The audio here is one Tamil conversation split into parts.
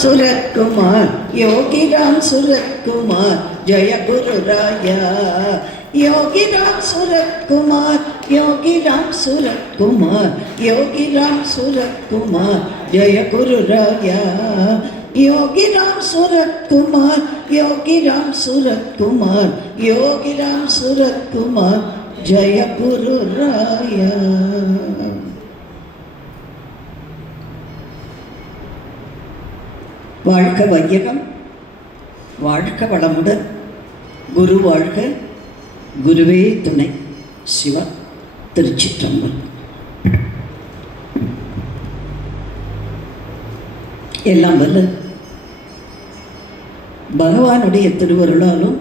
सूरत कुमार योगी राम सूरत कुमार जय गुरु राया योगी राम सूरत कुमार योगी राम सूरत कुमार योगी राम सूरत कुमार जय गुरु राया योगी राम सूरत कुमार योगी राम सूरत कुमार योगी राम सूरत कुमार जय गुरु राया। வாழ்க வையகம், வாழ்க வளமுடன், குரு வாழ்க, குருவே துணை. சிவா திருச்சிற்றம்பலம். எல்லாம் வல்ல பகவானுடைய திருவருளாலும்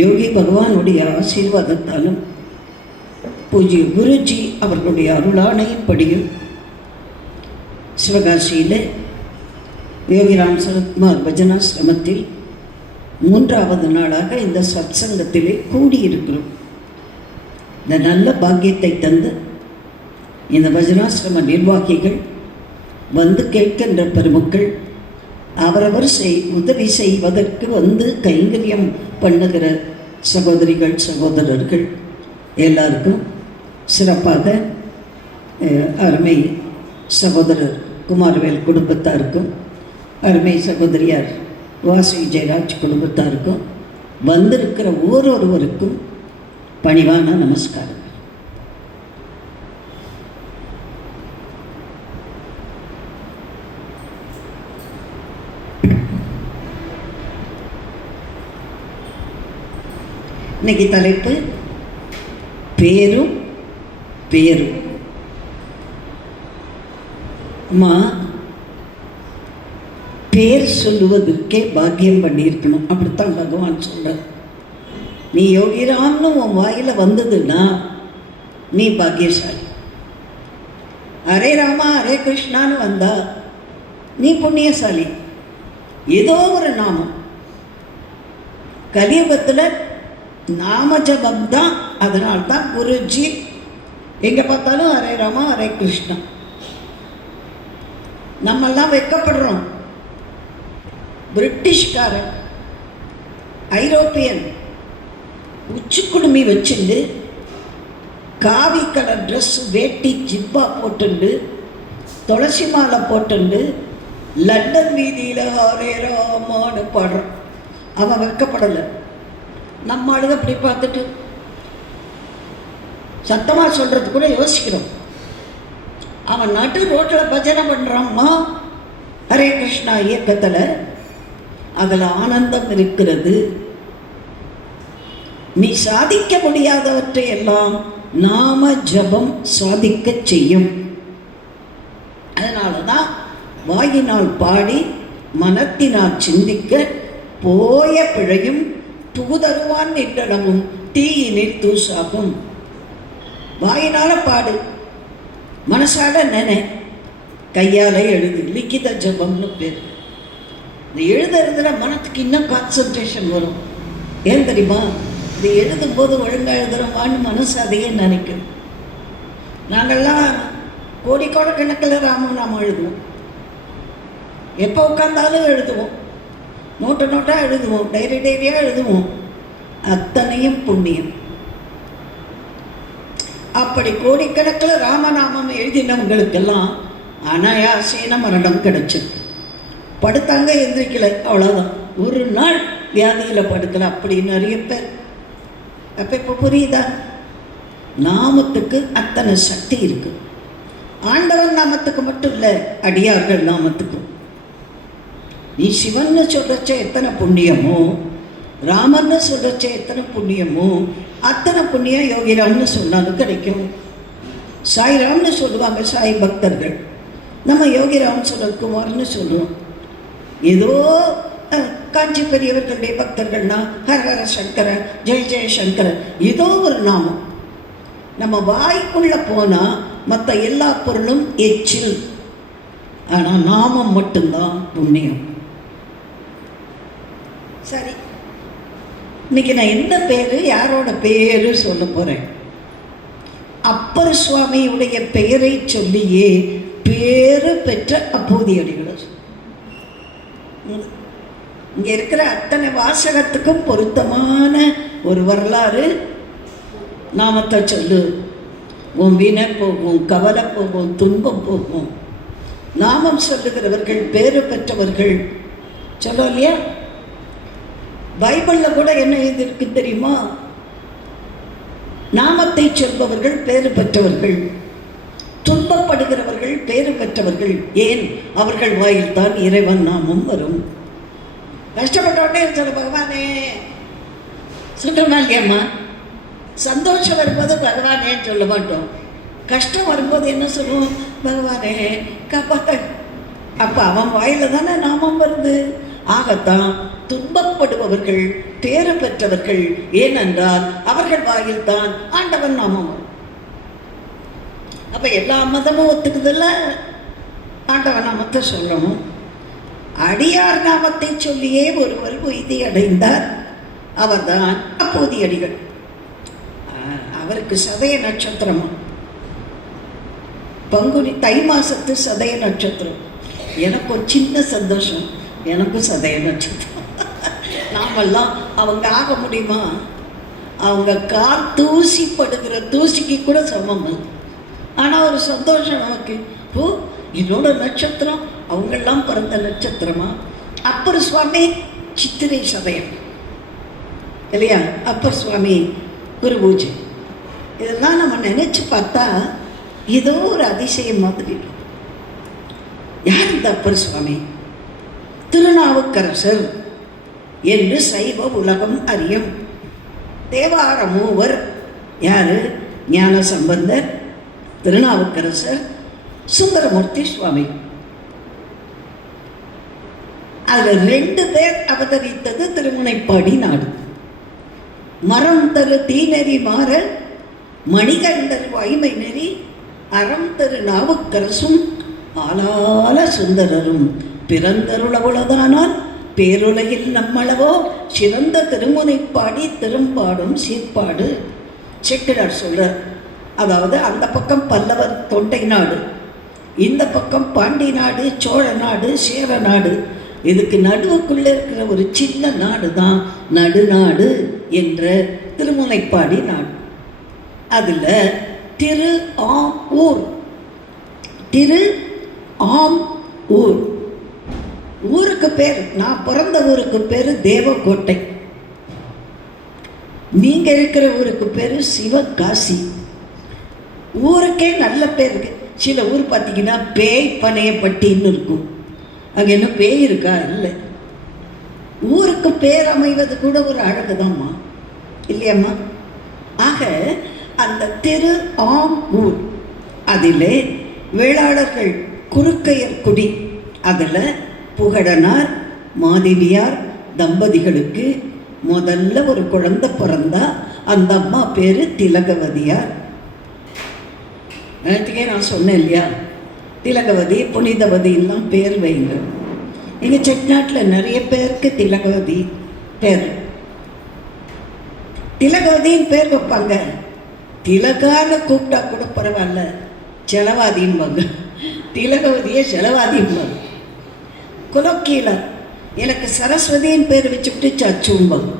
யோகி பகவானுடைய ஆசீர்வாதத்தாலும் பூஜ்ய குருஜி அவர்களுடைய அருளாணைப்படியும் சிவகாசியில் யோகிராம் சரத்குமார் பஜனாசிரமத்தில் 3வது நாளாக இந்த சத்சங்கத்திலே கூடியிருக்கிறோம். இந்த நல்ல பாக்கியத்தை தந்து இந்த பஜனாசிரம நிர்வாகிகள் வந்து கேட்கின்ற பெருமக்கள் அவரவர் உதவி செய்வதற்கு வந்து கைங்கரியம் பண்ணுகிற சகோதரிகள் சகோதரர்கள் எல்லாருக்கும் சிறப்பாக அருமை சகோதரர் குமாரவேல் குடும்பத்தாருக்கும் அருமை சகோதரியார் வாசி ஜெயராஜ் குடும்பத்தாருக்கும் வந்திருக்கிற ஒவ்வொருவருக்கும் பணிவான நமஸ்காரம். இன்னைக்கு தலைப்பு பேரும் பேரும். அம்மா பேர் சொல்லுவதற்கே பாக்கியம் பண்ணியிருக்கணும், அப்படித்தான் பகவான் சொல்கிறார். நீ யோகிராம்னு உன் வாயில் வந்ததுன்னா நீ பாக்கியசாலி. ஹரே ராமா ஹரே கிருஷ்ணான்னு வந்தா நீ புண்ணியசாலி. ஏதோ ஒரு நாமம். கலியுகத்தில் நாம ஜபம் தான். அதனால்தான் குருஜி எங்கே பார்த்தாலும் ஹரே ராமா ஹரே கிருஷ்ணா. நம்மெல்லாம் வெட்கப்படுறோம். பிரிட்டிஷ்காரன் ஐரோப்பியன் உச்சிக்குடுமி வச்சுண்டு காவி கலர் ட்ரெஸ் வேட்டி ஜிப்பா போட்டுண்டு துளசி மாலை போட்டுண்டு லண்டன் வீதியில் ஹரே ராமான்னு பாடுறான். அவன் வெட்கப்படலை. நம்ம ஆளுங்க அப்படி பார்த்துட்டு சத்தமாக சொல்கிறது கூட யோசிக்கிறோம். அவன் நடு ரோட்டில் பஜனை பண்ணுறாம்மா ஹரே கிருஷ்ணா இயக்கத்தில். அதில் ஆனந்தம் இருக்கிறது. நீ சாதிக்க முடியாதவற்றை எல்லாம் நாம ஜபம் சாதிக்க செய்யும். அதனால தான் வாயினால் பாடி மனத்தினால் சிந்திக்க போய பிழையும் தூதருவான் நின்றடமும் தீயினில் தூசாகும். வாயினால் பாடு, மனசால நினை, கையால் எழுது. லிக்கித ஜபம்னு பேர். இந்த எழுதுறதுல மனத்துக்கு இன்னும் கான்சன்ட்ரேஷன் வரும். ஏன் தெரியுமா? இது எழுதும்போது ஒழுங்காக எழுதுகிறோமான்னு மனசு அதையே நினைக்கும். நாங்கள்லாம் கோடிக்கணக்கில் ராமநாமம் எழுதுவோம். எப்போ உட்காந்தாலும் எழுதுவோம். நோட்டாக எழுதுவோம். டைரியாக எழுதுவோம். அத்தனையும் புண்ணியம். அப்படி கோடிக்கணக்கில் ராமநாமம் எழுதினவங்களுக்கெல்லாம் அனாயாசேன மரணம் கிடைச்சிருக்கு. படுத்தாங்க, எந்திரிக்கலை, அவ்வளோதான். ஒரு நாள் வியாதியில் படுக்கலை. அப்படி நிறைய பேர். அப்போ இப்போ புரியுதா? நாமத்துக்கு அத்தனை சக்தி இருக்குது. ஆண்டவன் நாமத்துக்கு மட்டும் இல்லை, அடியார்கள் நாமத்துக்கும். நீ சிவன்னு சொல்கிறச்ச எத்தனை புண்ணியமோ, ராமன்னு சொல்கிறச்ச எத்தனை புண்ணியமோ, அத்தனை புண்ணியம் யோகிராம்னு சொன்னாலும் கிடைக்கும். சாய்ராம்னு சொல்லுவாங்க சாய் பக்தர்கள். நம்ம யோகிராம் சொல்ல குமார்னு சொல்லுவோம். ஏதோ காஞ்சி பெரியவர்களுடைய பக்தர்கள்னா ஹரஹர சங்கர ஜெய ஜெய சங்கர ஏதோ ஒரு நாமம். நம்ம வாய்க்குள்ளே போனால் மற்ற எல்லா பொருளும் எச்சில். ஆனால் நாமம் மட்டும்தான் புண்ணியம். சரி, இன்னைக்கு நான் எந்த பேர் யாரோட பேர் சொல்ல போகிறேன்? அப்பர் சுவாமியுடைய பெயரை சொல்லியே பேறு பெற்ற அப்போதியடிகள். இங்கே இருக்கிற அத்தனை வாசகத்துக்கும் பொருத்தமான ஒரு வரலாறு. நாமத்தை சொல்லு, உன் வினை போகும், கவலை போகும், துன்பம் போகும். நாமம் சொல்லுகிறவர்கள் பேறு பெற்றவர்கள். சொல்ல இல்லையா? பைபிளில் கூட என்ன எழுதியிருக்கு தெரியுமா? நாமத்தை சொல்பவர்கள் பேறு பெற்றவர்கள், துன்பப்படுகிறவர்கள் பேறு பெற்றவர்கள். ஏன்? அவர்கள் வாயில் தான் இறைவன் நாமம் வரும். கஷ்டப்பட்டோடனே சொல்ல பகவானே சொல்கிறோமா இல்லையாம்மா? சந்தோஷம் வரும்போது பகவானேன்னு சொல்ல மாட்டோம். கஷ்டம் வரும்போது என்ன சொல்லுவோம்? பகவானே காப்பாத்த. அப்போ அவன் வாயில தானே நாமம் வருது. ஆகத்தான் துன்பப்படுபவர்கள் பேறு பெற்றவர்கள். ஏனென்றால் அவர்கள் வாயில் தான் ஆண்டவன் நாமம் வரும். அப்போ எல்லா மதமும் ஒத்துக்குதில்ல, ஆண்டவன் நாமத்தை சொல்லணும். அடியார் நாமத்தை சொல்லியே ஒருவர் உய்தி அடைந்தார். அவர்தான் அப்போதியடிகள். அவருக்கு சதய நட்சத்திரமா, பங்குனி தை மாசத்து சதய நட்சத்திரம். எனக்கு ஒரு சின்ன சந்தோஷம், எனக்கும் சதய நட்சத்திரம். நாமெல்லாம் அவங்க ஆக முடியுமா? அவங்க கால் தூசி படுகிற தூசிக்கு கூட சமம். ஆனால் ஒரு சந்தோஷம் நமக்கு. ஓ, என்னோட நட்சத்திரம் அவங்கெல்லாம் பிறந்த நட்சத்திரமா? அப்பர் சுவாமி சித்திரை சதயம் இல்லையா? அப்பர் சுவாமி குரு பூஜை. இதெல்லாம் நம்ம நினைச்சு பார்த்தா ஏதோ ஒரு அதிசயம் மாதிரி. யார் இந்த அப்பர் சுவாமி? திருநாவுக்கரசர் என்று சைவ உலகம் அறியும். தேவார மூவர் யாரு? ஞான சம்பந்தர், திருநாவுக்கரசர், சுந்தரமூர்த்தி சுவாமி. அதில் 2 பேர் அவதரித்தது திருமுனைப்பாடி நாடு. மரம் தரு தீநெறி மாற மணிகண்டர் வாய்மை நெறி அறம் தரு நாவுக்கரசும் ஆளால சுந்தரரும் பிறந்தருளவுளதானால் பேருலகில் நம்மளவோ சிறந்த திருமுனைப்பாடி திரும்பாடும் சீர்பாடு. செக்கிழார் சொல்றார். அதாவது அந்த பக்கம் பல்லவர் தொண்டை நாடு, இந்த பக்கம் பாண்டி நாடு, சோழ நாடு, சேர நாடு. இதுக்கு நடுவுக்குள்ளே இருக்கிற ஒரு சின்ன நாடு தான் நடுநாடு என்ற திருமுனைப்பாடி நாடு. அதில் திரு ஆம் ஊர், திரு ஆம் ஊர் ஊருக்கு பேர். நான் பிறந்த ஊருக்கு பேர் தேவக்கோட்டை. நீங்கள் இருக்கிற ஊருக்கு பேர் சிவகாசி. ஊருக்கே நல்ல பேர் இருக்கு. சில ஊர் பார்த்தீங்கன்னா பேய் பனையப்பட்டின்னு இருக்கும். அங்கே என்ன பேய் இருக்கா? இல்லை. ஊருக்கு பேர் அமைவது கூட ஒரு அழகுதாம்மா, இல்லையம்மா? ஆக அந்த திரு ஆம் ஊர், அதிலே வேளாளர்கள் குறுக்கையர் குடி. அதில் புகழனார் மாதேவியார் தம்பதிகளுக்கு முதல்ல ஒரு குழந்தை பிறந்தா. அந்த அம்மா பேர் திலகவதியார். நேற்றுக்கே நான் சொன்னேன் இல்லையா? திலகவதி, புனிதவதியெல்லாம் பேர் வைங்க. எங்கள் செட்நாட்டில் நிறைய பேருக்கு திலகவதி பேர். திலகவதின்னு பேர் வைப்பாங்க. திலகான்னு கூப்பிட்டா கூட பரவாயில்ல, செலவாதின்பாங்க. திலகவதியை செலவாதின்பாங்க. குலக்கீழ எனக்கு சரஸ்வதியின் பேர் வச்சுக்கிட்டு சச்சும்பாங்க.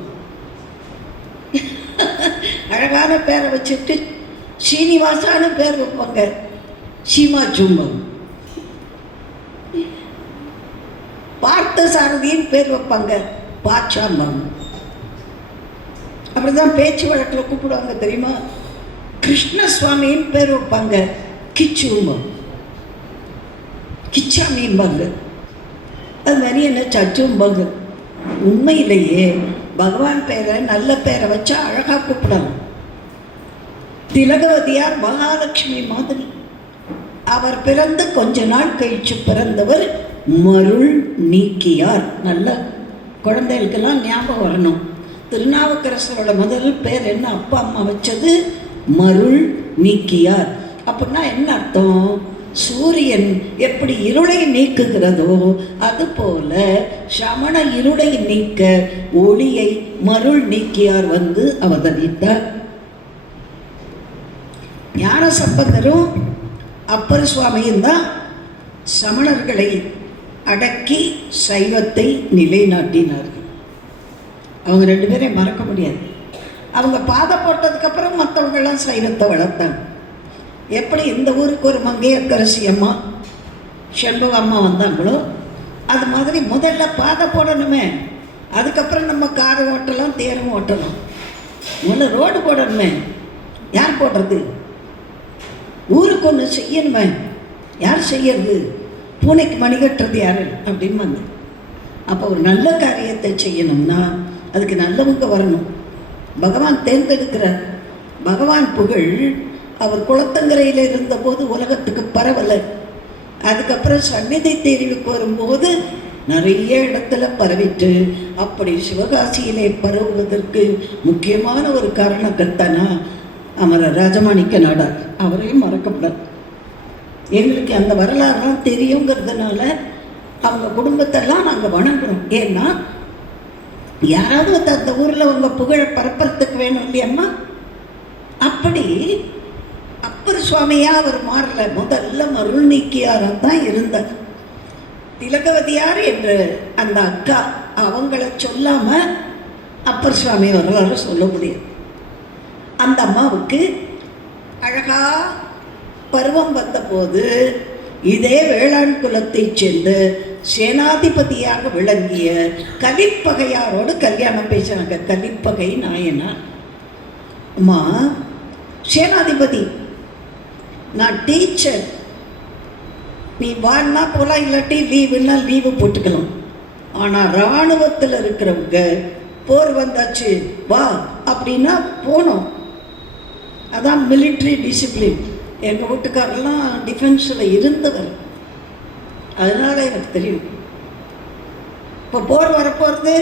அழகான பேரை வச்சுக்கிட்டு ஸ்ரீனிவாசான பேர் வைப்பாங்க, சீமா சும்பம். பார்த்த சாரதியின் பேர் வைப்பாங்க, பாச்சாம்பாங்க. அப்படிதான் பேச்சு வழக்கில் கூப்பிடுவாங்க தெரியுமா? கிருஷ்ணசுவாமியின் பேர் வைப்பாங்க, கிச்சும்பம், கிச்சாமின்பாங்க. அது மாதிரி என்ன சச்சும்பாங்க. உண்மையிலேயே பகவான் பேரை நல்ல பேரை வச்சா அழகாக கூப்பிடலாம். திலகவதியார் மகாலட்சுமி மாதிரி. அவர் பிறந்து கொஞ்ச நாள் கழிச்சு பிறந்தவர் மருள் நீக்கியார். நல்ல குழந்தைகளுக்கெல்லாம் ஞாபகம் வரணும். திருநாவுக்கரசரோட முதல் பேர் என்ன? அப்பா அம்மா வச்சது மருள் நீக்கியார். அப்படின்னா என்ன அர்த்தம்? சூரியன் எப்படி இருளை நீக்குகிறதோ அதுபோல சமண இருளை நீக்க ஒளியை மருள் நீக்கியார் வந்து அவதரித்தார். ஞான சம்பந்தரும் அப்பர் சுவாமியும் தான் சமணர்களை அடக்கி சைவத்தை நிலைநாட்டினார்கள். அவங்க 2 பேரையும் மறக்க முடியாது. அவங்க பாதை போட்டதுக்கப்புறம் மற்றவங்கெல்லாம் சைவத்தை வளர்த்தாங்க. எப்படி இந்த ஊருக்கு ஒரு மங்கையர்க்கரசி அம்மா செண்பக அம்மா வந்தாங்களோ அது மாதிரி முதல்ல பாதை போடணுமே, அதுக்கப்புறம் நம்ம காரை ஓட்டலாம், தேரும் ஓட்டலாம். முதல்ல ரோடு போடணுமே, யார் போடுறது? ஊருக்கு ஒன்று செய்யணுமே, யார் செய்யறது? பூனைக்கு மணி கட்டுறது யார் அப்படின்னு வந்து. அப்போ ஒரு நல்ல காரியத்தை செய்யணும்னா அதுக்கு நல்லவங்க வரணும். பகவான் தேர்ந்தெடுக்கிறார். பகவான் புகழ் அவர் குளத்தங்கரையில் இருந்தபோது உலகத்துக்கு பரவலை. அதுக்கப்புறம் சந்நிதி தெரிவுக்கு வரும்போது நிறைய இடத்துல பரவிட்டு, அப்படி சிவகாசியிலே பரவுவதற்கு முக்கியமான ஒரு காரணக்கர்த்தனா அமரர் ராஜமாணிக்க நாடார். அவரையும் மறக்கப்படாது. எங்களுக்கு அந்த வரலாறுலாம் தெரியுங்கிறதுனால அவங்க குடும்பத்தெல்லாம் நாங்கள் வணங்குறோம். ஏன்னா யாராவது அந்த ஊரில் அவங்க புகழை பரப்புறதுக்கு வேணும் இல்லையம்மா. அப்படி அப்பர் சுவாமியாக அவர் மாறல, முதல்ல மருள் நீக்கியாராக தான் இருந்தார். திலகவதியார் என்று அந்த அக்கா அவங்கள சொல்லாமல் அப்பர் சுவாமி வரலாறு சொல்ல முடியும். அந்த அம்மாவுக்கு அழகா பருவம் வந்தபோது இதே வேளாண் குலத்தைச் சேர்ந்து சேனாதிபதியாக விளங்கிய கலிப்பகையாரோடு கல்யாணம் பேசினாங்க. கலிப்பகை நாயனார். அம்மா சேனாதிபதி, நான் டீச்சர், நீ வான்னா போகலாம், இல்லாட்டி லீவுன்னா லீவு போட்டுக்கலாம். ஆனால் இராணுவத்தில் இருக்கிறவங்க போர் வந்தாச்சு வா அப்படின்னா போகணும். அதான் மிலிட்ரி டிசிப்ளின். எங்கள் வீட்டுக்காரெல்லாம் டிஃபென்ஸில் இருந்தவர், அதனால் எனக்கு தெரியும். இப்போ போர் வரப்போகிறது,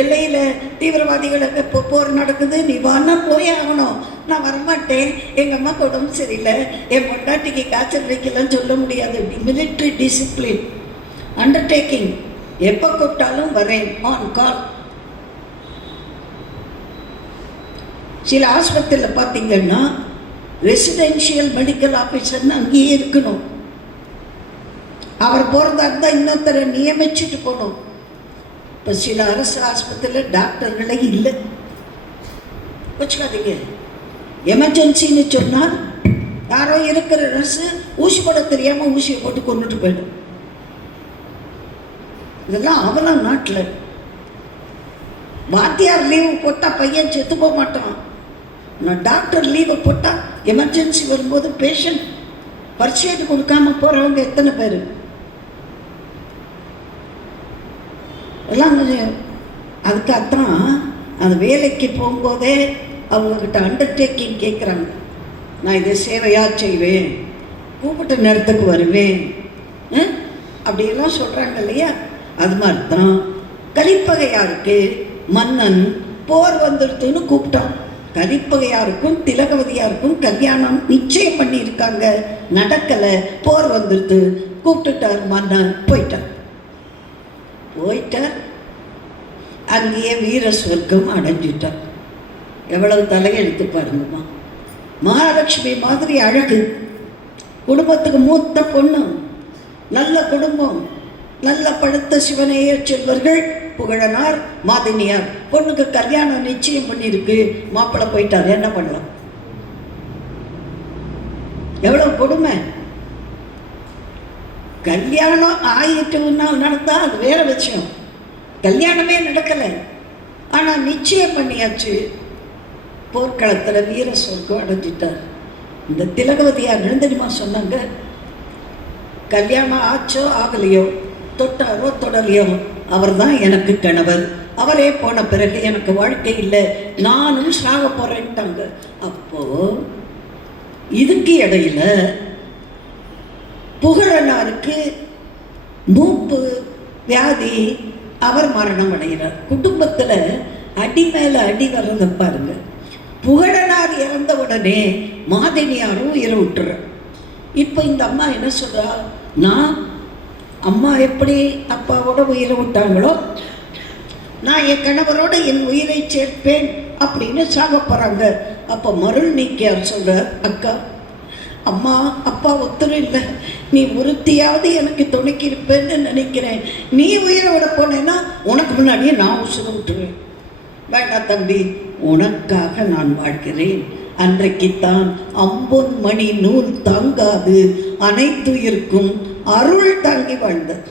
எல்லையில் தீவிரவாதிகளுக்கு இப்போ போர் நடக்குது, நீ வான்னா போய் ஆகணும். நான் வரமாட்டேன், எங்கள் அம்மாவுக்கு உடம்பு சரியில்லை, என் பொண்டாட்டிக்கு காய்ச்சல் வைக்கலன்னு சொல்ல முடியாது. Military discipline, undertaking. எப்போ கூப்பிட்டாலும் வரேன், ஆன் கால். சில ஆஸ்பத்திரியில் பார்த்தீங்கன்னா ரெசிடென்ஷியல் மெடிக்கல் ஆஃபீஸர்னு அங்கேயே இருக்கணும். அவர் போகிறதா இருந்தால் இன்னொருத்தரை நியமிச்சுட்டு போகணும். இப்போ சில அரசு ஆஸ்பத்திரியில் டாக்டர்களே இல்லை. வச்சுக்காதீங்க. எமர்ஜென்சின்னு சொன்னால் யாரோ இருக்கிற நர்ஸு ஊசி போட தெரியாமல் ஊசியை போட்டு கொண்டுட்டு போயிடும். இதெல்லாம் அவலாம் நாட்டில். வாத்தியார் லீவு போட்டால் பையன் செத்து போக மாட்டான். நான் டாக்டர் லீவை போட்டால் எமர்ஜென்சி வரும்போது பேஷண்ட் பரிசைட்டு கொடுக்காம போகிறவங்க எத்தனை பேர்? எல்லாம் அதுக்காகத்தான் அந்த வேலைக்கு போகும்போதே அவங்கக்கிட்ட அண்டர்டேக்கிங் கேட்குறாங்க. நான் இதை சேவையாக செய்வேன், கூப்பிட்ட நேரத்துக்கு வருவேன் அப்படியெல்லாம் சொல்கிறாங்க இல்லையா. அது மாதிரி தான் கலிப்பகையாருக்கு மன்னன் போர் வந்துடுதுன்னு கூப்பிட்டான். கலிப்பகையாருக்கும் திலகவதியாருக்கும் கல்யாணம் நிச்சயம் பண்ணியிருக்காங்க, நடக்கலை, போர் வந்துடுது. கூப்பிட்டுட்டார் மன்னன், போயிட்டார். அங்கேயே வீர சொர்க்கம் அடைஞ்சிட்டார். எவ்வளவு தலையெழுத்து பாருங்கம்மா. மகாலட்சுமி மாதிரி அழகு, குடும்பத்துக்கு மூத்த பொண்ணு, நல்ல குடும்பம், நல்ல படுத்த சிவனைய செல்வர்கள், புகழனார், மாதினியார். பொண்ணுக்கு கல்யாணம் நிச்சயம் பண்ணியிருக்கு, மாப்பிள்ளை போயிட்டார், என்ன பண்ணலாம்? எவ்வளவு கொடுமை. கல்யாணம் ஆயிட்டுன்னா நடந்தால் அது வேற விஷயம். கல்யாணமே நடக்கலை, ஆனால் நிச்சயம் பண்ணியாச்சு. போர்க்களத்தில் வீர சொர்க்கம் அடைஞ்சிட்டார். இந்த திலகவதியார் எழுந்தடிமா சொன்னாங்க, கல்யாணம் ஆச்சோ ஆகலையோ, தொட்டாரோ தொடலையோ, அவர் தான் எனக்கு கணவர். அவரே போன பிறகு எனக்கு வாழ்க்கை இல்லை, நானும் சாக போகிறேன்ட்டாங்க. அப்போது இதுக்கு இடையில புகழனாருக்கு மூப்பு வியாதி, அவர் மரணம் அடைகிறார். குடும்பத்தில் அடி மேலே அடி வர்றதை பாருங்க. புகழனார் இறந்த உடனே மாதினியாரும் உயிரை விட்டுறார். இப்போ இந்த அம்மா என்ன சொல்கிறா, நான் அம்மா எப்படி அப்பாவோட உயிரை விட்டாங்களோ நான் என் கணவரோட என் உயிரை சேர்ப்பேன் அப்படின்னு சாக போகிறாங்க. அப்போ மருள் நீக்கியார் சொல்கிறார், அக்கா அம்மா அப்பா ஒத்துரும் இல்லை, நீ ஒருத்தியாவது எனக்கு துணைக்கி இருப்பேன்னு நினைக்கிறேன். நீ உயிரோட போனேன்னா உனக்கு முன்னாடியே நான் உசுர விட்டுருவேன். வேண்டாம் தம்பி, உனக்காக நான் வாழ்கிறேன். அன்றைக்குத்தான் அம்பொன் மணி நூல் தாங்காது அனைத்துயிர்க்கும் அருள் தாங்கி வாழ்ந்தது.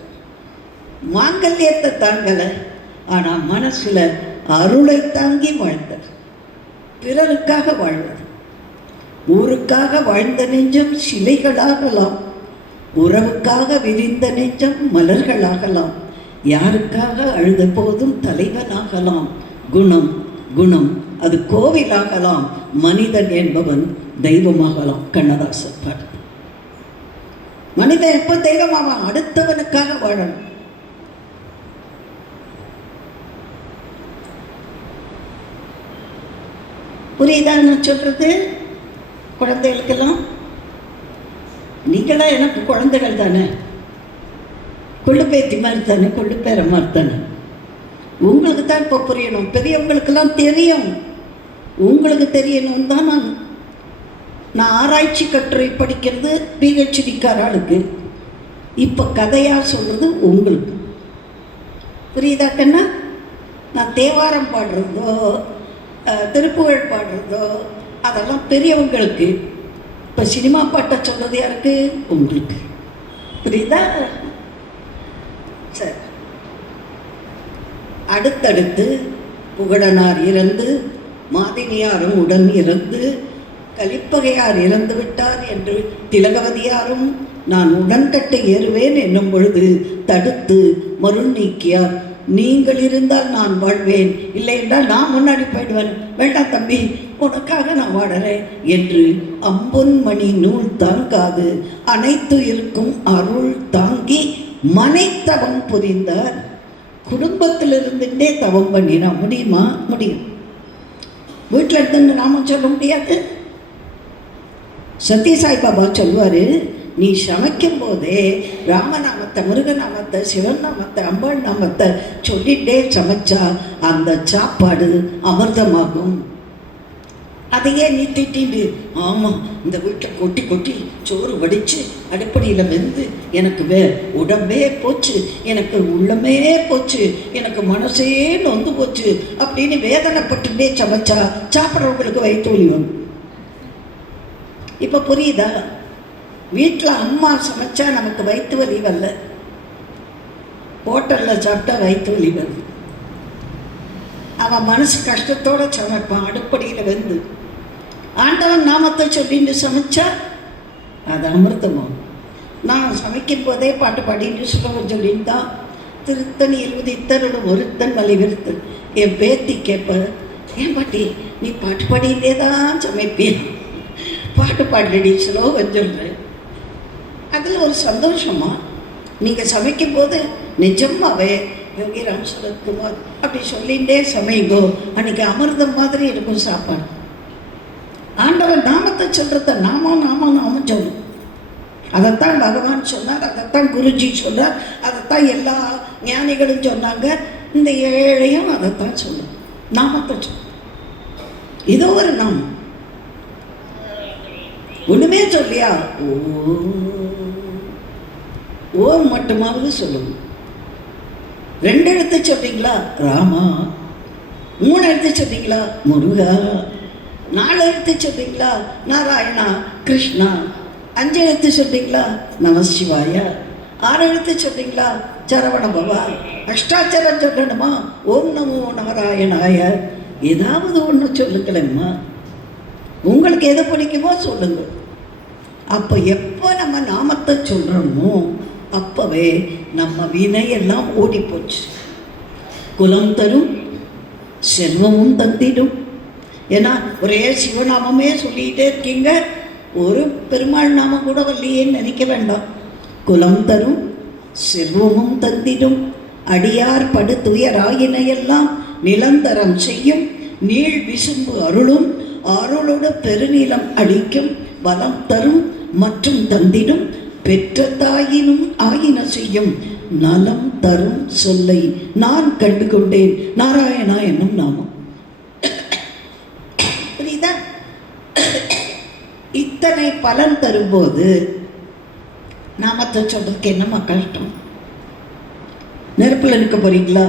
மாங்கல்யத்தை தாங்கலை, ஆனால் மனசில் அருளை தாங்கி வாழ்ந்தது. பிறருக்காக வாழ்வது. ஊருக்காக வாழ்ந்த நெஞ்சம் சிலைகளாகலாம், உறவுக்காக விரிந்த நெஞ்சம் மலர்களாகலாம், யாருக்காக அழுத போதும் தலைவனாகலாம். குணம் குணம் அது கோவிலாகலாம், மனிதன் என்பவன் தெய்வமாகலாம். கண்ணதாசன் பாட்டு. மனிதன் எப்போ தெய்வமாவான்? அடுத்தவனுக்காக வாழணும். புரியுதா நான் சொல்றது? குழந்தைகளுக்கெல்லாம் நீங்களாம் எனக்கு குழந்தைகள் தானே, கொள்ளுப்பேத்தி மாதிரி தானே, கொள்ளுப்பேர மாதிரி தானே. உங்களுக்கு தான் இப்போ புரியணும். பெரியவங்களுக்கெல்லாம் தெரியும், உங்களுக்கு தெரியணும் தான். நான் ஆராய்ச்சி கட்டுரை படிக்கிறது பிஹெச்டிக்கார ஆளுக்கு, இப்போ கதையாக சொல்கிறது உங்களுக்கு. புரியுதா கண்ணா? நான் தேவாரம் பாடுறதோ திருப்புகழ் பாடுறதோ அதெல்லாம் பெரியவங்களுக்கு. இப்போ சினிமா பாட்டை சொல்கிறது யாருக்கு? உங்களுக்கு. புரியுதா? சரி. அடுத்தடுத்து புகழனார் இறந்து, மாதினியாரும் உடன் இறந்து, கலிப்பகையார் இறந்து விட்டார் என்று திலகவதியாரும் நான் உடன்கட்டை ஏறுவேன் என்னும் பொழுது தடுத்து மருள் நீக்கியார். நீங்கள் இருந்தால் நான் வாழ்வேன், இல்லை என்றால் நான் முன்னாடி போயிடுவேன். வேண்டாம் தம்பி, உனக்காக நான் வாடுறேன் என்று அம்பொன் மணி நூல் தாங்காது அனைத்து இருக்கும் அருள் தாங்கி மனைத்தவம் புரிந்தார். குடும்பத்தில் இருந்துட்டே தவம் பண்ணினா முடியுமா? முடியும். வீட்டில் இருந்து நாம சொல்ல முடியாது. சத்யசாய் பாபா சொல்லுவார், நீ சமைக்கும் போதே ராமநாமத்தை, முருகநாமத்தை, சிவன் நாமத்தை, அம்பாள் நாமத்தை சொல்லிட்டே சமைச்சா அந்த சாப்பாடு அமிர்தமாகும். அதையே நீ திட்டிண்டு, ஆமாம் இந்த வீட்டில் கொட்டி கொட்டி சோறு வடித்து அடுப்படியில் வெந்து எனக்கு உடம்பே போச்சு, எனக்கு உள்ளமே போச்சு, எனக்கு மனசே நொந்து போச்சு அப்படின்னு வேதனைப்பட்டுட்டே சமைச்சா சாப்பிட்றவங்களுக்கு வயிற்று வலி வரும். இப்போ புரியுதா? வீட்டில் அம்மா சமைச்சா நமக்கு வயிற்று வலி வரல, ஹோட்டலில் சாப்பிட்டா வயிற்று வலி வருது. அவன் மனசு கஷ்டத்தோடு சமைப்பான் அடுப்படியில் வந்து. ஆண்டவன் நாமத்தை சொல்லிட்டு சமைச்சா அது அமிர்தமாகும். நான் சமைக்கும் போதே பாட்டு பாடிட்டு சுலபம் சொல்லிட்டு தான் திருத்தணி 70 இத்தருடன் ஒருத்தன் மலை விருத்தன். என் பேத்தி கேட்ப, ஏன் பாட்டி நீ பாட்டு பாடிட்டே தான் சமைப்பியா? பாட்டு பாடலடி ஸ்லோகம் சொல்கிறேன். அதில் ஒரு சந்தோஷமா நீங்கள் சமைக்கும் போது நிஜமாவே யோகி ராம் சுரத்குமார் அப்படி சொல்லிகிட்டே சமைங்கோ, அன்றைக்கி அமிர்தம் மாதிரி இருக்கும் சாப்பாடு. ஆண்டவன் நாமத்தை சொல்கிறத நாமம் சொல்லும். அதைத்தான் பகவான் சொன்னார், அதைத்தான் குருஜி சொன்னார், அதைத்தான் எல்லா ஞானிகளும் சொன்னாங்க. இந்த ஏழையும் அதைத்தான் சொல்லும், நாமத்தை சொல்லும். இதோ ஒரு நாமம் ஒன்றுமே சொல்லியா? ஓம் மட்டுமாவது சொல்லுங்க. 2 எழுத்து சொல்றீங்களா? ராமா. 3 எழுத்து சொல்றீங்களா? முருகா. 4 எழுத்து சொல்றீங்களா? நாராயணா, கிருஷ்ணா. 5 எழுத்து சொல்றீங்களா? நமசிவாய. 6 எழுத்து சொல்றீங்களா? சரவண பவா. அஷ்டாச்சரம் சொல்லணுமா? ஓம் நமோ நாராயணாய. ஏதாவது ஒன்று சொல்லுங்களேம்மா, உங்களுக்கு எது பிடிக்குமோ சொல்லுங்க. அப்போ எப்போ நம்ம நாமத்தை சொல்கிறோமோ அப்போவே நம்ம வினையெல்லாம் ஓடி போச்சு. குலம் தரும், செல்வமும் தந்திடும். ஏன்னா ஒரே சிவநாமமே சொல்லிகிட்டே இருக்கீங்க, ஒரு பெருமாள் நாமம் கூட வரலையேன்னு நினைக்க வேண்டாம். குலம் தரும், செல்வமும் தந்திடும், அடியார் படு துயராயினையெல்லாம் நிலந்தரம் செய்யும், நீள் விசும்பு அருளும், அருளோட பெருநிலம் அளிக்கும், வளம் தரும் மற்றும் தந்திடும், பெற்ற தாயினும் ஆயின செய்யும், நலம் தரும் சொல்லை நான் கண்டு கொண்டேன் நாராயணா என்னும் நாமம். புரியுதா? இத்தனை பலன் தரும்போது நாமத்தை சொல்றதுக்கு என்னம்மா கஷ்டம்? நெருப்புல நிற்க போறீங்களா?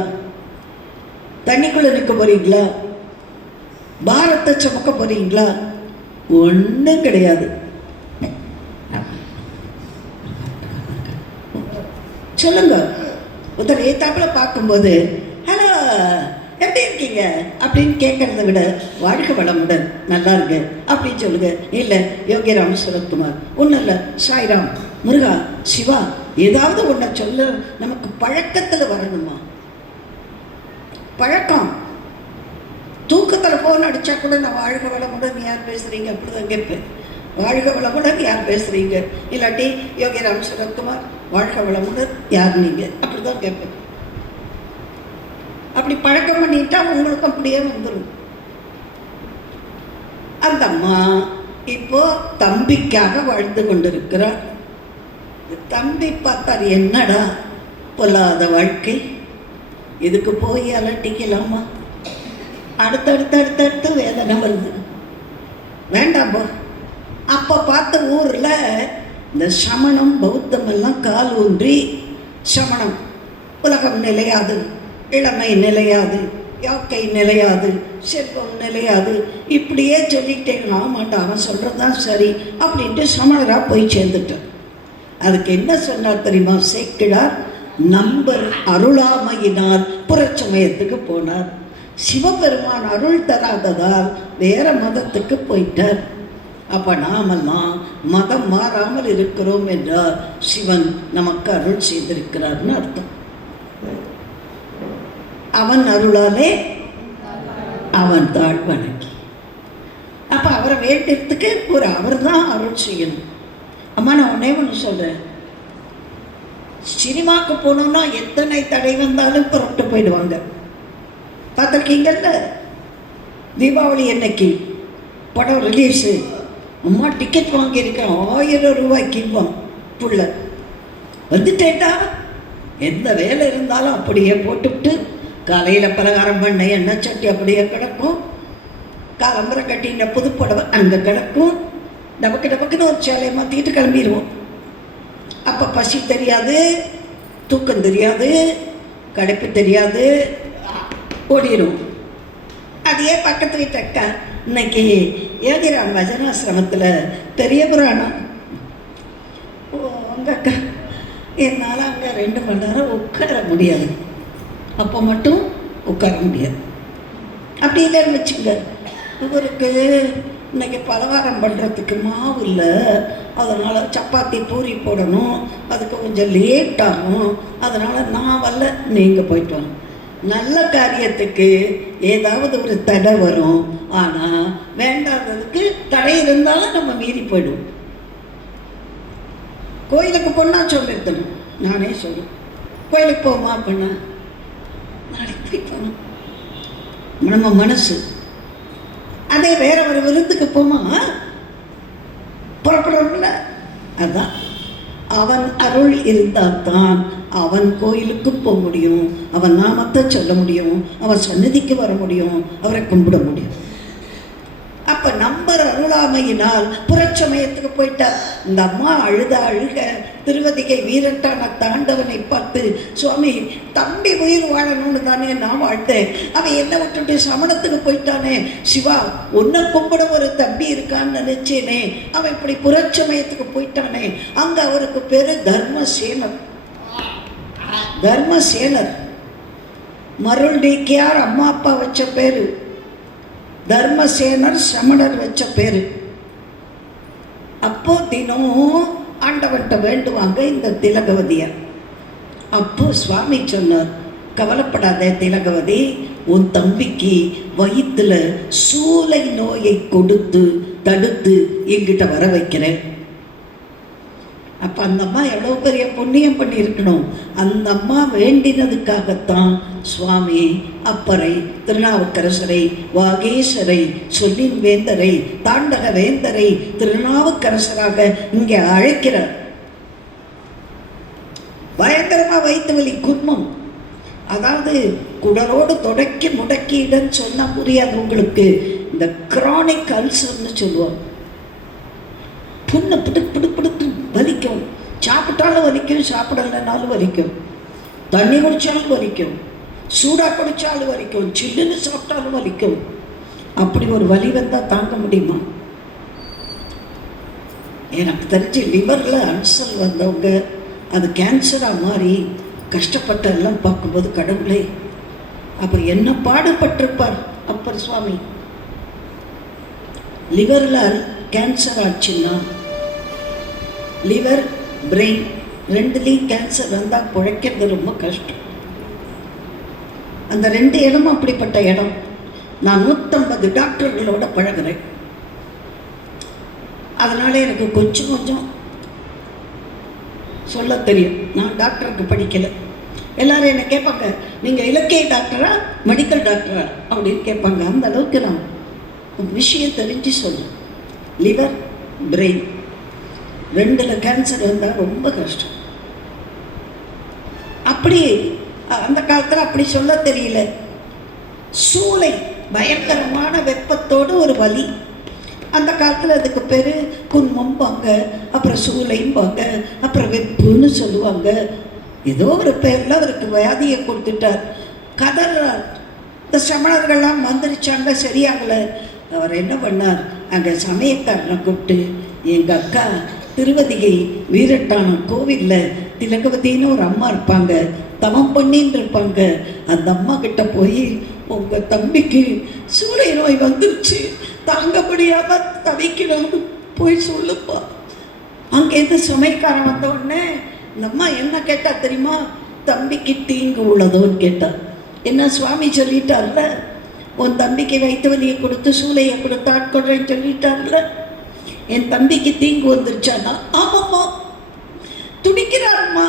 தண்ணிக்குள்ள நிற்க போறீங்களா? பாரத்தை சுமக்க போறீங்களா? ஒன்றும் கிடையாது. சொல்லுங்க. ஒருத்தர் ஏத்தாப்புல பார்க்கும்போது ஹலோ எப்படி இருக்கீங்க அப்படின்னு கேட்கறத விட வாழ்க வளமுடன் நல்லா இருக்கு அப்படின்னு சொல்லுங்க. இல்லை யோகிராம் சுரத்குமார், ஒன்றும் இல்லை சாய்ராம், முருகா, சிவா, ஏதாவது ஒன்றை சொல்ல நமக்கு பழக்கத்தில் வரணுமா? பழக்கம். தூக்கத்தில் ஃபோன் அடித்தா கூட நான் வாழ்க வளமுடன் யார் பேசுகிறீங்க அப்படிதான் கேட்பேன். வாழ்க வளமுடன் யார் பேசுகிறீங்க, இல்லாட்டி யோகிராம் சுரத்குமார் வாழ்க வளமுடன் யார் நீங்கள் அப்படி தான் கேட்பேன். அப்படி பழக்கம் பண்ணிட்டா உங்களுக்கு அப்படியே வந்துடும். அந்த அம்மா இப்போ தம்பிக்காக வாழ்ந்து கொண்டிருக்கிறார். தம்பி பார்த்தார், என்னடா பொல்லாத வாழ்க்கை, இதுக்கு போய் அலட்டிக்கலாமா? அடுத்தடுத்து வேதனை வருது, வேண்டாம் போ. அப்போ பார்த்த ஊரில் இந்த சமணம் பௌத்தம் எல்லாம் கால் ஊன்றி, சமணம் உலகம் நிலையாது, இளமை நிலையாது, யாக்கை நிலையாது, செல்வம் நிலையாது, இப்படியே சொல்லிக்கிட்டே ஆமாண்டா அவன் சொல்கிறது தான் சரி அப்படின்ட்டு சமணராக போய் சேர்ந்துட்டார். அதுக்கு என்ன சொன்னார் தெரியுமா சேக்கிழார்? நம்பர் அருளாமையினால் புறச்சமயத்துக்கு போனார். சிவபெருமான் அருள் தராததால் வேற மதத்துக்கு போயிட்டார். அப்போ நாமெல்லாம் மதம் மாறாமல் இருக்கிறோம் என்றால் சிவன் நமக்கு அருள் செய்திருக்கிறார்னு அர்த்தம். அவன் அருளாலே அவன் தாழ் வணங்கி. அப்போ அவரை வேண்டதுக்கு ஒரு அவர் தான் அருள் செய்யணும். அம்மா நான் ஒன்னே ஒன்று சொல்கிறேன், சினிமாவுக்கு போனோம்னா எத்தனை தடை வந்தாலும் புறப்பட்டு போயிடுவாங்க. பார்த்துருக்கீங்கல்ல, தீபாவளி அன்னைக்கு படம் ரிலீஸு, அம்மா டிக்கெட் வாங்கியிருக்கேன் 1000 ரூபாய்க்குவான் புள்ள. வந்துட்டேட்டா எந்த வேலை இருந்தாலும் அப்படியே போட்டுவிட்டு காலையில் பலகாரம் பண்ண எண்ணெய் சட்டி அப்படியே கிடக்கும், காலம்பரை கட்டின புதுப்படவை அங்கே கிடக்கும், டபக்குன்னு ஒரு சேலையை மாற்றிக்கிட்டு கிளம்பிடுவோம். அப்போ பசி தெரியாது, தூக்கம் தெரியாது, கடுப்பு தெரியாது, ஓடிடும். அதே பக்கத்து வீட்டு அக்கா இன்னைக்கு யோகிராம் பஜனாசிரமத்தில் பெரிய புராணம், உங்கள் அக்கா என்னால் அங்கே 2 மணி நேரம் உட்கார முடியாது, அப்போ மட்டும் உட்கார முடியாது. அப்படி இல்லைன்னு வச்சுங்க, இவருக்கு இன்றைக்கி பலகாரம் பண்ணுறதுக்கு மாவு இல்லை, அதனால் சப்பாத்தி பூரி போடணும், அதுக்கு கொஞ்சம் லேட் ஆகும், அதனால் நான் வரல, நீங்கள் போயிட்டு வாங்க. நல்ல காரியத்துக்கு ஏதாவது ஒரு தடை வரும், ஆனால் வேண்டாததுக்கு தடை இருந்தாலும் நம்ம மீறி போயிடுவோம். கோயிலுக்கு போனால் சொல்லிருக்கணும், நானே சொல்லுவேன், கோயிலுக்கு போமா அப்படின்னா நாளைக்கு போய் போகணும் நம்ம மனசு. அதே வேற ஒரு விருந்துக்கு போமா புறப்படுறோம்ல, அதுதான் அவன் அருள் இருந்தால் தான் அவன் கோயிலுக்கு போக முடியும், அவன் நாமத்தை சொல்ல முடியும், அவன் சந்நிதிக்கு வர முடியும், அவரை கும்பிட முடியும். அப்போ நம்பர் அருளாமையினால் புறச்சமயத்துக்கு போயிட்டார். இந்த அம்மா அழுக திருவதிகை வீரட்டான தாண்டவனை பார்த்து, சுவாமி தம்பி உயிர் வாழணும்னு தானே நான் வாழ்த்தேன், அவன் என்ன விட்டுட்டு சமணத்துக்கு போயிட்டானே, சிவா ஒன்றை கும்பிட ஒரு தம்பி இருக்கான்னு நினைச்சேனே, அவன் இப்படி புறச்சமயத்துக்கு போயிட்டானே. அங்கே அவருக்கு பேரு தர்மசேனர். தர்மசேனர் மருள் டிகேஆர் அம்மா அப்பா வச்ச பேரு, தர்மசேனர் சமணர் வச்ச பேரு. அப்போ தினம் ஆண்டவன்கிட்ட வேண்டுவாங்க இந்த திலகவதியை. அப்போ சுவாமி சொன்னார், கவலைப்படாத திலகவதி, உன் தம்பிக்கு வயிற்றுல சூளை நோயை கொடுத்து தடுத்து என்கிட்ட வர வைக்கிறேன். அப்போ அந்த அம்மா எவ்வளோ பெரிய புண்ணியம் பண்ணியிருக்கணும். அந்த அம்மா வேண்டினதுக்காகத்தான் சுவாமி அப்பரை, திருநாவுக்கரசரை, வாகேஸ்வரை, சொல்லின் வேந்தரை, தாண்டக வேந்தரை திருநாவுக்கரசராக இங்கே அழைக்கிறார். பயங்கரமாக வயிற்று வலி குன்மம், அதாவது குடலோடு தொடக்கி முடக்கிடன்னு சொன்னால் புரியாது உங்களுக்கு. இந்த கிரானிக் அல்சர்னு சொல்லுவோம். புண்ணு பிடுக்கு பிடுக்கு பிடுக்கு வலிக்கும். சாப்பிட்டாலும் வலிக்கும், சாப்பிடலைனாலும் வலிக்கும். தண்ணி குடித்தாலும் வலிக்கும், சூடாக குடித்தாலும் வலிக்கும், சில்லுன்னு சாப்பிட்டாலும் வலிக்கும். அப்படி ஒரு வலி வந்தால் தாங்க முடியுமா? எனக்கு தெரிஞ்சு லிவரில் அல்சர் வந்தவங்க அது கேன்சராக மாறி கஷ்டப்பட்ட எல்லாம் பார்க்கும்போது கடவுளே அப்போ என்ன பாடுபட்டிருப்பார் அப்பர் சுவாமி. லிவரில் கேன்சர் ஆச்சுன்னா, லிவர் பிரெயின் ரெண்டுலேயும் கேன்சர் வந்தால் பிழைக்கிறது ரொம்ப கஷ்டம். அந்த 2 இடமும் அப்படிப்பட்ட இடம். நான் 150 டாக்டர்களோட பழகிறேன். அதனால் எனக்கு கொஞ்சம் கொஞ்சம் சொல்ல தெரியும். நான் டாக்டருக்கு படிக்கலை. எல்லோரும் என்னை கேட்பாங்க, நீங்கள் இலக்கிய டாக்டரா மெடிக்கல் டாக்டரா அப்படின்னு கேட்பாங்க. அந்த அளவுக்கு நான் விஷயம் தெரிஞ்சு சொல்கிறேன். லிவர் பிரெயின் 2ல் கேன்சர் வந்தால் ரொம்ப கஷ்டம். அப்படி அந்த காலத்தில் அப்படி சொல்ல தெரியல. சூளை பயங்கரமான வெப்பத்தோடு ஒரு வலி. அந்த காலத்தில் அதுக்கு பேர் குன்மம்பாங்க, அப்புறம் சூளைம்பாங்க, அப்புறம் வெப்புன்னு சொல்லுவாங்க. ஏதோ ஒரு பேரில் அவருக்கு வியாதியை கொடுத்துட்டார். கதறார். இந்த சமணர்கள்லாம் வந்துருச்சாங்க, சரியாகலை. அவர் என்ன பண்ணார், அங்கே சமயக்காரனை கூப்பிட்டு, எங்கள் அக்கா திருவதிகை வீரட்டானம் கோவிலில் திலகவதின்னு ஒரு அம்மா இருப்பாங்க, தவம் பண்ணின்னு இருப்பாங்க. அந்த அம்மா கிட்ட போய், உங்கள் தம்பிக்கு சூளை நோய் வந்துருச்சு, தாங்க முடியாமல் தவிக்கணும், போய் சொல்லுப்பா. அங்கேருந்து சமயக்காரன் வந்த உடனே இந்த அம்மா என்ன கேட்டா தெரியுமா, தம்பிக்கு தீங்கு உள்ளதோன்னு கேட்டா. என்ன சுவாமி சொல்லிட்டார்ல, உன் தம்பிக்கு வயிற்று வலியை கொடுத்து சூளையை கொடுத்து ஆட்கொள்றேன்னு சொல்லிட்டார்ல, என் தம்பிக்கு தீங்கு வந்துருச்சானா? ஆமாம்மா. துடிக்கிறாருமா.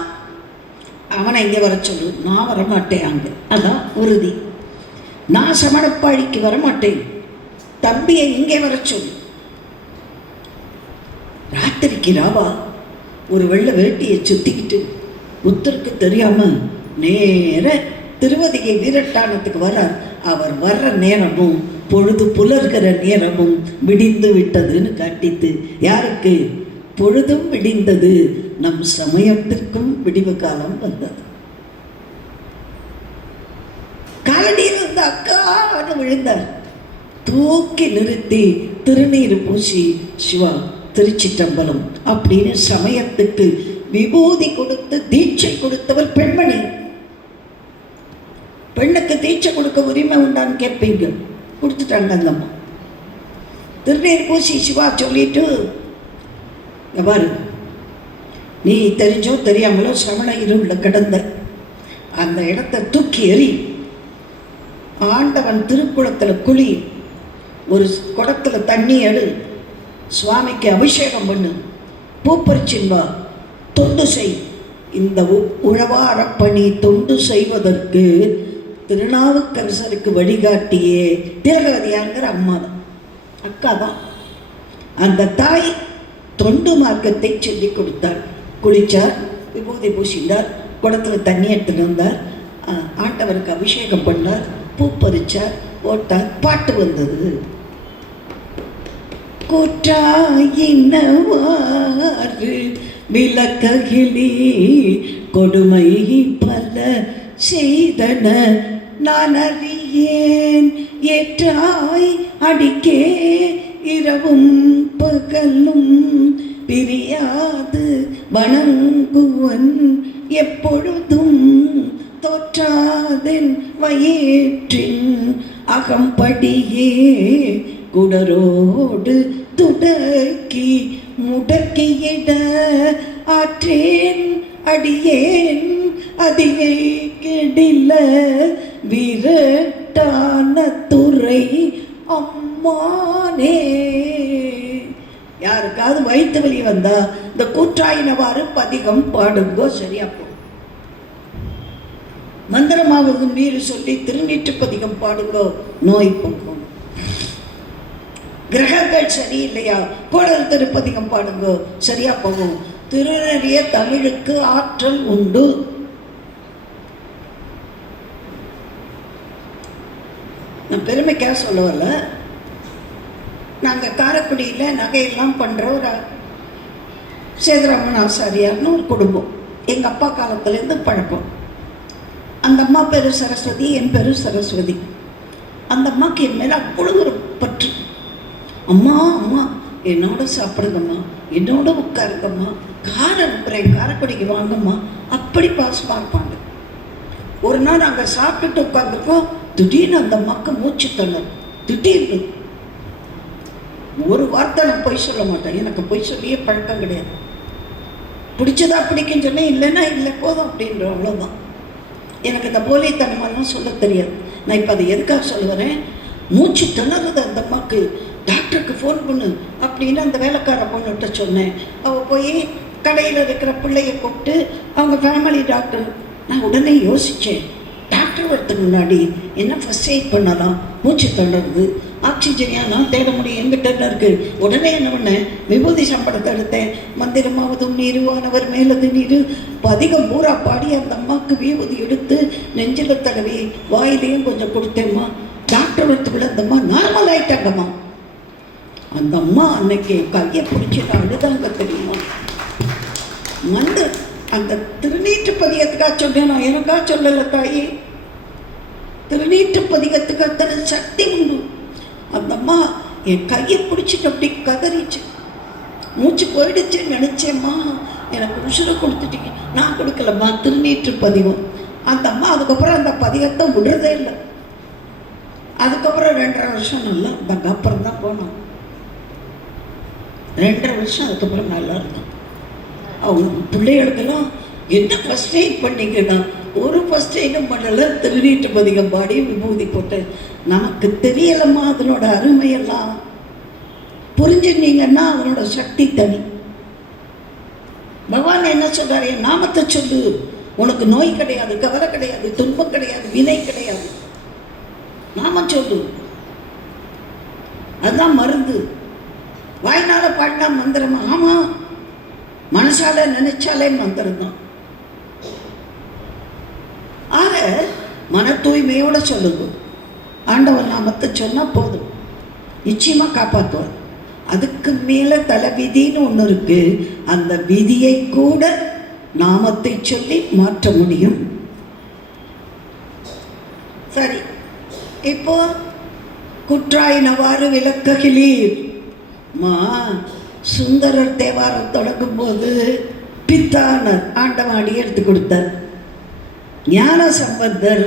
அவனை இங்கே வர சொல்லு. நான் வரமாட்டேன் அங்கே. அதான் உறுதி. நான் சமணப்பாடிக்கு வரமாட்டேன். தம்பியை இங்கே வர சொல்லு. ராத்திரிக்கு ராவா ஒரு வெள்ளை வேட்டியை சுத்திக்கிட்டு புத்தருக்கு தெரியாமல் நேர திருவதிகை வீரட்டானத்துக்கு வரார். அவர் வர்ற நேரமும் பொழுது புலர்கிற நேரமும் விடிந்து விட்டதுன்னு காட்டித்து. யாருக்கு? பொழுதும் விடிந்தது, நம் சமயத்திற்கும் விடிவு காலம் வந்தது. காலடியில் இருந்த அக்கான்னு விழுந்தார். தூக்கி நிறுத்தி திருநீர் பூசி, சிவா திருச்சிற்றம்பலம் அப்படின்னு சமயத்துக்கு விபூதி கொடுத்து தீட்சை கொடுத்தவர் பெண்மணி. பெண்ணுக்கு தீட்சை கொடுக்க உரிமை உண்டான்னு கேட்பீங்க. கொடுத்துட்டாங்க அந்த அம்மா. திருநீர் பூசி சிவா சொல்லிட்டு, பாரு, நீ தெரிஞ்சோ தெரியாமலோ சமண இருளில் கிடந்த அந்த இடத்த தூக்கி எறி, ஆண்டவன் திருக்குளத்தில் குழி, ஒரு குடத்தில் தண்ணி எடு, சுவாமிக்கு அபிஷேகம் பண்ணு, பூப்பறிச்சின்வா, தொண்டு செய். இந்த உழவாரப்பணி தொண்டு செய்வதற்கு திருநாவுக்கரசருக்கு வழிகாட்டியே திலகவதியாங்கிற அம்மா தான், அக்கா தான். அந்த தாய் தொண்டு மார்க்கத்தை சொல்லி கொடுத்தார். குளித்தார், விபூதி பூசினார், குடத்தில் தண்ணி எடுத்துட்டு வந்தார், ஆண்டவருக்கு அபிஷேகம் பண்ணார், பூ பறிச்சார், ஓட்டார், பாட்டு வந்தது. கூற்றாயினவாறு விளக்ககிலி கொடுமை பல செய்தன நான் அறியேன், ஏற்றாய் அடிக்கே இரவும் பகலும் பிரியாது வணங்குவன் எப்பொழுதும் தோற்றாதென் வயிற்றின் அகம்படியே குடரோடு துடக்கி முடக்கியிட ஆற்றேன் அடியேன் அதிகை கெடில விரட்டான துறை அம்மானே. யாருக்காவது வயிற்று வலி வந்தா இந்த கூற்றாயினவாறு பதிகம் பாடுங்கோ, சரியா போ. மந்திரமாவது மீறி சொல்லி திருநீற்று பதிகம் பாடுங்கோ, நோய் போகும். கிரகங்கள் சரியில்லையா, கோளர் திருப்பதிகம் பாடுங்கோ, சரியா போகும். திருநெறிய தமிழுக்கு ஆற்றல் உண்டு. நான் பெருமைக்காக சொல்ல வரல. நாங்கள் காரைக்குடியில் நகையெல்லாம் பண்ணுற ஒரு சேதுராமன் ஆசாரியார்னு ஒரு குடும்பம், எங்கள் அப்பா காலத்துலேருந்து பழக்கம். அந்த அம்மா பேரு சரஸ்வதி, என் பேரு சரஸ்வதி. அந்த அம்மாவுக்கு என் மேலே அவ்வளோ ஒரு பற்று. அம்மா அம்மா என்னோட சாப்பிடுங்கம்மா, என்னோட உட்காருங்கம்மா, கார் அனுப்புகிறேன், காரைக்குடிக்கு வாங்கம்மா, அப்படி பாசமாக இருப்பாங்க. ஒரு நாள் நாங்கள் சாப்பிட்டுட்டு உட்காந்துருக்கோம், திடீர்னு அந்த அம்மாவுக்கு மூச்சு தள்ளல். திடீர்னு ஒரு வார்த்தை நான் பொய் சொல்ல மாட்டேன், எனக்கு பொய் சொல்லியே பழக்கம் கிடையாது. பிடிச்சதா பிடிக்குன்னு சொன்னேன், இல்லைன்னா இல்லை போதும் அப்படின்ற, அவ்வளோதான். எனக்கு இந்த போலித்தனமெல்லாம் சொல்ல தெரியாது. நான் இப்போ அதை எதுக்காக சொல்லுவேன், மூச்சு திணறுது அந்த அம்மாவுக்கு, டாக்டருக்கு ஃபோன் பண்ணு அப்படின்னு அந்த வேலைக்கார பொண்ணுகிட்ட சொன்னேன். அவள் போய் கடையில் இருக்கிற பிள்ளைய கூப்பிட்டு அவங்க ஃபேமிலி டாக்டர். நான் உடனே யோசித்தேன், டாக்டர் வரதுக்கு முன்னாடி என்ன ஃபஸ்ட் எய்ட் பண்ணலாம், மூச்சு திணறுது, ஆக்சிஜன் ஏன்லாம் தேட முடியும், எங்கிட்ட இருக்குது. உடனே என்ன பண்ணேன், விபூதி சம்பளத்தை எடுத்தேன். மந்திரமாவதும் நீருவானவர் மேலது நீரு பதிகம் பூரா பாடி அந்த அம்மாவுக்கு விபூதி எடுத்து நெஞ்சில் தடவி வாயிலையும் கொஞ்சம் கொடுத்தேம்மா. டாக்டர் வரத்துக்குள்ள அந்த அம்மா நார்மல் ஆகிட்டாங்கம்மா. அந்த அம்மா அன்னைக்கு கையை பிடிச்சிட்டு அழுதாங்க தெரியுமா. அந்த திருநீற்று பதிகத்துக்காக சொன்னேன் நான், எனக்காக சொல்லலை தாயி. திருநீற்று பதிகத்துக்கு அத்தனை சக்தி உண்டு. அந்த அம்மா என் கையை பிடிச்சிட்டு அப்படி கதறிச்சு. மூச்சு போயிடுச்சுன்னு நினச்சேம்மா, எனக்கு உசுரை கொடுத்துட்டீங்க. நான் கொடுக்கலம்மா, திருநீற்று பதிகம். அந்த அம்மா அதுக்கப்புறம் அந்த பதிகத்தை விடுறதே இல்லை. அதுக்கப்புறம் 2.5 வருஷம் நல்லா இருந்தாங்க. அப்புறம் தான் போனோம், 2.5 வருஷம் அதுக்கப்புறம் நல்லா இருந்தோம். அவங்க பிள்ளைகளுக்கெல்லாம் என்ன ஃபஸ்ட் எய்ட் பண்ணிங்கன்னா, ஒரு ஃபஸ்ட் எய்டும் பண்ணலை, திருநீட்டு பதிகம் பாடி விபூதி போட்டு. நமக்கு தெரியலம்மா அதனோட அருமையெல்லாம். புரிஞ்சுனீங்கன்னா அதனோட சக்தி தனி. பகவான் என்ன சொல்கிறார், என் நாமத்தை சொல்லு, உனக்கு நோய் கிடையாது, கவலை கிடையாது, துன்பம் கிடையாது, வினை கிடையாது. நாமம் சொல்லு, அதுதான் மருந்து. வாய்னால பாடினா மந்திரமா? ஆமாம், மனசால நினைச்சாலே மந்திரம் தான். ஆக மன தூய்மையோட சொல்லுங்க, ஆண்டவன் நாமத்தை சொன்னால் போதும், நிச்சயமாக காப்பாற்றுவார். அதுக்கு மேலே தலை விதின்னு ஒன்று இருக்கு. அந்த விதியை கூட நாமத்தை சொல்லி மாற்ற முடியும். சரி, இப்போ குற்றாயினவாறு விளக்ககிலீர். சுந்தரர் தேவாரம் தொடங்கும் போது பித்தானர் ஆண்டவாடி எடுத்து கொடுத்தார். ஞான சம்பந்தர்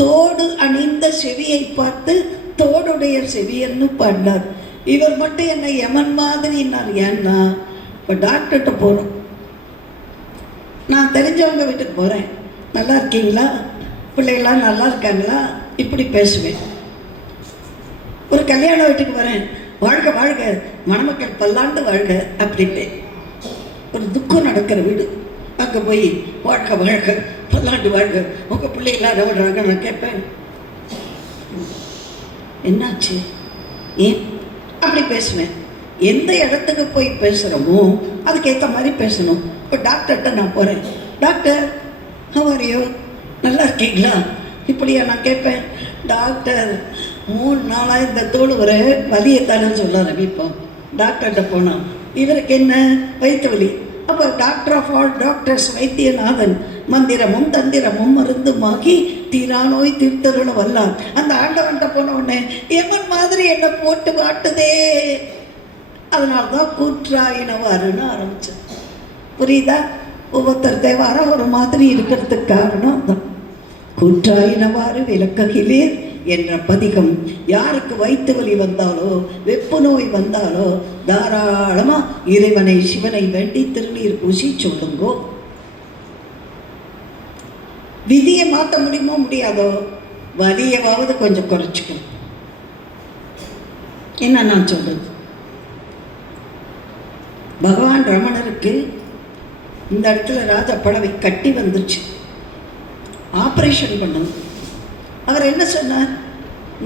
தோடு அணிந்த செவியை பார்த்து தோடுடைய செவியன்னு பாடினார். இவர் மட்டும் என்ன யமன் மாதிரினார். ஏன்னா இப்போ டாக்டர்கிட்ட போகிறோம், நான் தெரிஞ்சவங்க வீட்டுக்கு போகிறேன், நல்லா இருக்கீங்களா, பிள்ளைகளாம் நல்லா இருக்காங்களா, இப்படி பேசுவேன். ஒரு கல்யாண வீட்டுக்கு வரேன், வாழ்க வாழ்க, மணமக்கள் பல்லாண்டு வாழ்க அப்படின்ட்டு. ஒரு துக்கம் நடக்கிற வீடு, அங்கே போய் வாழ்க வாழ்க, பல்லாண்டு வாழ்க, உங்கள் பிள்ளைகளாம் விடுறாங்க. நான் கேட்பேன், என்னாச்சு, ஏன் அப்படி பேசுவேன். எந்த இடத்துக்கு போய் பேசுகிறோமோ அதுக்கேற்ற மாதிரி பேசணும். இப்போ டாக்டர்கிட்ட நான் போகிறேன், டாக்டர் ஹவ் நல்லா இருக்கீங்களா, இப்படியா நான் கேட்பேன். டாக்டர் 3 நாளாக இந்த தோல் ஒரு வலியத்தானு சொல்ல ஆரம்பிப்போம். டாக்டர்கிட்ட போனோம், இவருக்கு என்ன வயிற்று வலி. அப்போ doctor of all doctors Vaidyanathan மந்திரமும் தந்திரமும் மருந்துமாகி தீரா நோய் தீர்த்தருள வல்லான். அந்த ஆண்டவன்கிட்ட போன உடனே எமன் மாதிரி என்னை போட்டு வாட்டுதே. அதனால தான் கூற்றாயினவாறுன்னு ஆரம்பித்தேன். புரியுதா? ஒவ்வொருத்தர் தேவாரம் ஒரு மாதிரி இருக்கிறதுக்கு காரணம் தான். கூற்றாயினவாறு விளக்ககிலீர் என்ற பதிகம் யாருக்கு வயிற்று வலி வந்தாலோ வெப்பு நோய் வந்தாலோ தாராளமாக இறைவனை சிவனை வேண்டி திருநீர் பூசி சொல்லுங்கோ. விதியை மாற்ற முடியுமோ முடியாதோ, வலியவாவது கொஞ்சம் குறைச்சிக்கணும். என்ன நான் சொல்றது, பகவான் ரமணருக்கு இந்த இடத்துல ராஜா படவை கட்டி வந்துருச்சு, ஆப்ரேஷன் பண்ணணும். அவர் என்ன சொன்னார்,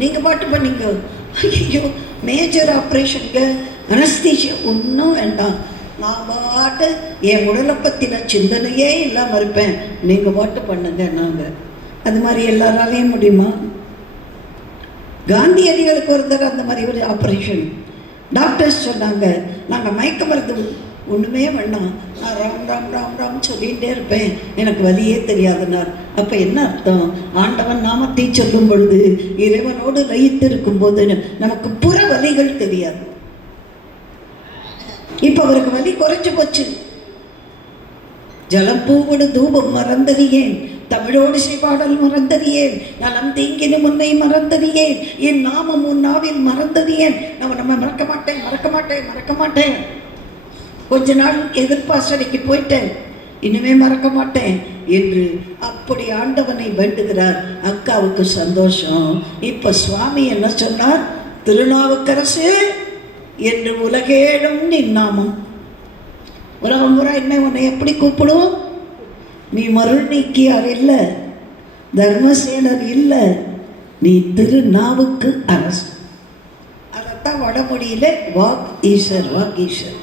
நீங்கள் பாட்டு பண்ணீங்க. ஐயோ, மேஜர் ஆப்ரேஷனுக்கு அனஸ்தீஷியா ஒன்றும் வேண்டாம், நான் பாட்டு என் உடலை பற்றின சிந்தனையே இல்லாமல் இருப்பேன், நீங்கள் பாட்டு பண்ணுங்க. நாங்கள் அது மாதிரி எல்லாராலையும் முடியுமா? காந்தியடிகளுக்கு ஒரு தடவை அந்த மாதிரி ஒரு ஆப்ரேஷன் டாக்டர்ஸ் சொன்னாங்க, நாங்கள் மயக்க மருந்து ஒன்றுமே வேண்டாம், நான் ராம் ராம் ராம் ராம் சொல்லிகிட்டே இருப்பேன், எனக்கு வலியே தெரியாதுன்னார். அப்போ என்ன அர்த்தம்? ஆண்டவன் நாமத்தை சொல்லும் பொழுது, இறைவனோடு லயித்து இருக்கும்போது நமக்கு புற வலிகள் தெரியாது. இப்போ அவருக்கு வலி குறைஞ்சு போச்சு. ஜலம் பூவோடு தூபம் மறந்தறியேன், தமிழோடு செய்பாடல் மறந்தறியேன், நலம் தீங்கினும் உன்னை மறந்தறியேன், என் நாமம் உன் நாவில் மறந்தறியேன். நம்ம மறக்க மாட்டேன் மறக்க மாட்டேன் மறக்க மாட்டேன். கொஞ்ச நாள் எதிர்பாசனைக்கு போயிட்டேன், இனிமே மறக்க மாட்டேன் என்று அப்படி ஆண்டவனை வேண்டுகிறார். அக்காவுக்கு சந்தோஷம். இப்போ சுவாமி என்ன சொன்னார்? திருநாவுக்கரசு என்று உலகேடும் நின் நாமம். உலகம் பூரா என்ன உன்னை எப்படி கூப்பிடும்? நீ மருள் நீக்கியார் இல்லை, தர்மசேனர் இல்லை, நீ திருநாவுக்கு அரசு. அதைத்தான் வடமொழியில் வாக் ஈஸ்வர், வாக் ஈஸ்வர்,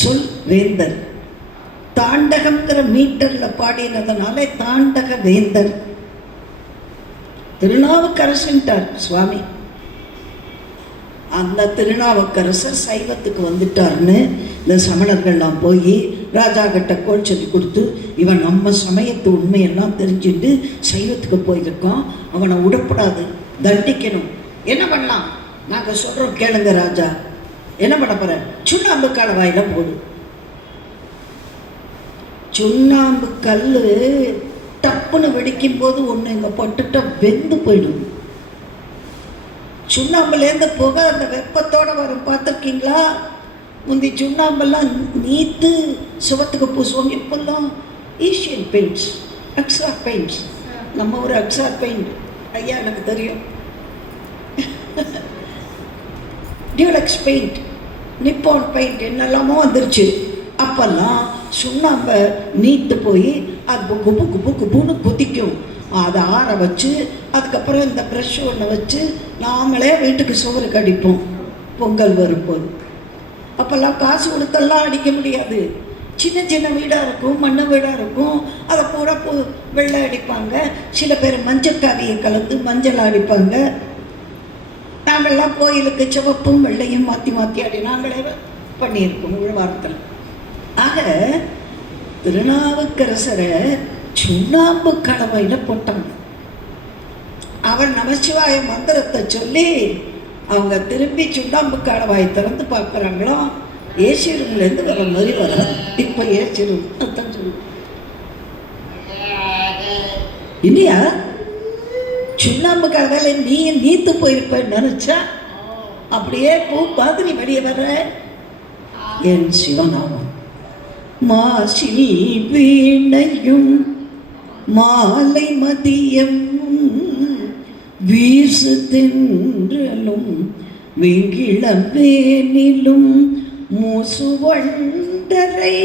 சொல் வேந்தர். தாண்டகம்ங்கிற மீட்டரில் பாடினதுனால தாண்டக வேந்தர். திருநாவுக்கரசுன்ட்டார் சுவாமி. அந்த திருநாவுக்கரசர் சைவத்துக்கு வந்துட்டார்னு இந்த சமணர்கள்லாம் போய் ராஜா கிட்ட கோல் சொல்லி கொடுத்து, இவன் நம்ம சமயத்து உண்மையெல்லாம் தெரிஞ்சுட்டு சைவத்துக்கு போயிருக்கான், அவனை விடக்கூடாது, தண்டிக்கணும். என்ன பண்ணலாம்? நாங்கள் சொல்கிறோம் கேளுங்க ராஜா. என்ன பண்ண போகிற? சுண்ணாம்பு காலவாயில் போடு. சுண்ணாம்பு கல் டப்புன்னு வெடிக்கும் போது ஒன்று இங்கே பட்டுட்டா வெந்து போயிடும். சுண்ணாம்புலேருந்து புகை அந்த வெப்பத்தோடு வரும், பார்த்துருக்கீங்களா? முந்தி சுண்ணாம்பெல்லாம் நீத்து சுவத்துக்கு பூசுவோம். இப்போல்லாம் ஏஷியன் பெயிண்ட்ஸ், அக்ஸா பெயிண்ட்ஸ். நம்ம ஒரு அக்ஸா பெயிண்ட் ஐயா எனக்கு தெரியும், டியூலக்ஸ் பெயிண்ட், நிப்பான் பெயிண்ட் என்னெல்லாமோ வந்துருச்சு. அப்போல்லாம் சுண்ணாம்பை நீத்து போய் அது குப்பு குப்பு குப்புன்னு குதிக்கும். அதை ஆற வச்சு அதுக்கப்புறம் இந்த ப்ரெஷ் ஒன்று வச்சு நாமளே வீட்டுக்கு சுவருக்கு அடிப்போம் பொங்கல் வரும்போது. அப்போல்லாம் காசு கொடுத்தெல்லாம் அடிக்க முடியாது. சின்ன சின்ன வீடாக இருக்கும், மண்ணு வீடாக இருக்கும். அதை பூரா வெள்ளை அடிப்பாங்க. சில பேர் மஞ்சள் காவியை கலந்து மஞ்சள் அடிப்பாங்க. நாங்கள்லாம் கோயிலுக்கு சிவப்பும் வெள்ளையும் மாற்றி மாற்றி அடி நாங்களே பண்ணியிருக்கோம் உழவாரத்தில். ஆக திருநாவுக்கரசரை சுண்ணாம்பு கலவையில் போட்டாங்க. அவர் நமசிவாய மந்திரத்தை சொல்லி அவங்க திரும்பி சுண்ணாம்பு காலவாயை திறந்து பார்க்குறாங்களோ, ஏசி ரூம்லேருந்து வர மாதிரி வராது. இப்போ ஏசி ரூம் அதான் சொல்லுவோம் இல்லையா? சுண்ணாம்பு கலவையில் நீ நீத்து போயிருப்பேன்னு நினச்சா அப்படியே பூ பார்த்து நீ வெளியே வர்ற. என் சிவநாமம் மாசில் வீணையும் மாலை மதியம் வீசு தென்றலும் வெங்கிளம்பேனிலும் மூசுவண்டரை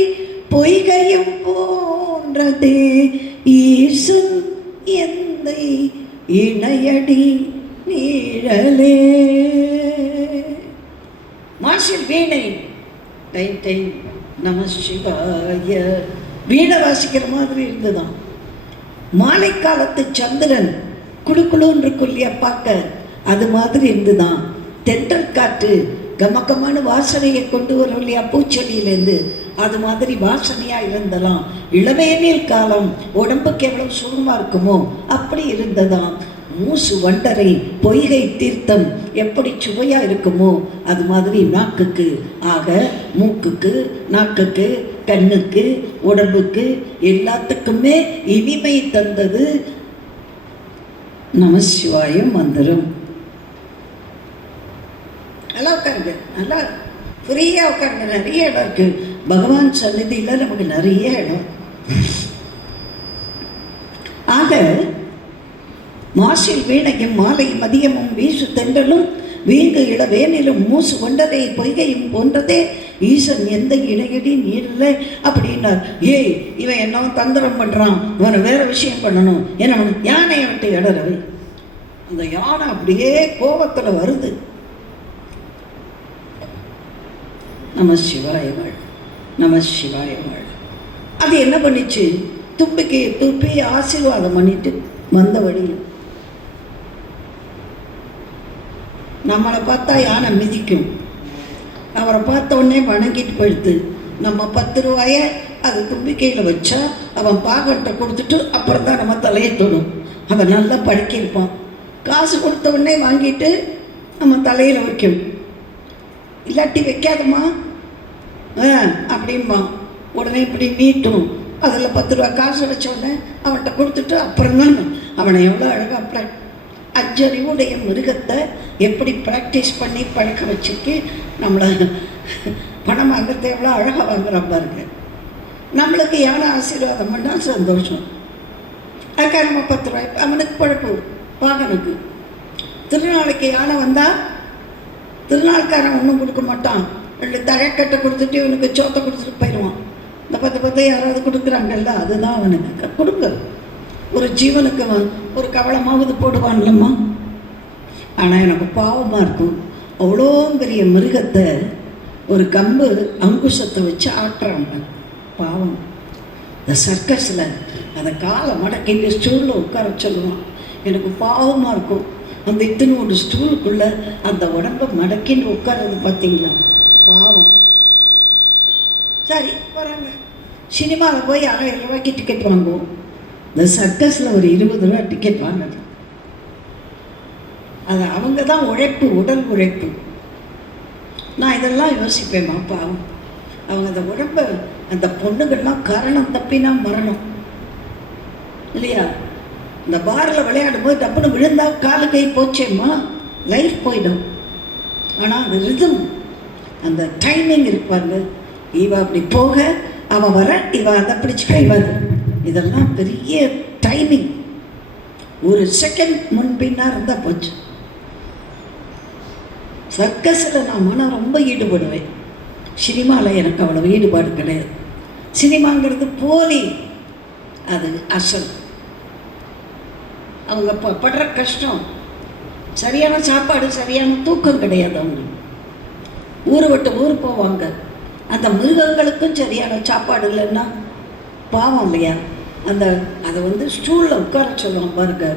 பொய்கையும் போன்றதே ஈசன் எந்தை இணையடி நீழலே. மாசில் வீணை டைம் டைம் நம சிவாய வீணை வாசிக்கிற மாதிரி இருந்துதான். மாலை காலத்து சந்திரன் குழுக்குழுன்று கொல்லிய பார்க்க அது மாதிரி இருந்துதான். தென்றல் காற்று கமக்கமான வாசனையை கொண்டு வரும் இல்லையா பூச்செடியிலேருந்து, அது மாதிரி வாசனையாக இருந்தலாம். இளவேனில் காலம் உடம்புக்கு எவ்வளவு சுகமாக இருக்குமோ அப்படி இருந்ததாம். மூசு வண்டரை பொய்கை தீர்த்தம் எப்படி சுவையாக இருக்குமோ அது மாதிரி நாக்குக்கு, ஆக மூக்குக்கு, நாக்குக்கு, கண்ணுக்கு, உடம்புக்கு எல்லாத்துக்குமே இனிமை தந்தது நமசிவாயம் மந்திரம். நல்லா உட்காருங்க, நல்லா ஃப்ரீயாக உட்காருங்க. நிறைய இடம் இருக்குது பகவான் சந்நிதியில், நமக்கு நிறைய இடம். ஆக மாசில் வீணையும் மாலை மதியமும் வீசு தென்றலும் வீங்கு இளவேனிலும் மூசு கொண்டதை பொய்கையும் போன்றதே ஈசன் எந்த இணையடி நீரில் அப்படின்னார். ஏய் இவன் என்ன தந்திரம் பண்ணுறான், இவனை வேற விஷயம் பண்ணணும், என்ன யானையை விட்டு இடறவை. அந்த யானை அப்படியே கோபத்தில் வருது. நம சிவாயவாள், நம சிவாயவாள். அது என்ன பண்ணிச்சு? தும்பிக்கையை துப்பி ஆசீர்வாதம் பண்ணிட்டு வந்த வழியில் நம்மளை பார்த்தா யானை மிதிக்கும். அவரை பார்த்த உடனே வணங்கிட்டு போயிடுது. நம்ம 10 ரூபாயை அது தும்பிக்கையில் வச்சா அவன் பாகன்ட்ட கொடுத்துட்டு அப்புறம் தான் நம்ம தலையை தொடும். அதை நல்லா பழக்கியிருப்பான். காசு கொடுத்த உடனே வாங்கிட்டு நம்ம தலையில் வைக்கணும். இல்லாட்டி வைக்காதம்மா அப்படின்பா. உடனே இப்படி நீட்டணும். அதில் 10 ரூபா காசு வச்ச உடனே அவன்கிட்ட கொடுத்துட்டு அப்புறம் தான் அவனை எவ்வளோ அழகாக 5 அறிவுடைய மிருகத்தை எப்படி ப்ராக்டிஸ் பண்ணி பழக்க வச்சுக்கு நம்மளை பணம் வாங்குறது எவ்வளோ அழகாக வாங்குறான் பாருங்க. நம்மளுக்கு யானை ஆசீர்வாதம் பண்ணால் சந்தோஷம். அதுக்காக நம்ம 10 ரூபாய் அவனுக்கு பழப்பு. வாகனுக்கு திருநாளைக்கு யானை வந்தால் திருநாள்காரன் ஒன்றும் கொடுக்க மாட்டான். 2 தழைக்கட்டை கொடுத்துட்டு இவனுக்கு சோத்தை கொடுத்துட்டு போயிடுவான். இந்த 10 யாராவது கொடுக்குறாங்கல்ல, அதுதான் அவனுக்கு கொடுக்க. ஒரு ஜீவனுக்கு ஒரு கவளமாவது போடுவான்லம்மா. ஆனால் எனக்கு பாவமாக இருக்கும். அவ்வளோ பெரிய மிருகத்தை ஒரு கம்பு அங்குசத்தை வச்சு ஆட்டுறாங்க. பாவம். இந்த சர்க்கஸில் அதை காலை மடக்கிட்டு ஸ்டூலில் உட்கார சொல்லுவான். எனக்கு பாவமாக இருக்கும். அந்த இத்தனோட ஸ்டூலுக்குள்ளே அந்த உடம்பை மடக்கின்னு உட்கார்றது பார்த்தீங்களா, பாவம். சரி வராங்க. சினிமாவில் போய் 1000 ரூபாய்க்கு டிக்கெட் வாங்குவோம். இந்த சர்க்கஸில் ஒரு 20 ரூபா டிக்கெட் வாங்குறது. அது அவங்க தான் உழைப்பு, உடல் உழைப்பு. நான் இதெல்லாம் யோசிப்பேன். பாவம். அவங்க அந்த உடம்பை, அந்த பொண்ணுகள்லாம் காரணம் தப்பினா மரணம் இல்லையா? இந்த பாரில் விளையாடும் போது டப்புன்னு விழுந்தா காலு கை போச்சேம்மா, லைஃப் போயிடும். ஆனால் அந்த ரிதம், அந்த டைமிங் இருப்பாங்க. இவ அப்படி போக அவன் வர, இவ அதை பிடிச்சி கைவாது. இதெல்லாம் பெரிய டைமிங். ஒரு செகண்ட் முன்பின்னா இருந்தால் போச்சு. சர்க்கஸில் நான் ரொம்ப ஈடுபடுவேன். சினிமாவில் எனக்கு அவ்வளோ ஈடுபாடு கிடையாது. சினிமாங்கிறது போலி, அது அசல். அவங்க படுற கஷ்டம், சரியான சாப்பாடு, சரியான தூக்கம் கிடையாது. அவங்க ஊரை விட்டு ஊர் போவாங்க. அந்த மிருகங்களுக்கும் சரியான சாப்பாடு இல்லைன்னா பாவம் இல்லையா? அதை ஸ்டூலில் உட்கார சொல்லுவான் பாருங்க.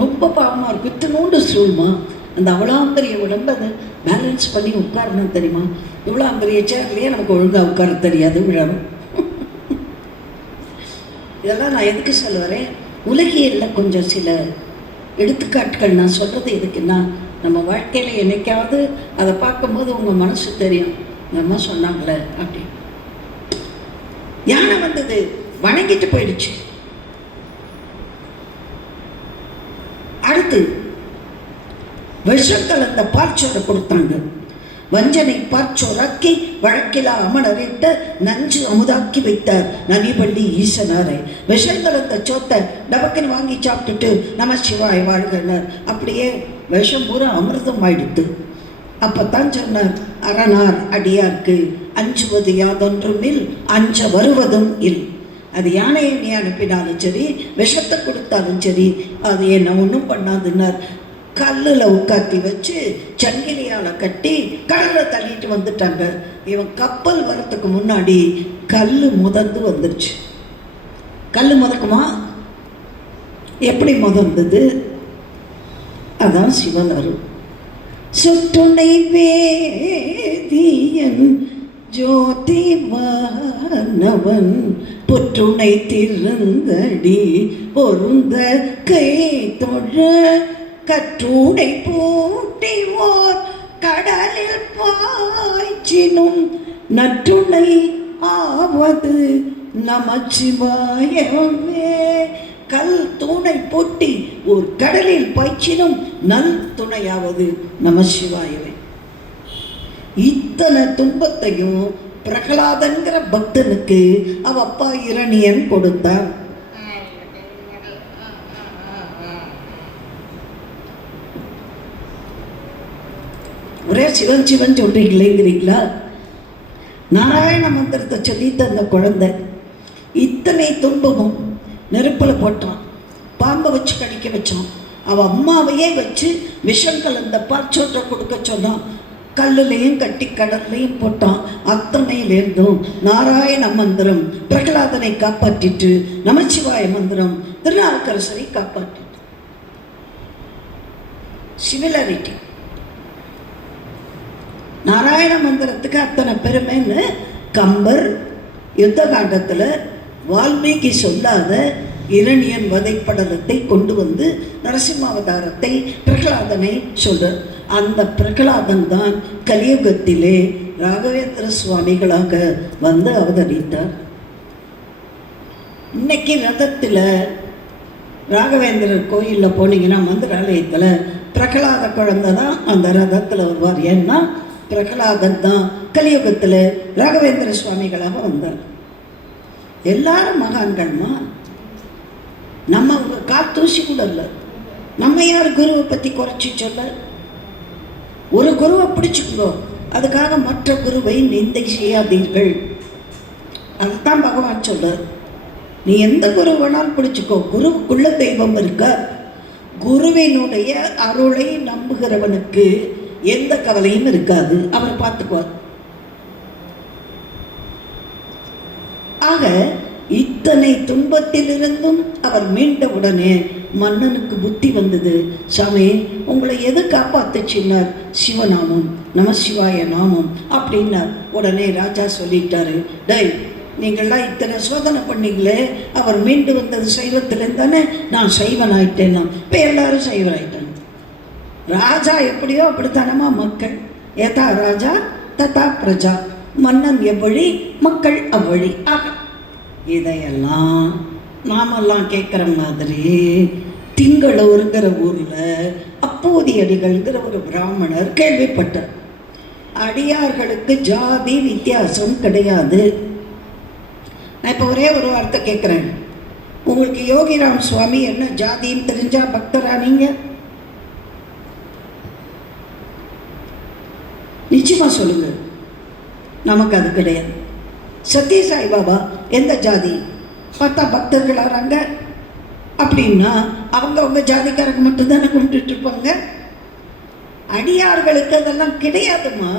ரொம்ப பாவமாக இருக்கும். இத்தனோண்டு ஸ்டூல்மா, அந்த அவ்வளோ பெரிய உடம்பை அதை பேலன்ஸ் பண்ணி உட்காரணும் தெரியுமா? இவ்வளோ பெரிய சேர்லேயே நமக்கு ஒழுங்காக உட்கார தெரியாது, விழணும். இதெல்லாம் நான் எதுக்கு சொல்ல வரேன்? உலகியலில் கொஞ்சம் சில எடுத்துக்காட்டுகள் நான் சொல்கிறது எதுக்குன்னா, நம்ம வாழ்க்கையில் என்னைக்காவது அதை பார்க்கும்போது உங்கள் மனசு தெரியும், இந்த அம்மா சொன்னாங்களே அப்படி. யானை வந்தது, வணங்கிட்டு போயிடுச்சு. அடுத்து விஷம் கலந்த பாற்சோரை கொடுத்தாங்க. வஞ்சனை பாற்சோராக்கி வழக்கிலா அமனரிட்ட நஞ்சு அமுதாக்கி வைத்தார் நனிபள்ளி ஈசனாரை. விஷம் கலந்த சோத்தை டபக்குன்னு வாங்கி சாப்பிட்டுட்டு நம சிவாய் வாழ்கனர். அப்படியே விஷம் பூரா அமிர்தம் ஆயிடுத்து. அப்பத்தான் சொன்னார், அரணார் அடியார்க்கு அஞ்சுவது யாதொன்றுமில் அஞ்ச வருவதும் இல். அது யானையை நீ அனுப்பினாலும் சரி, விஷத்தை கொடுத்தாலும் சரி, அது என்ன ஒன்றும் பண்ணாதுன்னார். கல்லில் உட்காத்தி வச்சு சங்கிலியால் கட்டி கடலில் தள்ளிட்டு வந்துட்டாங்க. இவன் கப்பல் வரத்துக்கு முன்னாடி கல் முதந்து வந்துருச்சு. கல் முதக்குமா? எப்படி முதந்தது? அதான் சிவன் அருள். சுற்றுணை வேதியன் ஜோதிவானவன் புற்றுணை திருந்தடி பொருந்த கை தொழ கற்றுடை பூட்டிவோர் கடலில் பாய்ச்சினும் நற்றுணை ஆவது நமச்சிவாயமே. கல் தூணை பூட்டி ஒரு கடலில் பாய்ச்சினும் நல் துணையாவது நமசிவாயமே. இத்தனை துன்பத்தையும் பிரகலாதன்கிற பக்தனுக்கு அவ அப்பா இரணியன் கொடுத்தான். ஒரே சிவன் சிவன் சொல்றீங்களேங்கிறீங்களா? நாராயண மந்திரத்தை சொல்லி தந்த குழந்தை இத்தனை துன்பமும் நெருப்பில் போட்டான், பாம்பை வச்சு கடிக்க வச்சான். அவள் அம்மாவையே வச்சு விஷம் கலந்த பாற்சோற்றை கொடுக்க சொன்னான். கல்லுலையும் கட்டி கடல்லையும் போட்டான். அத்தனையிலேருந்தும் நாராயண மந்திரம் பிரகலாதனை காப்பாற்றிட்டு, நமச்சிவாய மந்திரம் திருநாவுக்கரசரை காப்பாற்றிட்டு. சிமிலாரிட்டி. நாராயண மந்திரத்துக்கு அத்தனை பெருமைன்னு கம்பர் யுத்த காண்டத்தில் வால்மீகி சொல்லாத இரணியன் வதைப்படலத்தை கொண்டு வந்து நரசிம்மாவதாரத்தை பிரகலாதனை சொல்றார். அந்த பிரகலாதன் தான் கலியுகத்திலே ராகவேந்திர சுவாமிகளாக வந்து அவதரித்தார். இன்னைக்கு ரதத்தில் ராகவேந்திரர் கோயிலில் போனீங்கன்னா மந்திராலயத்தில் பிரகலாத குழந்தை தான் அந்த ரதத்தில் வருவார். ஏன்னா பிரகலாதன் தான் கலியுகத்தில் ராகவேந்திர சுவாமிகளாக வந்தார். எல்லாரும் மகான்கள்மா, நம்ம காத்தூசி கூட இல்லை. நம்ம யார் குருவை பற்றி குறைச்சி சொல்ல? ஒரு குருவை பிடிச்சிக்கோ, அதுக்காக மற்ற குருவை நிந்தை செய்யாதீர்கள். அதுதான் பகவான் சொல்றார். நீ எந்த குரு வேணாலும் பிடிச்சிக்கோ, குருவுக்குள்ள தெய்வம் இருக்க. குருவினுடைய அருளை நம்புகிறவனுக்கு எந்த கவலையும் இருக்காது, அவர் பார்த்துக்குவார். ஆக இத்தனை துன்பத்திலிருந்தும் அவர் மீண்ட உடனே மன்னனுக்கு புத்தி வந்தது. சாமி, உங்களை எது காப்பாத்துச்சின்னார்? சிவநாமம், நமசிவாய நாமம் அப்படின்னார். உடனே ராஜா சொல்லிட்டாரு, டேய், நீங்கள்லாம் இத்தனை சோதனை பண்ணீங்களே, அவர் மீண்டு வந்தது சைவத்திலேருந்து தானே, நான் சைவன் ஆயிட்டேன்னா. இப்போ எல்லாரும் சைவன் ஆயிட்டாங்க. ராஜா எப்படியோ அப்படித்தானமா மக்கள். ஏதா ராஜா ததா பிரஜா, மன்னன் எவ்வழி மக்கள் அவ்வழி. ஆக இதையெல்லாம் நாமெல்லாம் கேட்குற மாதிரி திங்களூருங்கிற ஊரில் அப்போதி அடிகள்ங்கிற ஒரு பிராமணர் கேள்விப்பட்டார். அடியார்களுக்கு ஜாதி வித்தியாசம் கிடையாது. நான் இப்போ ஒரே ஒரு வார்த்தை கேட்குறேன். உங்களுக்கு யோகிராம் சுவாமி என்ன ஜாதின்னு தெரிஞ்சா பக்தரா நீங்க? நிச்சயமா சொல்லுங்க. நமக்கு அது கிடையாது. சத்ய சாய் பாபா எந்த ஜாதி? பார்த்தா பக்தர்கள் வராங்க அப்படின்னா அவங்க ஜாதிக்காரங்க மட்டும்தானே கும்பிட்டு இருப்பாங்க. அடியார்களுக்கு அதெல்லாம் கிடையாதுமா.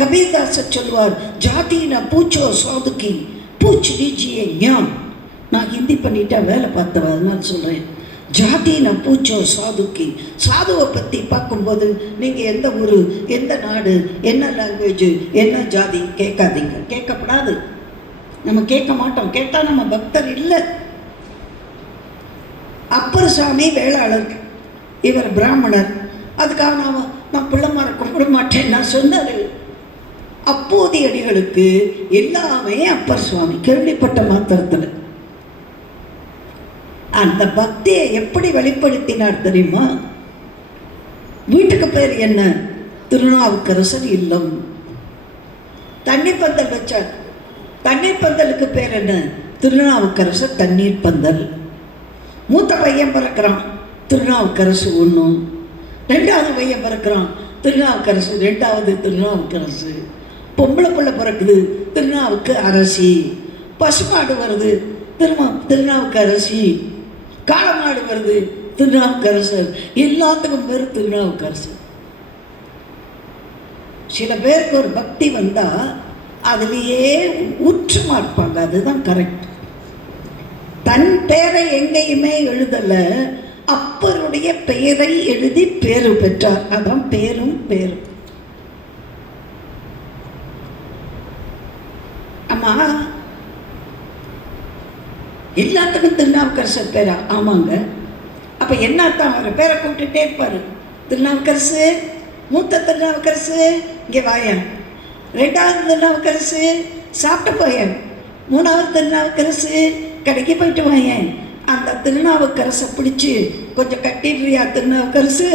கபீர்தாச சொல்லுவார், ஜாதினா பூச்சோ சாதுக்கி பூச் लीजिए ஞான். நான் ஹிந்தி பண்ணிட்டா வேலை பார்த்தவ, அதனால சொல்கிறேன். ஜாதினா பூச்சோ சாதுக்கி. சாதுவை பற்றி பார்க்கும்போது நீங்கள் எந்த ஊர், எந்த நாடு, என்ன லாங்குவேஜ், என்ன ஜாதி கேட்காதீங்க. கேட்கப்படாது. நம்ம கேட்க மாட்டோம். கேட்டால் நம்ம பக்தர் இல்லை. அப்பர் சாமி வேளாளர், இவர் பிராமணர். அதுக்காக நான் பிள்ளைமாரை கும்பிட மாட்டேன் நான் சொன்னார். அப்போதைய அடிகளுக்கு எல்லாமே அப்பர் சுவாமி கேள்விப்பட்ட மாத்திரத்தில். அந்த பக்தியை எப்படி வெளிப்படுத்தினார் தெரியுமா? வீட்டுக்கு பேர் என்ன? திருநாவுக்கரசர் இல்லம். தண்ணீர் பந்தல் வச்சார். தண்ணீர் பந்தலுக்கு பேர் என்ன? திருநாவுக்கரசர் தண்ணீர் பந்தல். மூத்த பையன் பிறக்கிறான், திருநாவுக்கரசு ஒன்று. ரெண்டாவது பையன் பிறக்கிறான், திருநாவுக்கரசு ரெண்டாவது திருநாவுக்கரசு. பொம்பளை பிள்ளை பிறக்குது, திருநாவுக்கு அரசி. பசுமாடு வருது, திருநாவுக்கு அரசி. காளமாடு வருது, திருநாவுக்கரசர். எல்லாத்துக்கும் பேர் திருநாவுக்கரசர். சில பேருக்கு ஒரு பக்தி வந்தா அதுலேயே உற்றுமா இருப்பாங்க. அதுதான் கரெக்ட். தன் பெயரை எங்கேயுமே எழுதலை, அப்பருடைய பெயரை எழுதி பேரு பெற்றார். அதான் பேரும் பேரும். ஆமா, எல்லாத்துக்கும் திருநாவுக்கரசர் பேரா? ஆமாங்க. அப்ப என்னத்தான் அவர் பேரை கூப்பிட்டுட்டே இருப்பாரு. திருநாவுக்கரசு, மூத்த திருநாவுக்கரசு இங்கே வாயன், ரெண்டாவது திருநாவுக்கரசு சாப்பிட்டு போயேன், மூணாவது திருநாவுக்கரசு கடைக்கு போயிட்டு வாயேன். அந்த திருநாவுக்கரசை பிடிச்சி கொஞ்சம் கட்டிடுறியா திருநாவுக்கரசு?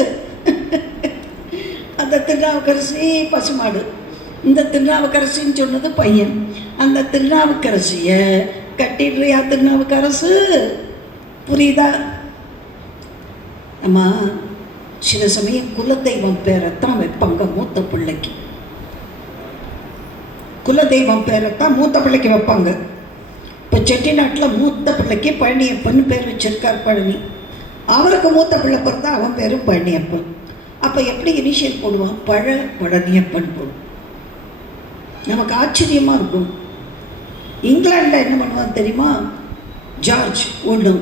அந்த திருநாவுக்கரசி பசுமாடு, இந்த திருநாவுக்கரசின்னு சொன்னது பையன். அந்த திருநாவுக்கரசிய கட்டிடுறியா திருநாவுக்கரசு? புரியுதா? அம்மா, சில சமயம் குலதெய்வம் பேரைத்தான் வைப்பாங்க மூத்த பிள்ளைக்கு. குலதெய்வம் பேரைத்தான் மூத்த பிள்ளைக்கு வைப்பாங்க. இப்போ செட்டிநாட்டில் மூத்த பிள்ளைக்கு பழனியப்பன் பேர் வச்சிருக்கார். பழனி, அவருக்கு மூத்த பிள்ளை பிறந்தா அவன் பேரும் பழனியப்பன். அப்போ எப்படி இனிஷியல் போடுவான்? பழனியப்பன் போடுவான். நமக்கு ஆச்சரியமாக இருக்கும். இங்கிலாண்டில் என்ன பண்ணுவான் தெரியுமா? ஜார்ஜ் 1,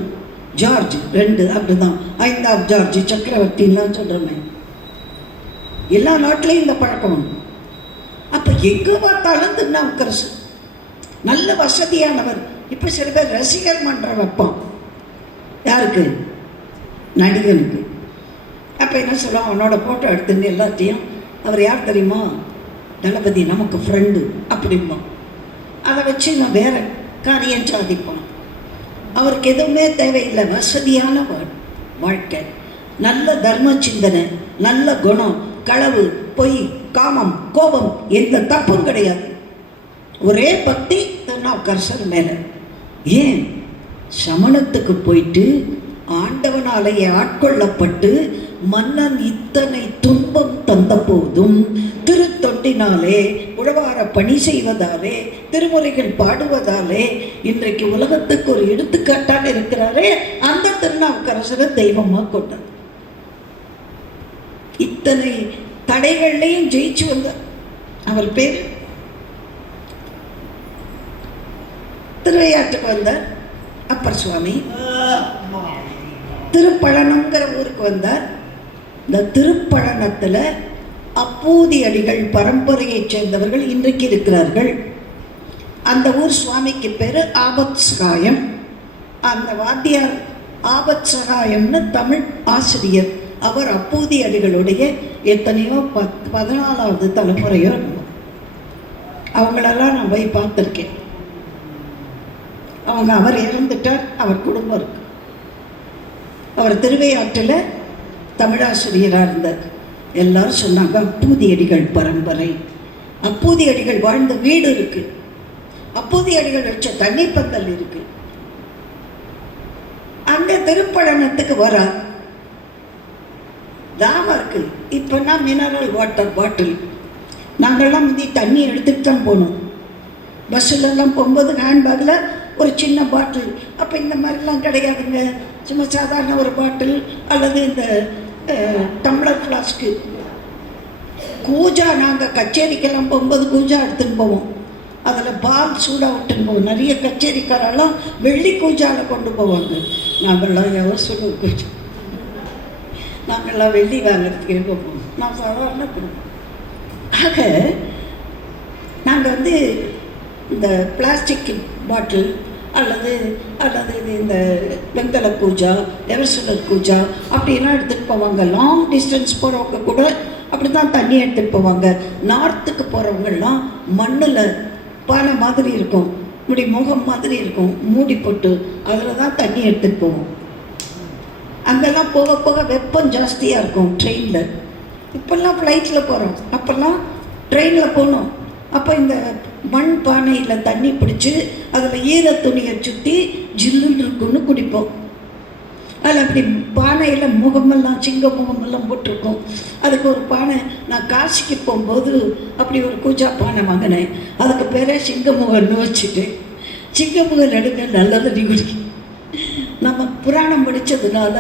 ஜார்ஜ் 2, அப்படிதான். 5ஆம் ஜார்ஜ் சக்கரவர்த்தின்லாம் சொல்கிறோமே. எல்லா நாட்டிலையும் இந்த பழக்கம். அப்போ எங்கே பார்த்தாலும் திருநாவுக்கரசு. நல்ல வசதியானவர். இப்போ சில பேர் ரசிகர் மன்றம் வைப்பான். யாருக்கு? நடிகனுக்கு. அப்போ என்ன சொல்லுவான், அவனோட ஃபோட்டோ எடுத்துன்னு எல்லாத்தையும், அவர் யார் தெரியுமா, தளபதி நமக்கு ஃப்ரெண்டு அப்படிம்பான். அதை வச்சு நான் வேற காரியம் சாதிப்பான். அவருக்கு எதுவுமே தேவையில்லை, வசதியான வாழ்க்கை, நல்ல தர்ம சிந்தனை, நல்ல குணம், களவு, பொய், காமம், கோபம், எந்த தப்பும் கிடையாது. ஒரே பக்தி திருநாவுக்கரசர் மேலே. ஏன்? சமணத்துக்கு போயிட்டு ஆண்டவனாலேயே ஆட்கொள்ளப்பட்டு மன்னன் இத்தனை துன்பம் தந்த போதும் திருத்தொண்டினாலே, உழவார பணி செய்வதாலே, திருமுறைகள் பாடுவதாலே இன்றைக்கு உலகத்துக்கு ஒரு எடுத்துக்காட்டாக இருக்கிறாரே, அந்த திருநாவுக்கரசரை தெய்வமாக கொண்டார். இத்தனை தடைகள்லையும் ஜெயிச்சு வந்தார். அவர் பேர் திருவையாற்றுக்கு வந்தார். அப்பர் சுவாமி திருப்பழனங்கிற ஊருக்கு வந்தார். இந்த திருப்பழனத்தில் அப்பூதி அடிகள் பரம்பரையைச் சேர்ந்தவர்கள் இன்றைக்கு இருக்கிறார்கள். அந்த ஊர் சுவாமிக்கு பேர் ஆபத் சகாயம். அந்த வாத்தியார் ஆபத் சகாயம்னு தமிழ் ஆசிரியர். அவர் அப்பூதி அடிகளுடைய எத்தனையோ 14வது தலைமுறையோ அவங்களெல்லாம் நான் போய் பார்த்துருக்கேன். அவர் இறந்துட்டார், அவர் குடும்பம் இருக்கு. அவர் திருவையாற்றில் தமிழாசிரியராக இருந்தார். எல்லாரும் சொன்னாங்க அப்பூதியடிகள் பரம்பரை. அப்பூதியடிகள் வாழ்ந்த வீடு இருக்கு, அப்பூதியடிகள் வச்ச தண்ணி பந்தல் இருக்கு. அங்கே திருப்பழனத்துக்கு வரார். தாகம் இருக்கு. இப்போனா மினரல் வாட்டர் பாட்டில். நாங்கள்லாம் முந்தி தண்ணி எடுத்துகிட்டு தான் போகணும். பஸ்ஸுலெல்லாம் போகும்போது ஹேண்ட்பேக்கில் ஒரு சின்ன பாட்டில். அப்போ இந்த மாதிரிலாம் கிடையாதுங்க. சும்மா சாதாரண ஒரு பாட்டில் அல்லது இந்த டம்ளர் ஃப்ளாஸ்க்கு. கூஜா, நாங்கள் கச்சேரிக்கெல்லாம் போகும்போது கூஜா எடுத்துன்னு போவோம். அதில் பால் சூடாக விட்டுன்னு போவோம். நிறைய கச்சேரிக்காரெல்லாம் வெள்ளி கூஜாவில் கொண்டு போவாங்க. நாங்கள்லாம் எவ்வளோ கூஜா, நாங்கள்லாம் வெள்ளி வாங்கிறதுக்கு போவோம். நான் சாதாரண கொடுப்போம். ஆக நாங்கள் இந்த பிளாஸ்டிக் பாட்டில் அல்லது இந்த வெங்கல கூஜா, எவர்சிலர் கூஜா அப்படிலாம் எடுத்துகிட்டு போவாங்க. லாங் டிஸ்டன்ஸ் போகிறவங்க கூட அப்படி தான் தண்ணி எடுத்துகிட்டு போவாங்க. நார்த்துக்கு போகிறவங்கெல்லாம் மண்ணில் பானை மாதிரி இருக்கும், இப்படி முகம் மாதிரி இருக்கும், மூடி போட்டு அதில் தான் தண்ணி எடுத்துகிட்டு போவோம். அங்கெல்லாம் போக போக வெப்பம் ஜாஸ்தியாக இருக்கும் ட்ரெயினில். இப்போல்லாம் ஃப்ளைட்டில் போகிறோம், அப்போல்லாம் ட்ரெயினில் போனோம். அப்போ இந்த மண் பானையில் தண்ணி பிடிச்சி அதில் ஈர துணியை சுற்றி ஜில்லுன்னு இருக்குன்னு குடிப்போம். அதில் அப்படி பானையில் முகமெல்லாம் சிங்க முகமெல்லாம் போட்டிருக்கோம். அதுக்கு ஒரு பானை, நான் காசிக்கு போகும்போது அப்படி ஒரு கூஜா பானை வாங்கினேன். அதுக்கு பேரே சிங்கமுகன்னு வச்சுட்டு, சிங்கமுகன் எடுங்க நல்லது குடி. நம்ம புராணம் படித்ததுனால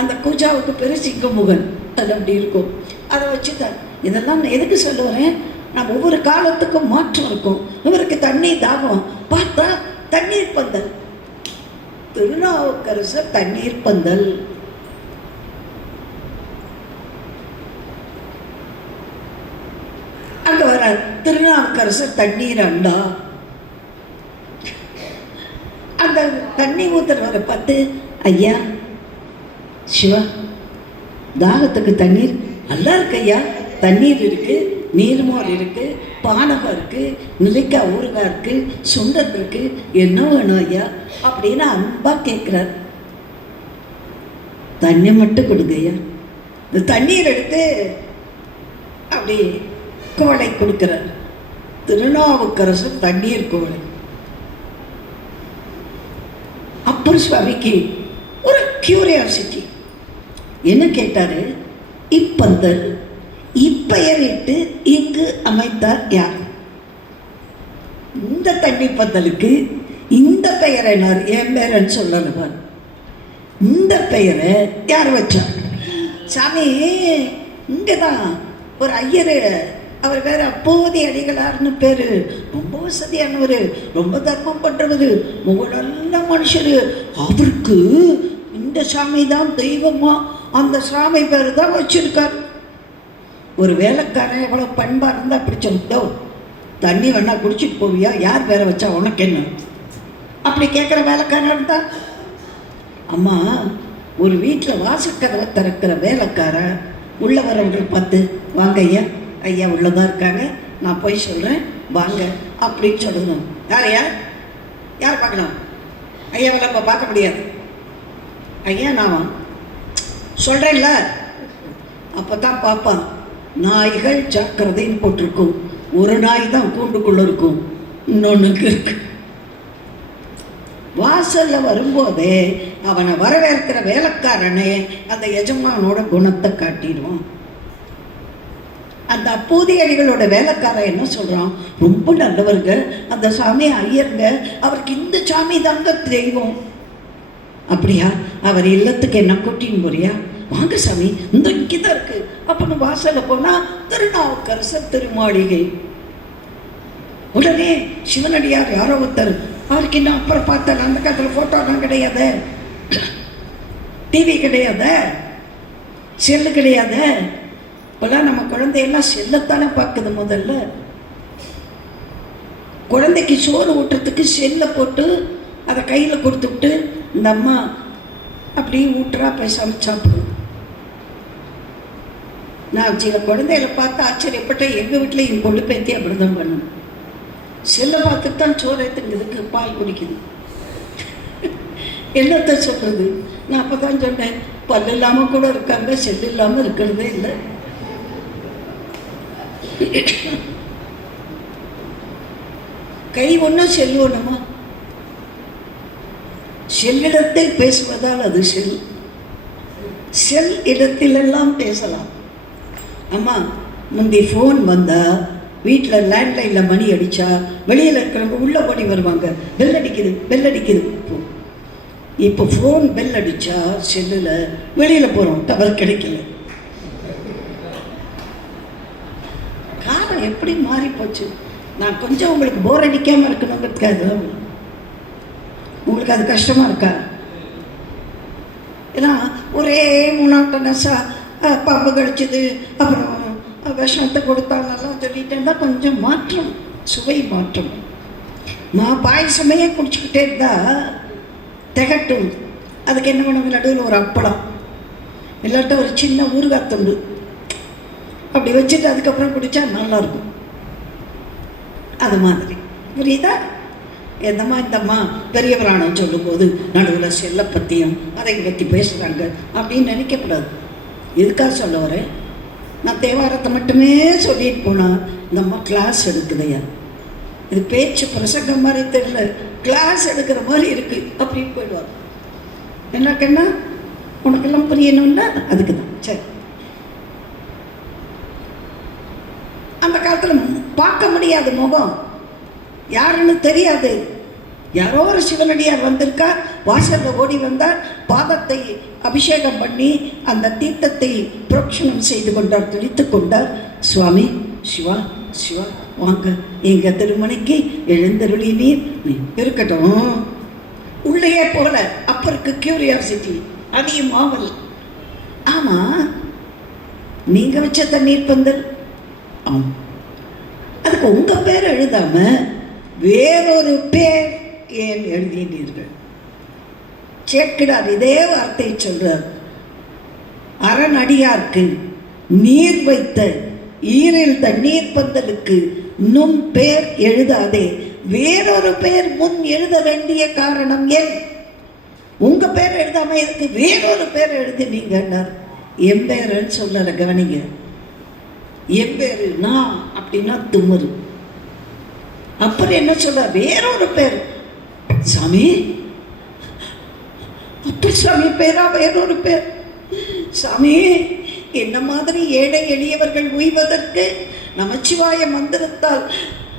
அந்த கூஜாவுக்கு பேர் சிங்கமுகன். அது அப்படி இருக்கும். அதை வச்சு தான் இதெல்லாம் எதுக்கு சொல்லுவேன், நான் ஒவ்வொரு காலத்துக்கும் மாற்றம் இருக்கும். இவருக்கு தண்ணி தாகம், பார்த்தா தண்ணீர் பந்தல். திருநாவுக்கரசர் தண்ணீர் பந்தல். அங்க வர திருநாவுக்கரசர் தண்ணீர் அண்டா. அந்த தண்ணி ஊத்துறவரை பார்த்து, ஐயா சிவா, தாகத்துக்கு தண்ணீர் நல்லா இருக்கு ஐயா, தண்ணீர் இருக்கு, நீர்மோர் இருக்கு, பானகம் இருக்கு, நெல்லிக்காய் ஊறுகாய் இருக்கு, சுண்டல் இருக்கு, என்ன வேணும் ஐயா அப்படின்னு அன்பா கேட்குறார். தண்ணி மட்டும் கொடுங்க ஐயா. இந்த தண்ணீர் எடுத்து அப்படி குவளை கொடுக்கிறார். திருநாவுக்கரசர் தண்ணீர் குவளை. அப்பர் சுவாமிக்கு ஒரு கியூரியாசிட்டி. என்ன கேட்டாரு, இப்பந்தல் இப்பெயரிட்டு இங்கு அமைத்தார் யார்? இந்த தண்ணி பந்தலுக்கு இந்த பெயர் என்ன? என் பேரன்னு சொல்லணுவார். இந்த பெயரை யார் வச்சார்? சாமி இங்கதான் ஒரு ஐயர், அவர் வேற அப்போதி அடிகளார்னு பேரு. ரொம்ப வசதியானவர், ரொம்ப தர்மம் பண்றவர், நல்ல மனுஷரு. அவருக்கு இந்த சாமி தான் தெய்வமா, அந்த சாமி பேரு தான் வச்சிருக்கார். ஒரு வேலைக்காரன் எவ்வளோ பண்பாக இருந்தால் அப்படி சொல்லிட்டோ, தண்ணி வேணா குடிச்சிட்டு போவியா, யார் வேற வச்சா உனக்கு என்ன? அப்படி கேட்குற வேலைக்காரன் இருந்தா, அம்மா ஒரு வீட்டில் வாசக்கதவை திறக்கிற வேலைக்காரன் உள்ள வரவங்களை பார்த்து வாங்க ஐயா, ஐயா உள்ளதான் இருக்காங்க, நான் போய் சொல்கிறேன் வாங்க அப்படின்னு சொல்லணும். யாரையா யார் பார்க்கலாம்? ஐயாவெல்லாம் இப்போ பார்க்க முடியாது. ஐயா நான் சொல்கிறேன்ல, அப்போ தான் பார்ப்பான். நாய்கள் ஜாக்கிரதைன்னு போட்டிருக்கும், ஒரு நாய் தான் கூண்டுக்குள்ளே இருக்கும், இன்னொன்றுக்கு இருக்கு. வாசலில் வரும்போதே அவனை வரவேற்கிற வேலைக்காரனே அந்த எஜமானோட குணத்தை காட்டிடுவான். அந்த அப்பூதியடிகளோட வேலைக்காரன் என்ன சொல்கிறான், ரொம்ப நல்லவருங்க, அந்த சாமி ஐயருங்க, அவருக்கு இந்த சாமி தாங்க தெய்வம். அப்படியா, அவர் இல்லத்துக்கு என்ன கூட்டின்னு போறியா? வாங்க சாமி, இந்த இங்கே தான் இருக்கு. அப்போ வாசலில் போனால் திருநாவுக்கரசர் திருமாளிகை. உடனே சிவனடியார் யாரோ ஒருத்தர், அவருக்கு இன்னும் அப்புறம் பார்த்தேன், அந்த காலத்தில் ஃபோட்டோலாம் கிடையாது, டிவி கிடையாது, செல்லு கிடையாது. இப்போல்லாம் நம்ம குழந்தையெல்லாம் செல்லத்தானே பார்க்குது. முதல்ல குழந்தைக்கு சோறு ஊட்டுறதுக்கு செல்லை போட்டு அதை கையில் கொடுத்துவிட்டு இந்த அம்மா அப்படியே ஊட்டுறா, போய் சமைச்சு சாப்பிடும். நான் சில குழந்தைகளை பார்த்து ஆச்சரியப்பட்டேன். எங்கள் வீட்டில் என் கொண்டு பேத்தி அப்படி தான் பண்ணணும். செல்லை பார்த்துட்டு தான் சோறு ஏற்றுங்கிறதுக்கு பால் குடிக்குது. என்னத்தை சொல்கிறது? நான் அப்போ தான் சொன்னேன், பல் இல்லாமல் கூட இருக்காங்க, செல்லு இல்லாமல் இருக்கிறதே இல்லை. கை ஒன்றும் செல்லு ஒன்றுமா? செல்லிடத்தில் பேசுவதால் அது செல், செல் இடத்திலெல்லாம் பேசலாம். அம்மா முந்தி ஃபோன் வந்தால் வீட்டில் லேண்ட்லைனில் மணி அடித்தா வெளியில் இருக்கிறவங்க உள்ளே ஓடி வருவாங்க, பெல் அடிக்குது பெல் அடிக்குது. இப்போ ஃபோன் பெல் அடித்தா செல்லில் வெளியில் போகிறோம், டவர் கிடைக்கல. காலம் எப்படி மாறி போச்சு. நான் கொஞ்சம் உங்களுக்கு போர் அடிக்காமல் இருக்கணுங்கிறதுக்காக. உங்களுக்கு அது கஷ்டமாக இருக்கா? ஏன்னா ஒரே மோனோட்டனஸாக பாம்பு கடிச்சது, அப்புறம் விஷத்தை கொடுத்தாங்கலாம் சொல்லிட்டே இருந்தால் கொஞ்சம் மாற்றம், சுவை மாற்றம். பாயசமே குடிச்சிக்கிட்டே இருந்தால் திகட்டும். அதுக்கு என்ன பண்ணுங்க, நடுவில் ஒரு அப்பளம் இல்லாட்ட ஒரு சின்ன ஊறுகாய் துண்டு அப்படி வச்சுட்டு அதுக்கப்புறம் குடித்தா நல்லாயிருக்கும். அது மாதிரி புரியுதா? எந்தம்மா இந்தம்மா பெரிய புராணம் சொல்லும்போது நடுவில் செல்லை பற்றியும் அதை பற்றி பேசுகிறாங்க அப்படின்னு நினைக்கக்கூடாது. எதுக்காக சொல்ல வரேன், நான் தேவாரத்தை மட்டுமே சொல்லிட்டு போனால் இந்த அம்மா கிளாஸ் எடுக்குதையா, இது பேச்சு பிரசங்கம் மாதிரி தெரியல, கிளாஸ் எடுக்கிற மாதிரி இருக்குது அப்படின்னு போயிடுவாங்க. என்னக்கண்ணா உனக்கெல்லாம் புரியணும்னா அதுக்கு தான். சரி, அந்த காலத்தில் பார்க்க முடியாது, முகம் யாருன்னு தெரியாது. யாரோ ஒரு சிவனடியார் வந்திருக்கார், வாசலில் ஓடி வந்தார், பாதத்தை அபிஷேகம் பண்ணி அந்த தீர்த்தத்தை புரோக்ஷணம் செய்து கொண்டார், தெளித்து கொண்டார். சுவாமி சிவா சிவா வாங்க எங்கள் திருமணிக்கு எழுந்தருளி நீர் இருக்கட்டும். உள்ளேயே போல அப்பருக்கு கியூரியாசிட்டி, அதையும் ஆவல். ஆமாம், நீங்கள் வச்ச தண்ணீர் பந்தல், ஆமாம், அதுக்கு உங்கள் பேர் எழுதாம வேறொரு பேர் ஏன் எழுதினீர்கள்? சேக்கிடார் இதே வார்த்தையை சொல்றார். அரணடியார்க்கு நீர் வைத்த ஈரில் தண்ணீர் பந்தலுக்கு நும் பேர் எழுதாதே, வேறொரு பேர் முன் எழுத வேண்டிய காரணம் ஏன்? உங்க பேர் எழுதாம இதுக்கு வேறொரு பேர் எழுதினீங்கன்னார். என் பேருன்னு சொல்லல, கவனிங்க. என் பேரு நான் அப்படின்னா துமரு. அப்புறம் என்ன சொல்ற, வேறொரு பேர். சாமி அப்ப சாமி பேரா வேறொரு பேர்? சாமி என்ன மாதிரி ஏழை எளியவர்கள் உய்வதற்கு நமச்சிவாய மந்திரத்தால்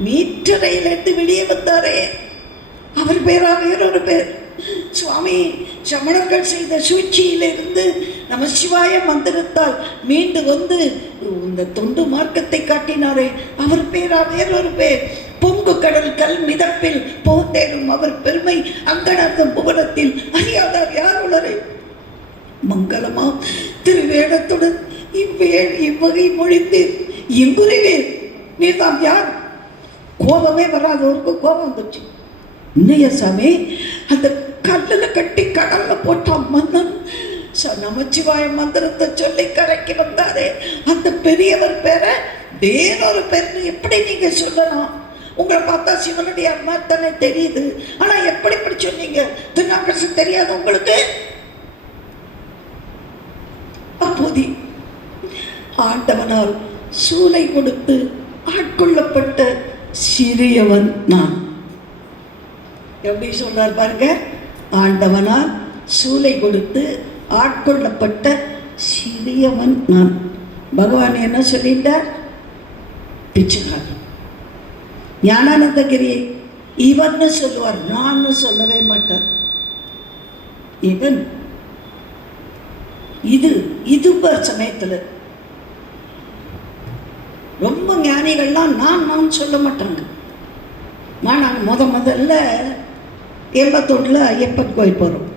மீற்றறையிலிருந்து வெளியே வந்தாரே, அவர் பேரா வேறொரு பேர்? சுவாமி சமணர்கள் செய்த சூழ்ச்சியிலிருந்து நமசிவாய மந்திரத்தால் மீண்டு வந்து இந்த தொண்டு மார்க்கத்தை காட்டினாரே, அவர் பேரா வேறொரு பேர்? பொங்கு கடல் கல் மிதப்பில் போந்தேனும் அவர் பெருமை அங்கனர்தம் புவனத்தில் அறியாதார் யார் உளரே. மங்களமா திருவேடத்துடன் இவ்வகை மொழிந்து இங்குருவேன், நீர்தாம் யார்? கோபமே வராதவருக்கு கோபம் வந்துச்சு. இன்னைய சாமி அந்த கல்லில் கட்டி கடலில் போட்டான் மன்னன். நமச்சிவாய மந்திரத்தை சொல்லி கரைக்கு வந்தாரே, அந்த பெரியவர் பேரை வேறொரு பேர்னு எப்படி நீங்க சொல்லலாம்? உங்களை பார்த்தா சிவனுடைய அம்மா தானே தெரியுது, ஆனா எப்படி இப்படி சொன்னீங்க? திருநாக்கரசு தெரியாது உங்களுக்கு? அப்போதி ஆண்டவனால் சூளை கொடுத்து ஆட்கொள்ளப்பட்ட சிறியவன் நான். எப்படி சொல்றார் பாருங்க, ஆண்டவனால் சூளை கொடுத்து ஆட்கொள்ளப்பட்ட சிறியவன் நான். பகவான் என்ன சொல்லிட்டார்? பிச்சைக்காரன். ஞானானந்தகிரி இவன்னு சொல்லுவார், நான் சொல்லவே மாட்டார். இவன் இது சமயத்தில் ரொம்ப ஞானிகள்லாம் நான் சொல்ல மாட்டாங்க. நாங்கள் முதல்ல 81 ஐயப்பன் கோயில் போகிறோம்.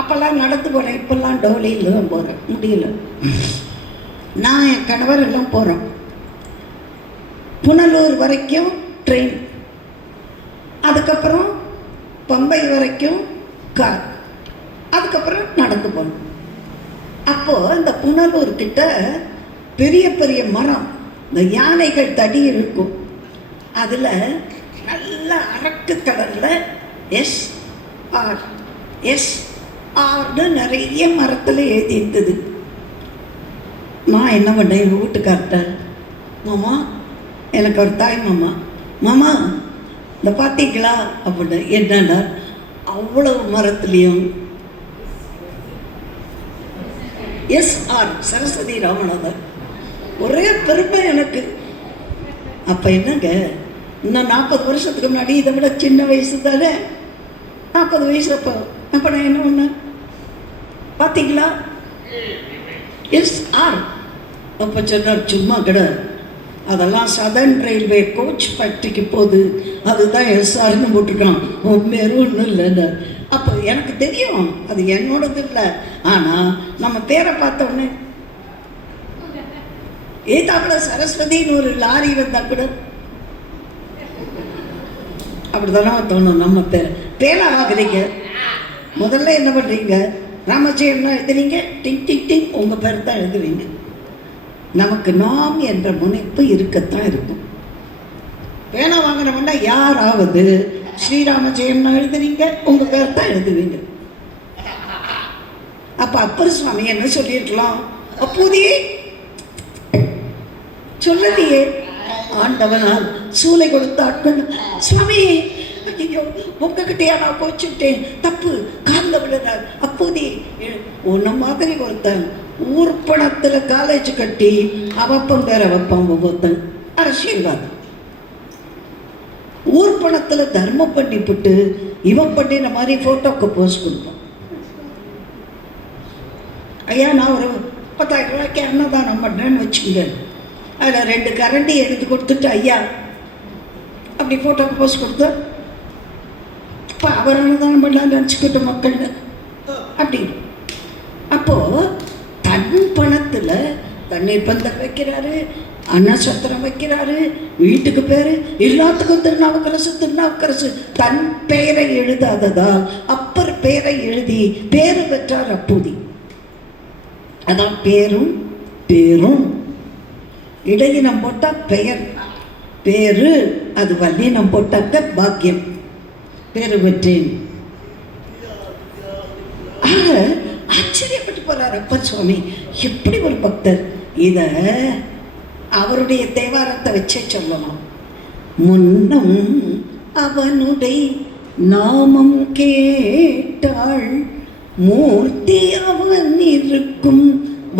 அப்போல்லாம் நடந்து போகிறேன், இப்போல்லாம் டோலியில் தான் போகிறேன், முடியல. நான் என் கணவர் எல்லாம் போகிறோம். புனலூர் வரைக்கும் ட்ரெயின், அதுக்கப்புறம் பம்பை வரைக்கும் கார், அதுக்கப்புறம் நடந்து போகணும். அப்போது இந்த புனலூர் கிட்ட பெரிய பெரிய மரம், இந்த யானைகள் தடி இருக்கும். அதில் நல்ல அரக்கு கலரில் SRன்னு நிறைய மரத்தில் எழுதி இருந்தது. நான் என்ன பண்ணேன், எங்கள் வீட்டுக்கார்ட்ட, மாமா எனக்கு ஒரு தாய் மாமா இந்த பார்த்தீங்களா அப்படின்னு. என்னன்னா அவ்வளவு மரத்துலேயும் SR சரஸ்வதி ராமநாதன். ஒரே பெருமை எனக்கு. அப்போ என்னங்க, இன்னும் 40 வருஷத்துக்கு முன்னாடி இதை விட சின்ன வயசு தானே, 40 வயசு. அப்போ நான் என்ன பண்ணேன், பார்த்தீங்களா SR. அப்போ சொன்னார், சும்மா கிடையாது, அதெல்லாம் சதர்ன் ரயில்வே கோச் ஃபேக்ட்ரிக்கு போகுது, அதுதான் SRன்னு போட்டிருக்கான், வேறு ஒன்றும் இல்லைன்னு. அப்போ எனக்கு தெரியும் அது என்னோடது இல்லை. ஆனால் நம்ம பேரை பார்த்தோன்னே ஏதாப்புல சரஸ்வதின்னு ஒரு லாரி வந்தால் கூட அப்படிதானே தோணும். நம்ம பேரை ஆகுறீங்க, முதல்ல என்ன பண்ணுறீங்க, ராமஜெயம்னா எழுதுறீங்க, டிங் டிங் டிங் உங்கள் பேர் தான் எழுதுவீங்க. நமக்கு நாம் என்ற முனைப்பு இருக்கத்தான் இருக்கும். பேனா வாங்கினோம்னா யாராவது ஸ்ரீராமஜெயம்னா எழுதுறீங்க, உங்கள் பேர் தான் எழுதுவீங்க. அப்போ அப்பர் சுவாமி என்ன சொல்லியிருக்கலாம், அப்போதையே சொல்லலையே, ஆண்டவனால் சூளை கொடுத்த ஆட்கள் சுவாமி ஐயோ உங்ககிட்டயா நான் கோச்சுட்டேன், தப்பு காலில் விழுறார். அப்போதே உன்ன மாதிரி ஒருத்தன் ஊர் பணத்தில் காலேஜ் கட்டி அவப்பம் பேர வைப்பான் ஒவ்வொருத்தன், அரசியல்வாதி. ஊர் பணத்தில் தர்மம் பண்ணிவிட்டு இவன் பண்ணின மாதிரி ஃபோட்டோக்கு போஸ்ட் கொடுப்பான். ஐயா நான் ஒரு 10,000 ரூபாய்க்கு அன்னதானம் பண்ணுறேன்னு வச்சுங்க, அதில் 2 கரண்டி எடுத்து கொடுத்துட்டு ஐயா அப்படி ஃபோட்டோக்கு போஸ்ட் கொடுத்தா, இப்போ அவர் அன்னதானம் பண்ணலான்னு நினச்சிக்கிட்ட மக்கள்னு அப்படின்னு. அப்போது தன் பணத்தில் தண்ணீர் பந்தல் வைக்கிறாரு, அன்னசத்திரம் வைக்கிறாரு, வீட்டுக்கு பேர் எல்லாத்துக்கும் திருநாவுக்கரசு. தன் பெயரை எழுதாததால் அப்பர் பெயரை எழுதி பேரு பெற்றார் அப்போதி. அதான் பேரும் இடையினம் போட்டால் பெயர், பேரு அது வல்லினம் போட்டாக்க பாக்கியம், பேரு பெற்றேன். ஆக ஆச்சரியப்பட்டு போறார் அப்பர் சுவாமி, எப்படி ஒரு பக்தர். இதை அவருடைய தேவாரத்தை வச்சே சொல்லலாம். முன்னம் அவனுடைய நாமம் கேட்டாள், மூர்த்தி அவன் இருக்கும்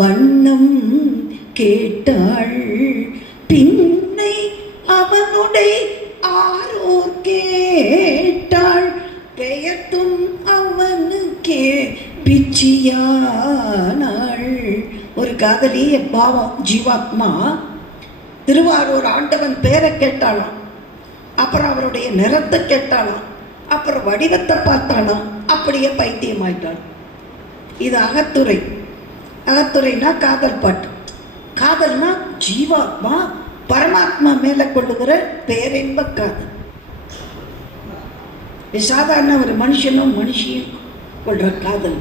வண்ணம் கேட்டாள், பின்னை அவனுடைய ஆரோர் கேட்டாள், பெயர்த்தும் அவனுக்கே பிச்சியானாள். ஒரு காதலி பாவம் ஜீவாத்மா திருவாரூர் ஆண்டவன் பேரை கேட்டாளாம், அப்புறம் அவருடைய நிறத்தை கேட்டாளாம், அப்புறம் வடிவத்தை பார்த்தாளாம், அப்படியே பைத்தியமாயிட்டாள். இது அகத்துறைனா காதல் பாட்டு. காதல்னா ஜீவாத்மா பரமாத்மா மேலே கொள்ளுகிற பேரின்ப காதல். சாதாரண ஒரு மனுஷனும் மனுஷியும் கொள்கிற காதல்.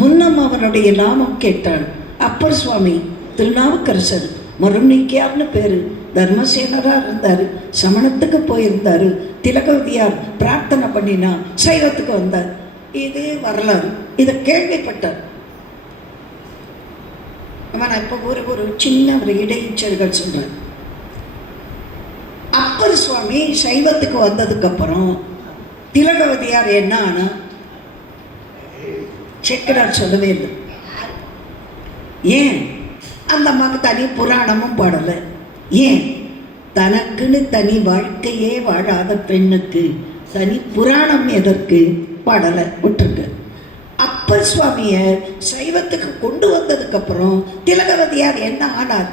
முன்னம் அவனுடைய நாமம் கேட்டாள். அப்பர் சுவாமி திருநாவுக்கரசர் மருநீக்கியார்னு பேர், தர்மசேனராக இருந்தார், சமணத்துக்கு போயிருந்தார். திலகவதியார் பிரார்த்தனை பண்ணினா சைவத்துக்கு வந்தார். இது வரலாறு, இதை கேள்விப்பட்டார். நான் இப்போ ஒரு சின்ன ஒரு இடைச்சல்கள் சொல்கிறேன். அப்பர் சுவாமி சைவத்துக்கு வந்ததுக்கப்புறம் திலகவதியார் என்ன ஆனா செக்கடார் சொல்லவே இல்லை. ஏன்? அந்த அம்மாவுக்கு தனி புராணமும் பாடலை. ஏன்? தனக்குன்னு தனி வாழ்க்கையே வாழாத பெண்ணுக்கு தனி புராணம் எதற்கு பாடலை விட்டுருக்கு. அப்பர் சுவாமியை சைவத்துக்கு கொண்டு வந்ததுக்கப்புறம் திலகவதியார் என்ன ஆனார்?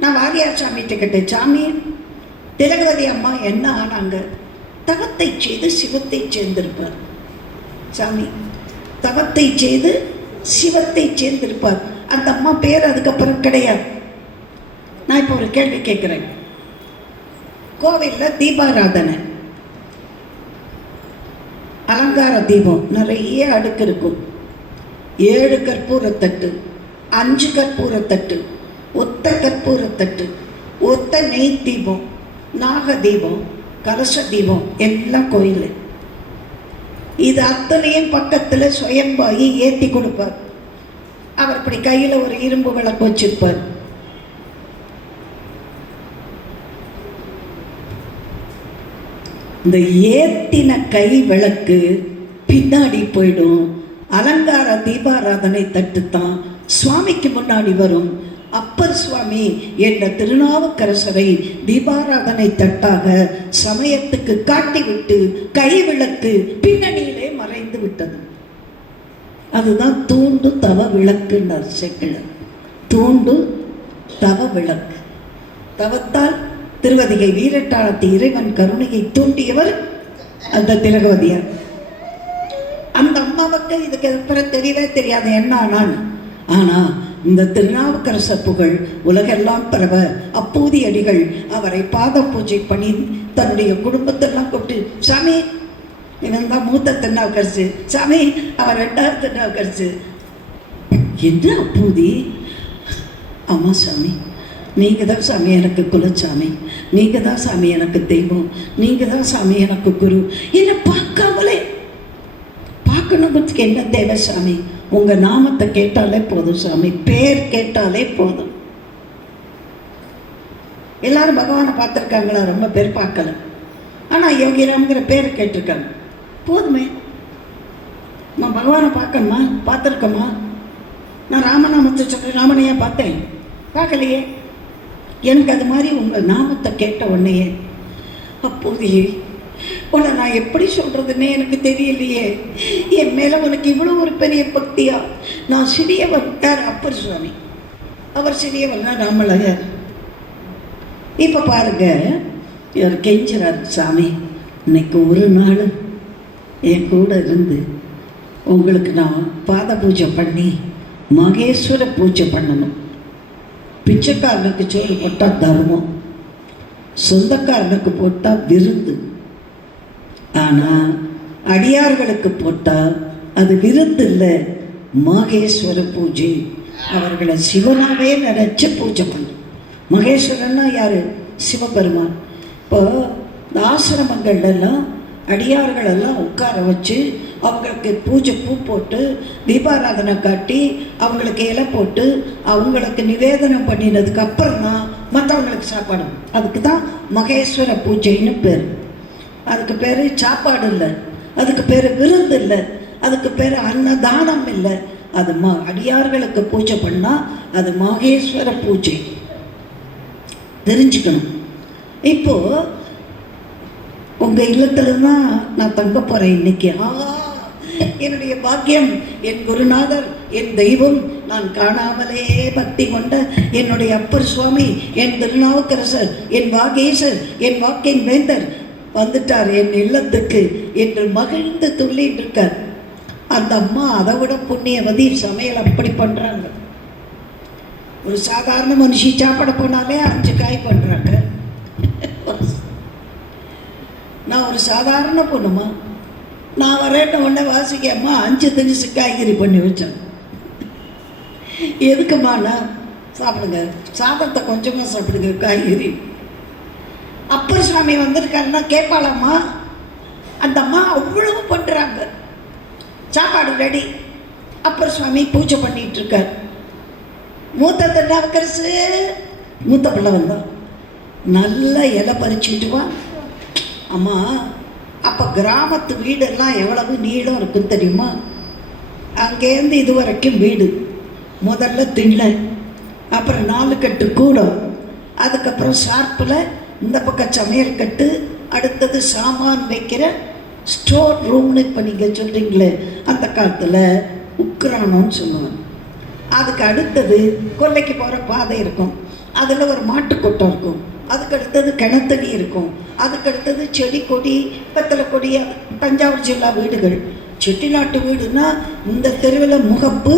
நான் வாரியார் சாமிகிட்ட கேட்டேன், சாமி திலகவதி அம்மா என்ன ஆனாங்க? தவத்தை செய்து சிவத்தை சேர்ந்திருப்பார். சாமி தவத்தை செய்து சிவத்தை சேர்ந்திருப்பார். அந்த அம்மா பேர் அதுக்கப்புறம் கிடையாது. நான் இப்போ ஒரு கேள்வி கேட்குறேன். கோவிலில் தீபாராதனை, அலங்கார தீபம் நிறைய அடுக்கு இருக்கும். 7 கற்பூரத்தட்டு, 5 கற்பூரத்தட்டு, ஒத்த கற்பூரத்தட்டு, ஒத்த நெய் தீபம், நாக தீபம், கலச தீபம் எல்லாம் கோயில். இது அத்தனையும் பக்கத்தில் சுயம்பாகி ஏற்றி கொடுப்பார். அவர் இப்படி கையில் ஒரு இரும்பு விளக்கு வச்சிருப்பார். இந்த ஏத்தின கை விளக்கு பின்னாடி போயிடும். அலங்கார தீபாராதனை தட்டு தான் சுவாமிக்கு முன்னாடி வரும். அப்பர் சுவாமி என்ற திருநாவுக்கரசரை தீபாராதனை தட்டாக சமயத்துக்கு காட்டிவிட்டு கை விளக்கு பின்னணியிலே மறைந்து விட்டது. அதுதான் தூண்டு தவ விளக்குன்னார் செக்கிழர். தூண்டு தவ விளக்கு. தவத்தால் திருவதிகை வீரட்டாளத்து இறைவன் கருணையை தூண்டியவர் அந்த திலகவதியார். அந்த அம்மாவுக்கு இதுக்கு அப்புறம் தெரியவே தெரியாது என்ன ஆனான்னு. ஆனால் இந்த திருநாவுக்கரசர் புகழ் உலகெல்லாம் பரவ அப்பூதி அடிகள் அவரை பாத பூஜை பண்ணி தன்னுடைய குடும்பத்தெல்லாம் கூப்பிட்டு, சாமி இவன் தான் மூத்த திருநாவுக்கரசு, சாமி அவன் 2வது திருநாவுக்கரசு. என்ன அப்பூதி? ஆமாம் சாமி, நீங்கள் தான் சாமி எனக்கு குலச்சாமி, நீங்கள் தான் சாமி எனக்கு தெய்வம், நீங்கள் தான் சாமி எனக்கு குரு. என்னை பார்க்காமலே பார்க்கணுங்கிறதுக்கு என்ன தேவை சாமி? உங்கள் நாமத்தை கேட்டாலே போதும் சாமி, பேர் கேட்டாலே போதும். எல்லாரும் பகவானை பார்த்துருக்காங்களா? ரொம்ப பேர் பார்க்கல. ஆனால் யோகிராம்ங்கிற பேர் கேட்டிருக்காங்க, போதுமே. நான் பகவானை பார்க்கணுமா? பார்த்துருக்கோமா? நான் ராமநாமத்தை சொல்கிறேன், ராமனையே பார்த்தேன், பார்க்கலையே. எனக்கு அது மாதிரி உங்கள் நாமத்தை கேட்ட உடனேயே அப்போதையே உன்னை நான் எப்படி சொல்கிறதுன்னே எனக்கு தெரியலையே, என் மேலே உனக்கு இவ்வளோ ஒரு பெரிய பக்தியா? நான் சிறியவர். யார்? அப்பர் சுவாமி. அவர் சிறியவர்னா ராமலையார். இப்போ பாருங்க, இவர் கெஞ்சுறார், சாமி இன்னைக்கு ஒரு நாள் என் கூட இருந்து உங்களுக்கு நான் பாத பூஜை பண்ணி மகேஸ்வர பூஜை பண்ணணும். பிச்சைக்காரனுக்கு சோறு போட்டால் தர்மம், சொந்தக்காரனுக்கு போட்டால் விருந்து. ஆனால் அடியார்களுக்கு போட்டால் அது விருந்து இல்லை, மகேஸ்வர பூஜை. அவர்களை சிவனாவே நினச்சி பூஜை பண்ணும். மகேஸ்வரன்னா யார்? சிவபெருமான். இப்போ இந்த ஆசிரமங்கள்லாம் அடியார்களெல்லாம் உட்கார வச்சு அவங்களுக்கு பூஜை பூ போட்டு தீபாராதனை காட்டி அவங்களுக்கு இலை போட்டு அவங்களுக்கு நிவேதனம் பண்ணினதுக்கு அப்புறம் தான் மற்றவங்களுக்கு சாப்பாடு. அதுக்கு தான் மகேஸ்வர பூஜைன்னு பேர். அதுக்கு பேர் சாப்பாடு இல்லை, அதுக்கு பேர் விருந்து இல்லை, அதுக்கு பேர் அன்னதானம் இல்லை. அது அடியார்களுக்கு பூஜை பண்ணால் அது மகேஸ்வர பூஜை. தெரிஞ்சுக்கணும். இப்போது உங்கள் இல்லத்தில் தான் நான் தங்க போகிறேன் இன்னைக்கு. என்னுடைய பாக்கியம், என் குருநாதர், என் தெய்வம், நான் காணாமலே பக்தி கொண்ட என்னுடைய அப்பர் சுவாமி, என் திருநாவுக்கரசர், என் வாகேசர், என் வாக்கின் வேந்தர் வந்துட்டார் என் இல்லத்துக்கு என்று மகிழ்ந்து துள்ளிட்டு இருக்கார். அந்த அம்மா அதை விட புண்ணியவதி, சமையல் அப்படி பண்ணுறாங்க. ஒரு சாதாரண மனுஷி சாப்பிட போனாலே 5 காய் பண்ணுறாங்க. நான் ஒரு சாதாரண பொண்ணுமா, நான் வரேன்னு உடனே வாசிக்கம்மா 5 தினிசு காய்கறி பண்ணி வச்சேன். எதுக்குமாண்ணா? சாப்பிடுங்க, சாதத்தை கொஞ்சமாக சாப்பிடுங்க, காய்கறி. அப்பர் சுவாமி வந்திருக்காருன்னா கேட்பாளம்மா. அந்த அம்மா அவ்வளவு பண்ணுறாங்க. சாப்பாடு ரெடி, அப்பர் சுவாமி பூஜை பண்ணிட்டு இருக்கார். மூத்த திருநாவுக்கரசு மூத்த பிள்ளை வந்தான், நல்ல இலை பறிச்சுட்டு வா. அம்மா, அப்போ கிராமத்து வீடெல்லாம் எவ்வளவு நீளம் இருக்குன்னு தெரியுமா? அங்கேருந்து இது வரைக்கும் வீடு. முதல்ல திண்ணை, அப்புறம் 4 கட்டு கூடம், அதுக்கப்புறம் ஷார்ப்பில் இந்த பக்கம் சமையல் கட்டு, அடுத்தது சாமான் வைக்கிற ஸ்டோர் ரூம்னு இப்போ நீங்கள் சொல்கிறீங்களே அந்த காலத்தில் உக்ரானோன்னு சொல்லுவாங்க. அதுக்கு அடுத்தது கொல்லைக்கு போகிற பாதை இருக்கும், அதில் ஒரு மாட்டுக்கொட்டம் இருக்கும், அதுக்கு அடுத்தது கிணத்தடி இருக்கும், அதுக்கு அடுத்தது செடி கொடி வெத்தலை கொடி. தஞ்சாவூர் ஜில்லா வீடுகள். செட்டிநாட்டு வீடுனா இந்த தெருவில் முகப்பு,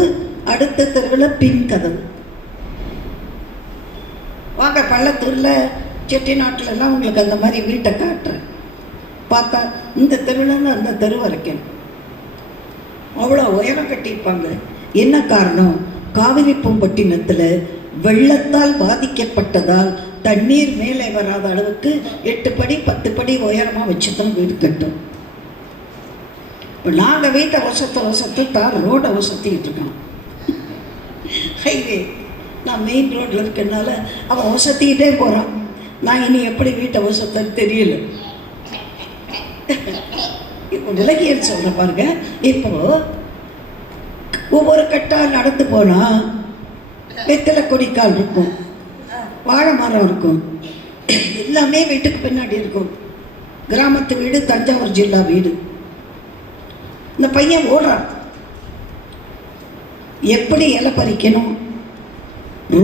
அடுத்த தெருவில் பின் கதவு. வாங்க பள்ளத்தூரில் செட்டிநாட்டிலலாம் உங்களுக்கு அந்த மாதிரி வீட்டை காட்டுறேன். பார்த்தா இந்த தெருவிலேருந்து அந்த தெரு வரைக்கும் அவ்வளோ உயரம் கட்டியிருப்பாங்க. என்ன காரணம்? காவிரிப்பூம்பட்டினத்தில் வெள்ளத்தால் பாதிக்கப்பட்டதால் தண்ணீர் மேலே வராத அளவுக்கு 8 படி 10 படி உயரமாக வச்சு தான் வீடு கட்டும். இப்போ நாங்கள் வீட்டை வசத்தை தார் ரோடை வசத்திக்கிட்டு இருக்கோம். ஹைவே, நான் மெயின் ரோட்டில் இருக்கனால அவன் வசத்திக்கிட்டே போகிறான். நான் இனி எப்படி வீட்டை வசத்தன்னு தெரியல. இப்போ விலகியல் சொல்ல பாருங்க. இப்போது ஒவ்வொரு கட்டாக நடந்து போனால் வெத்தலை கொடிக்கால் இருக்கும், வாழை மரம் இருக்கும், எல்லாமே வீட்டுக்கு பின்னாடி இருக்கும். கிராமத்து வீடு, தஞ்சாவூர் ஜில்லா வீடு. இந்த பையன் ஓடுறான். எப்படி இலை பறிக்கணும்?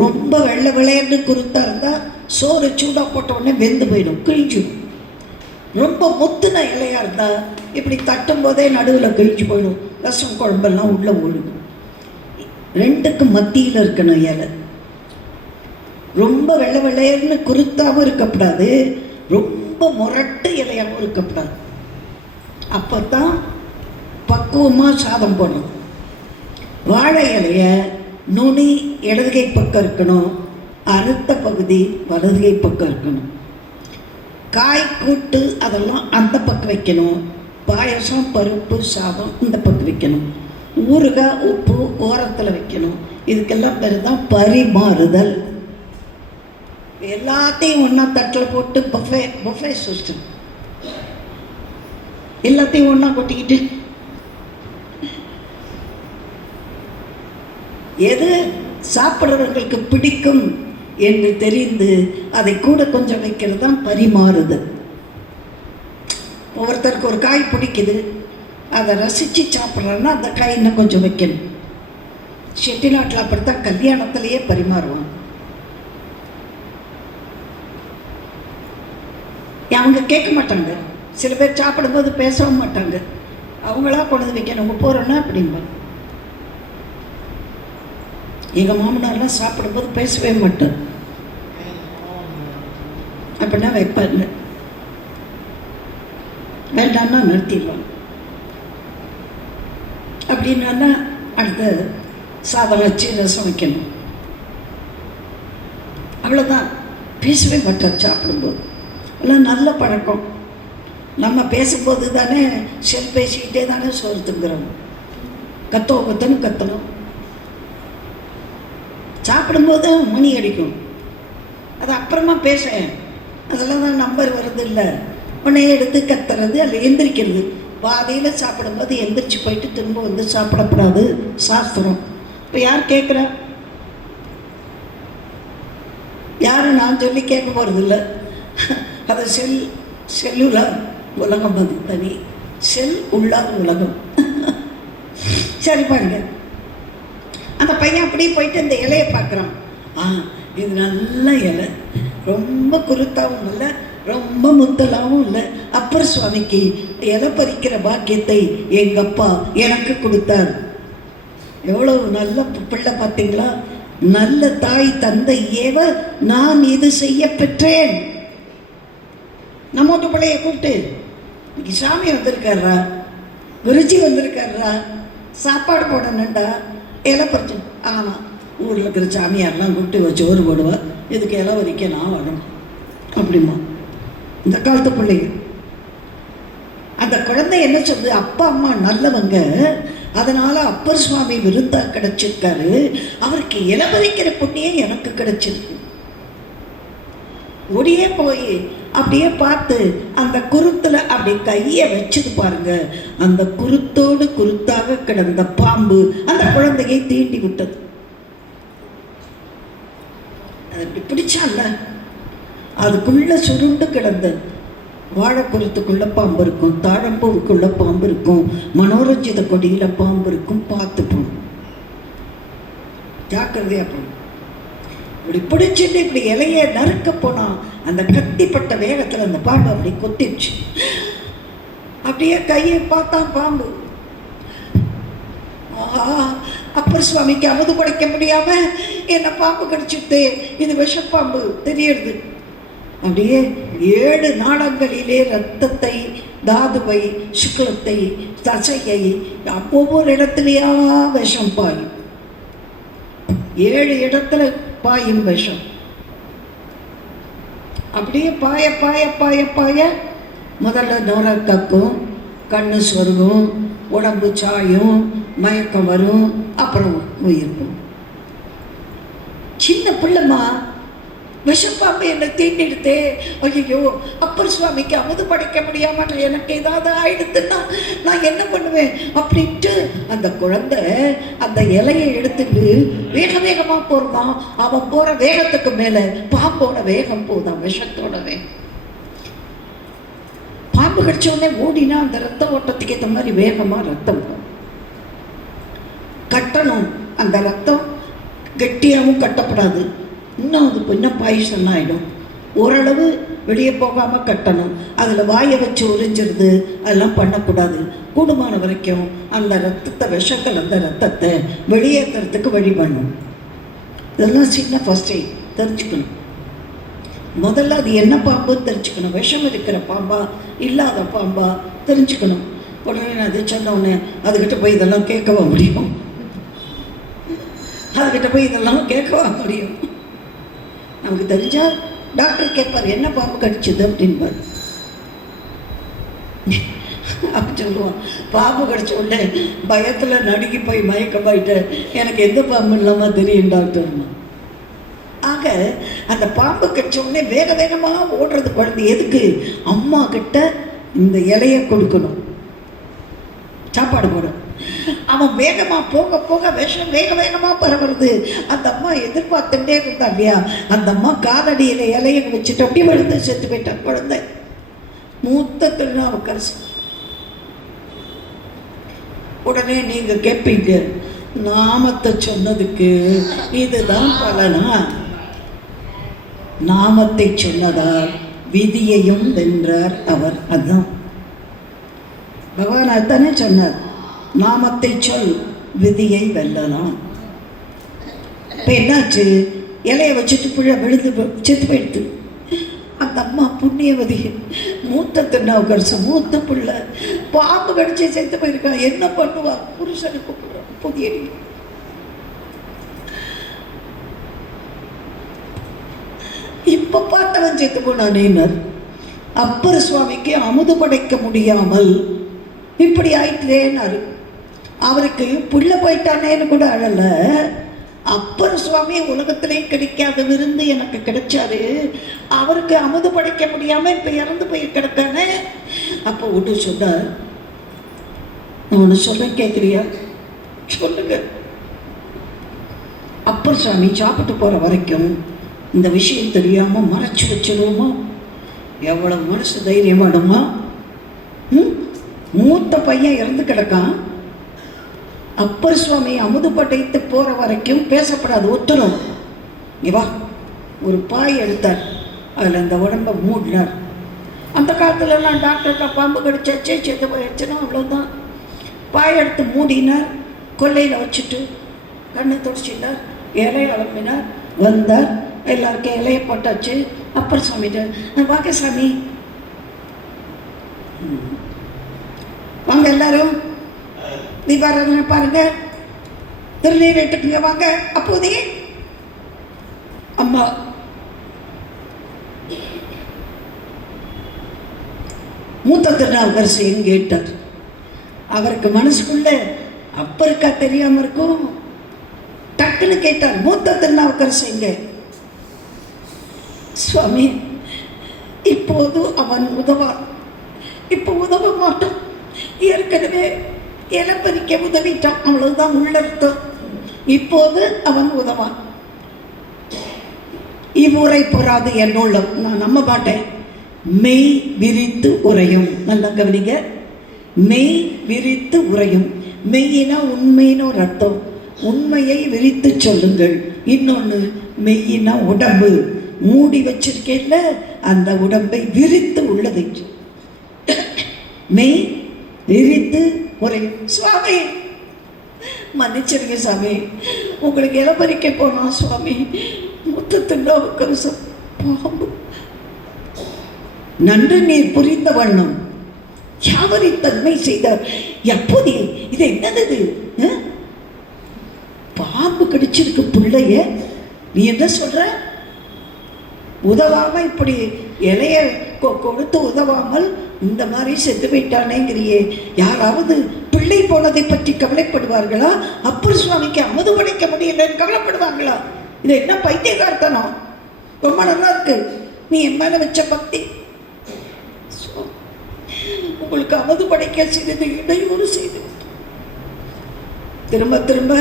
ரொம்ப வெள்ளை விளையாண்டு குருத்தாக இருந்தால் சோறு சூடாக போட்ட உடனே வெந்து போயிடும், கிழிஞ்சிடும். ரொம்ப முத்துன இலையாக இருந்தால் இப்படி தட்டும் போதே நடுவில் கிழிஞ்சு போயிடும், ரசம் குழம்பெல்லாம் உள்ளே ஓடும். 2க்கும் மத்தியில் இருக்கணும் இலை. ரொம்ப வெள்ளை விளையாடுன்னு குருத்தாகவும் இருக்கக்கூடாது, ரொம்ப முரட்டு இலையாகவும் இருக்கக்கூடாது. அப்போ தான் பக்குவமாக சாதம் போடணும். வாழை இலைய நுனி இடதுகை பக்கம் இருக்கணும், அறுத்த பகுதி வலதுகை பக்கம் இருக்கணும். காய் கூட்டு அதெல்லாம் அந்த பக்கம் வைக்கணும். பாயசம் பருப்பு சாதம் இந்த பக்கம் வைக்கணும். ஊறுகாய் உப்பு ஓரத்தில் வைக்கணும். இதுக்கெல்லாம் பேர் தான் பரிமாறுதல். எல்லாத்தையும் ஒன்றா தட்டில் போட்டு புஃபே சிஸ்டம், எல்லாத்தையும் ஒன்றா கொட்டிக்கிட்டு எது சாப்பிட்றவர்களுக்கு பிடிக்கும் என்று தெரிந்து அதை கூட கொஞ்சம் வைக்கிறது தான் பரிமாறுதல். ஒவ்வொருத்தருக்கு ஒரு காய் பிடிக்குது, அதை ரசித்து சாப்பிட்றோன்னா அந்த காய் இன்னும் கொஞ்சம் வைக்கணும். செட்டிநாட்டில் அப்படித்தான் கல்யாணத்திலேயே பரிமாறுவாங்க. அவங்க கேட்க மாட்டாங்க. சில பேர் சாப்பிடும்போது பேசவும் மாட்டாங்க, அவங்களா கொண்டு வைக்கணும். போகிறோன்னா அப்படிம்பாங்க. எங்கள் மாமனார்லாம் சாப்பிடும்போது பேசவே மாட்டேன், அப்படின்னா வைப்பாங்க, வேண்டாம்னா நிறுத்திடுவாங்க. அப்படின்னா அடுத்த சாதம் வச்சு ரசம் வைக்கணும், அவ்வளோதான். பேசவே மாட்டார் சாப்பிடும்போது. எல்லாம் நல்ல பழக்கம். நம்ம பேசும்போது தானே செல் பேசிக்கிட்டே தானே சோறு திங்குறோம். கத்தன்னு கத்தணும். சாப்பிடும்போது மணி அடிக்கும், அது அப்புறமா பேச அதெல்லாம் தான் நம்பர் வருது இல்லை. உடனே எடுத்து கத்துறது அல்ல எந்திரிக்கிறது. பாதியில் சாப்பிடும்போது எந்திரிச்சு போயிட்டு திரும்ப வந்து சாப்பிடக்கூடாது, சாஸ்திரம். இப்போ யார் கேட்குறா? யாரும் நான் சொல்லி கேட்க போகிறதில்ல. அது செல்லுலார் உலகம், அது தனி செல் உள்ளார் உலகம். சரி பாருங்க, அந்த பையன் அப்படியே போயிட்டு இந்த இலையை பார்க்குறான். இது நல்ல இலை, ரொம்ப குருத்தாகவும் இல்லை, ரொம்ப முத்தலாகவும் இல்லை. அப்பர் சுவாமிக்கு இலை பறிக்கிற பாக்கியத்தை எங்கள் அப்பா எனக்கு கொடுத்தார். எவ்வளவு நல்ல பிள்ளை பார்த்தீங்களா? நல்ல தாய் தந்தை ஏவ நான் இது செய்ய பெற்றேன். நம்ம வீட்டு பிள்ளைய கூப்பிட்டு இன்னைக்கு சாமி வந்திருக்காரா, குருஜி வந்திருக்காரா, சாப்பாடு போடணுண்டா, இலை பறிச்சு. ஆமாம், ஊரில் இருக்கிற சாமியாரெலாம் கூப்பிட்டு சோறு போடுவா, இதுக்கு இலை வரைக்கும் நான் வரணும் அப்படிமா இந்த காலத்து பிள்ளைங்க. அந்த குழந்தை என்ன சொல்லுது, அப்பா அம்மா நல்லவங்க, அதனால் அப்பர் சுவாமி விருந்தா கிடைச்சிருக்காரு, அவருக்கு இலை பறிக்கிற புண்ணியம் எனக்கு கிடைச்சிருக்கு. ஒடியே போய் அப்படியே பார்த்து அந்த குருத்தில் அப்படி கையை வச்சது பாருங்க, அந்த குருத்தோடு குருத்தாக கிடந்த பாம்பு அந்த குழந்தையை தீண்டி விட்டது. அது அப்படி பிடிச்சால, அதுக்குள்ள சுருண்டு கிடந்தது. வாழைக்குருத்துக்குள்ள பாம்பு இருக்கும், தாழம்பூவுக்குள்ள பாம்பு இருக்கும், மனோரஞ்சித கொடியில பாம்பு இருக்கும். பார்த்து போகணும், ஜாக்கிரதையா போகணும். இப்படி பிடிச்சிட்டு இப்படி இலைய நறுக்க போனா அந்த கத்திப்பட்ட வேகத்தில் அந்த பாம்பு அப்படி கொத்திடுச்சு. அப்படியே கையை பார்த்தான் பாம்பு. அப்பர் சுவாமிக்கு அமுது படைக்க முடியாம என்ன பாம்பு கடிச்சுட்டு, இது விஷப்பாம்பு தெரியுது. அப்படியே 7 நாளங்களிலே ரத்தத்தை, தாதுவை, சுக்லத்தை, தசையை, ஒவ்வொரு இடத்துலையா விஷம் பாயும். 7 இடத்துல பாயும் விஷம். அப்படியே பாய பாய பாய பாய முதல்ல நோர கக்கும், கண்ணு சொருகும், உடம்பு சாயும், மயக்கம் வரும், அப்புறம் உயிர்க்கும். சின்ன பிள்ளைமா விஷப்பாம்பு என்னை தீண்டிடுத்தே, ஐயோ அப்பர் சுவாமிக்கு அமுது படைக்க முடியாமல் எனக்கு ஏதாவது ஆயிடுத்துன்னா நான் என்ன பண்ணுவேன் அப்படின்ட்டு அந்த குழந்தை அந்த இலையை எடுத்துட்டு வேக வேகமாக போகிறான். அவன் போகிற வேகத்துக்கு மேலே பாம்போட வேகம் போதான், விஷத்தோட வேகம். பாம்பு கடிச்ச உடனே ஓடினா அந்த ரத்த ஓட்டத்துக்கு ஏற்ற மாதிரி வேகமாக ரத்தம் கட்டணும். அந்த ரத்தம் கெட்டியாகவும் கட்டப்படாது, இன்னும் அது இன்னும் பாய்சன் ஆகிடும். ஓரளவு வெளியே போகாமல் கட்டணும். அதில் வாயை வச்சு உறிஞ்சிருது, அதெல்லாம் பண்ணக்கூடாது. கூடுமான வரைக்கும் அந்த ரத்தத்தை, விஷங்கள் அந்த ரத்தத்தை வெளியேற்றுறதுக்கு வழி பண்ணும். இதெல்லாம் சின்ன ஃபர்ஸ்ட் எய்ட் தெரிஞ்சுக்கணும். முதல்ல அது என்ன பாம்புன்னு தெரிஞ்சுக்கணும். விஷம் இருக்கிற பாம்பா இல்லாத பாம்பா தெரிஞ்சுக்கணும். உடனே நான் அதை சொன்ன உடனே அதுக்கிட்ட போய் இதெல்லாம் கேட்கவா முடியும்? அதுக்கிட்ட போய் இதெல்லாம் கேட்கவா முடியும்? நமக்கு தெரிஞ்சால் டாக்டர் கேட்பார், என்ன பாம்பு கடிச்சது அப்படின்பார். அப்படி சொல்லுவான், பாம்பு கடிச்ச உடனே பயத்தில் நடுங்கி போய் மயக்கமாயிட்ட, எனக்கு எந்த பாம்பு இல்லாமல் தெரியும் டாக்டர்மா. ஆக அந்த பாம்பு கடிச்ச உடனே வேக வேகமாக ஓடுறது குழந்தை. எதுக்கு? அம்மா கிட்ட இந்த இலையை கொடுக்கணும், சாப்பாடு போடும். அவன் வேகமாக போக போக விஷம் வேக வேகமாக பரவுறது. அந்த அம்மா எதிர்பார்த்துட்டே இருந்தா இல்லையா, அந்த அம்மா காலடியில் இலையை வச்சுட்டு அப்படியே விழுந்து செத்து போயிட்டான் குழந்தை. மூத்த திருநாவுக்கரசு. உடனே நீங்கள் கேட்பீங்க, நாமத்தை சொன்னதுக்கு இதுதான் பலனா? நாமத்தை சொன்னதால் விதியையும் வென்றார் அவர். அதுதான் பகவான் அதுதானே சொன்னார், நாமத்தை சொல் விதியை வெல்லலாம். இப்போ என்னாச்சு, இலையை வச்சுட்டு புள்ள விழுந்து செத்து போயிடுது. அந்த அம்மா புண்ணியவதி, மூத்த திருநாவுக்கரசு, மூத்த புள்ள பாம்பு கடிச்சு செத்து போயிருக்கான். என்ன பண்ணுவா? புருஷனுக்கு புதிய இப்போ பார்த்தவன் செத்து போனானேனர். அப்பர் சுவாமிக்கு அமுது படைக்க முடியாமல் இப்படி ஆயிட்டுதேன்னாரு. அவருக்கு புள்ள போயிட்டானேன்னு கூட அழலை. அப்பர் சுவாமி உலகத்திலேயும் கிடைக்காத விருந்து எனக்கு கிடைச்சாரு, அவருக்கு அமுது படைக்க முடியாமல் இப்போ இறந்து போய் கிடக்கானே. அப்போ விட்டு சொன்னார், நான் ஒன்று சொல்ல கேட்குறியா? சொல்லுங்க. அப்பர் சுவாமி சாப்பிட்டு போகிற வரைக்கும் இந்த விஷயம் தெரியாமல் மறைச்சி வச்சிருவோமா? எவ்வளவு மனசு தைரியம் வேணுமா? மூத்த பையன் இறந்து கிடக்கான். அப்பர் சுவாமி அமுது படைத்து போகிற வரைக்கும் பேசப்படாது, ஒத்துரும். இங்கே வா, ஒரு பாய் எடுத்தார், அதில் அந்த உடம்பை மூடினார். அந்த காலத்துலலாம் டாக்டர்கிட்ட பாம்பு கடிச்சாச்சே செத்து போயிடுச்சுன்னா அவ்வளோதான். பாய் எடுத்து மூடினார், கொல்லையில் வச்சுட்டு கண்ணை துடைச்சிட்டார். இலையை அலம்பினார், வந்தார், எல்லாருக்கும் இலையை போட்டாச்சு. அப்பர் சுவாமிகிட்ட வாங்க சாமி, வாங்க எல்லாரும் தீபாராதனை பாருங்க, திருநீர் இட்டுக்குங்க வாங்க. அப்போதே அம்மா மூத்த திருநாவுக்கரசையும் கேட்டார். அவருக்கு மனசுக்குள்ள அப்பருக்கா தெரியாம இருக்கும், டக்குன்னு கேட்டார், மூத்த திருநாவுக்கரசைங்க சுவாமி, இப்போது அவன் உதவான், இப்போ உதவ மாட்டான், ஏற்கனவே இலப்பறிக்க உதவிட்டான், அவ்வளவுதான் உள்ளர்த்தம். இப்போது அவன் உதவான். இவ்வுரை பொறாது என்னுள்ளம், நான் நம்ப மாட்டேன். மெய் விரித்து உரையும், நல்லா கவனிங்க, மெய் விரித்து உரையும். மெய்யினா உண்மைன்னு ஒரு அர்த்தம், உண்மையை விரித்து சொல்லுங்கள். இன்னொன்று மெய்யினா உடம்பு, மூடி வச்சிருக்கேன்ல அந்த உடம்பை விரித்து உள்ளதை மெய் விரித்து உரையும். சுவாமி மன்னிச்சிருங்க சாமி, உங்களுக்கு இளப்பறிக்க போனா சுவாமி, முத்தத்தின் பாம்பு நன்று நீர் புரிந்த வண்ணம் யாவரை தன்மை செய்தார். எப்போதே இது என்னது, பாம்பு கடிச்சிருக்கு பிள்ளைய, நீ என்ன சொல்ற? உதவாம இப்படி இலைய கொடுத்து உதவாமல் இந்த மாதிரி செத்து போயிட்டானேங்கிறியே, யாராவது பிள்ளை போனதை பற்றி கவலைப்படுவார்களா? அப்பர் சுவாமிக்கு அமுது படைக்க முடியலன்னு கவலைப்படுவாங்களா? இது என்ன பைத்தியகார்த்தனம்? ரொம்ப நல்லா இருக்கு நீ என் மேல வச்ச பக்தி. உங்களுக்கு அமுது படைக்க செய்தது இடையூறு செய்து திரும்ப திரும்ப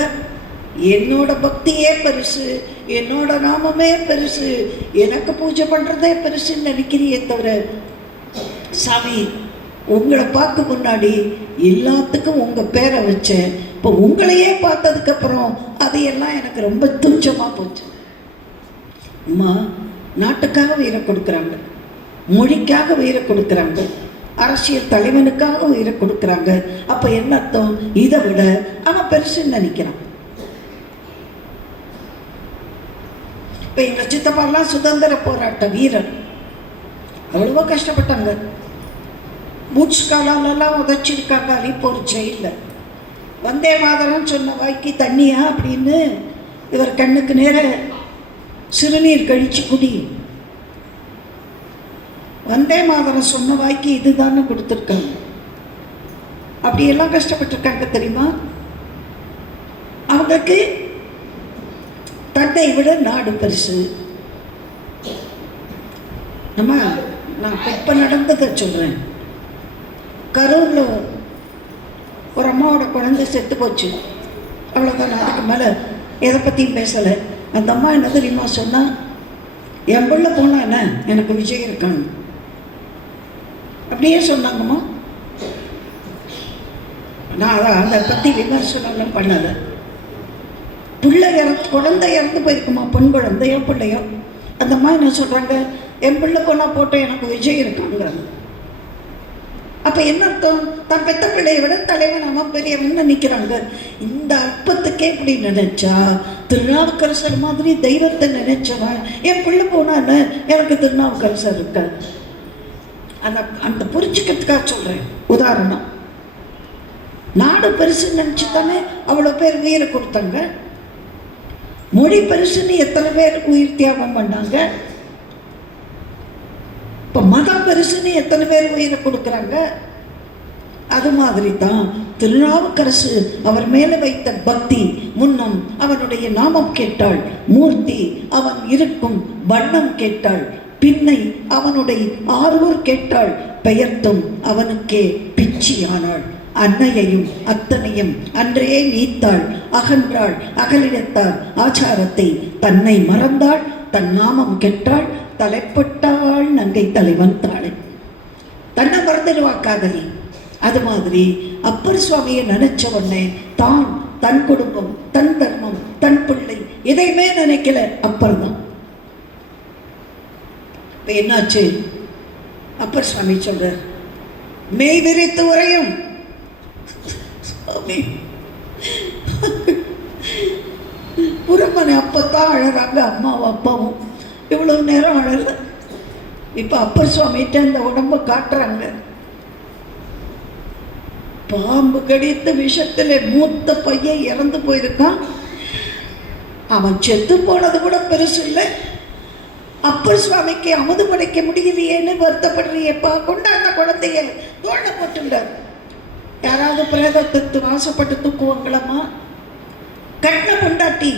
என்னோட பக்தியே பெருசு, என்னோட நாமமே பெருசு, எனக்கு பூஜை பண்றதே பெருசுன்னு நினைக்கிறியே தவிர, சாமி உங்களை பார்க்க முன்னாடி எல்லாத்துக்கும் உங்க பேரை வச்சேன், இப்போ உங்களையே பார்த்ததுக்கு அப்புறம் அதையெல்லாம் எனக்கு ரொம்ப துச்சமா போச்சு. அம்மா நாட்டுக்காக உயிரை கொடுக்குறாங்க, மொழிக்காக உயிரை கொடுக்குறாங்க, அரசியல் தலைவனுக்காக உயிரை கொடுக்குறாங்க. அப்ப என்ன அர்த்தம்? இதை விட அவன் பெருசுன்னு நினைக்கிறான். இப்ப எங்க சித்தப்பாலாம் சுதந்திர போராட்ட வீரர், அவ்வளவோ கஷ்டப்பட்டாங்க, பூட்ஸ் காலாலெல்லாம் உதச்சிருக்காங்க அலிப்பூர் ஜெயிலில். வந்தே மாதரம் சொன்ன வாய்க்கு தண்ணியா அப்படின்னு இவர் கண்ணுக்கு நேர சிறுநீர் கழிச்சு குடி, வந்தே மாதரம் சொன்ன வாய்க்கு இதுதான்னு கொடுத்துருக்காங்க. அப்படியெல்லாம் கஷ்டப்பட்டிருக்காங்க தெரியுமா? அவங்களுக்கு தன்னை விட நாடு பெருசு. நம்ம நான் இப்ப நடந்ததை சொல்றேன். கரூர்ல ஒரு அம்மாவோட குழந்தை செத்து போச்சு, அவ்வளோதான். அதுக்கு மேலே எதை பற்றியும் பேசலை. அந்த அம்மா என்ன தெரியுமா சொன்னா, என் பிள்ளை போனா என்ன, எனக்கு விஜய் இருக்காங்க, அப்படியே சொன்னாங்கம்மா. நான் அதை பற்றி விமர்சனம் பண்ணலை. பிள்ளை குழந்தை இறந்து போயிருக்குமா, பெண் குழந்தையோ பிள்ளையோ. அந்த அம்மா என்ன சொல்கிறாங்க, என் பிள்ளை போனால் போட்டோம், எனக்கு விஜய் இருக்காங்கிறாங்க. அப்போ என்ன அர்த்தம்? தன் பெத்த பிள்ளையை விட தலைவன் அவன் பெரியவன் நினைக்கிறாங்க. இந்த அற்பத்துக்கே இப்படி நினைச்சா, திருநாவுக்கரசர் மாதிரி தெய்வத்தை நினைச்சவன் என் பிள்ளை போனான்னு எனக்கு திருநாவுக்கரசர் இருக்க. அந்த புரிஞ்சுக்கிறதுக்காக சொல்கிறேன். உதாரணம், நாடு பெருசுன்னு நினச்சி தானே அவ்வளோ பேர் உயிரை கொடுத்தாங்க. மொழி பெருசுன்னு எத்தனை பேர் உயிர் தியாகம் பண்ணாங்க. இப்போ மதம் பெருசுன்னு எத்தனை பேர் உயிரை கொடுக்குறாங்க. அது மாதிரி தான் திருநாவுக்கரசு அவர் மேலே வைத்த பக்தி. முன்னம் அவனுடைய நாமம் கேட்டாள் மூர்த்தி, அவன் இருக்கும் வண்ணம் கேட்டாள். பின்னை அவனுடைய ஆரூர் கேட்டாள், பெயர்த்தும் அவனுக்கே பிச்சியானாள். அன்னையையும் அத்தனையும் அன்றையே நீத்தாள், அகன்றாள் அகலிடத்தாள் ஆச்சாரத்தை. தன்னை மறந்தாள், தன் நாமம் கெட்டாள், தலைப்பட்டாள் நங்கை தலைவன் தாளை. தன்னை மறந்துடுவா காதலி. அது மாதிரி அப்பர் சுவாமியை நினைச்ச உடனே தான், தன் குடும்பம், தன் தர்மம், தன் பிள்ளை எதையுமே நினைக்கல. அப்பர் தான். இப்ப என்னாச்சு? அப்பர் சுவாமி சொல்றார், மெய் விரித்து உரையும். சுவாமி புறம உடனே அப்போத்தான் அழறாங்க அம்மாவும் அப்பாவும். இவ்வளோ நேரம் அழல. இப்போ அப்பர் சுவாமிகிட்ட அந்த உடம்பை காட்டுறாங்க. பாம்பு கடித்த விஷத்துல மூத்த பையன் இறந்து போயிருக்கான். அவன் செத்து போனது கூட பெருசு இல்லை. அப்பர் சுவாமிக்கு அமுது படைக்க முடியலையேன்னு வருத்தப்படுறியப்பா, கொண்டு அந்த குழந்தைய தோழ போட்டுண்டார். யாராவது பிரேதத்துக்கு வாசப்பட்டு தூக்குவாங்களம்மா? கட்டின பொண்டாட்டி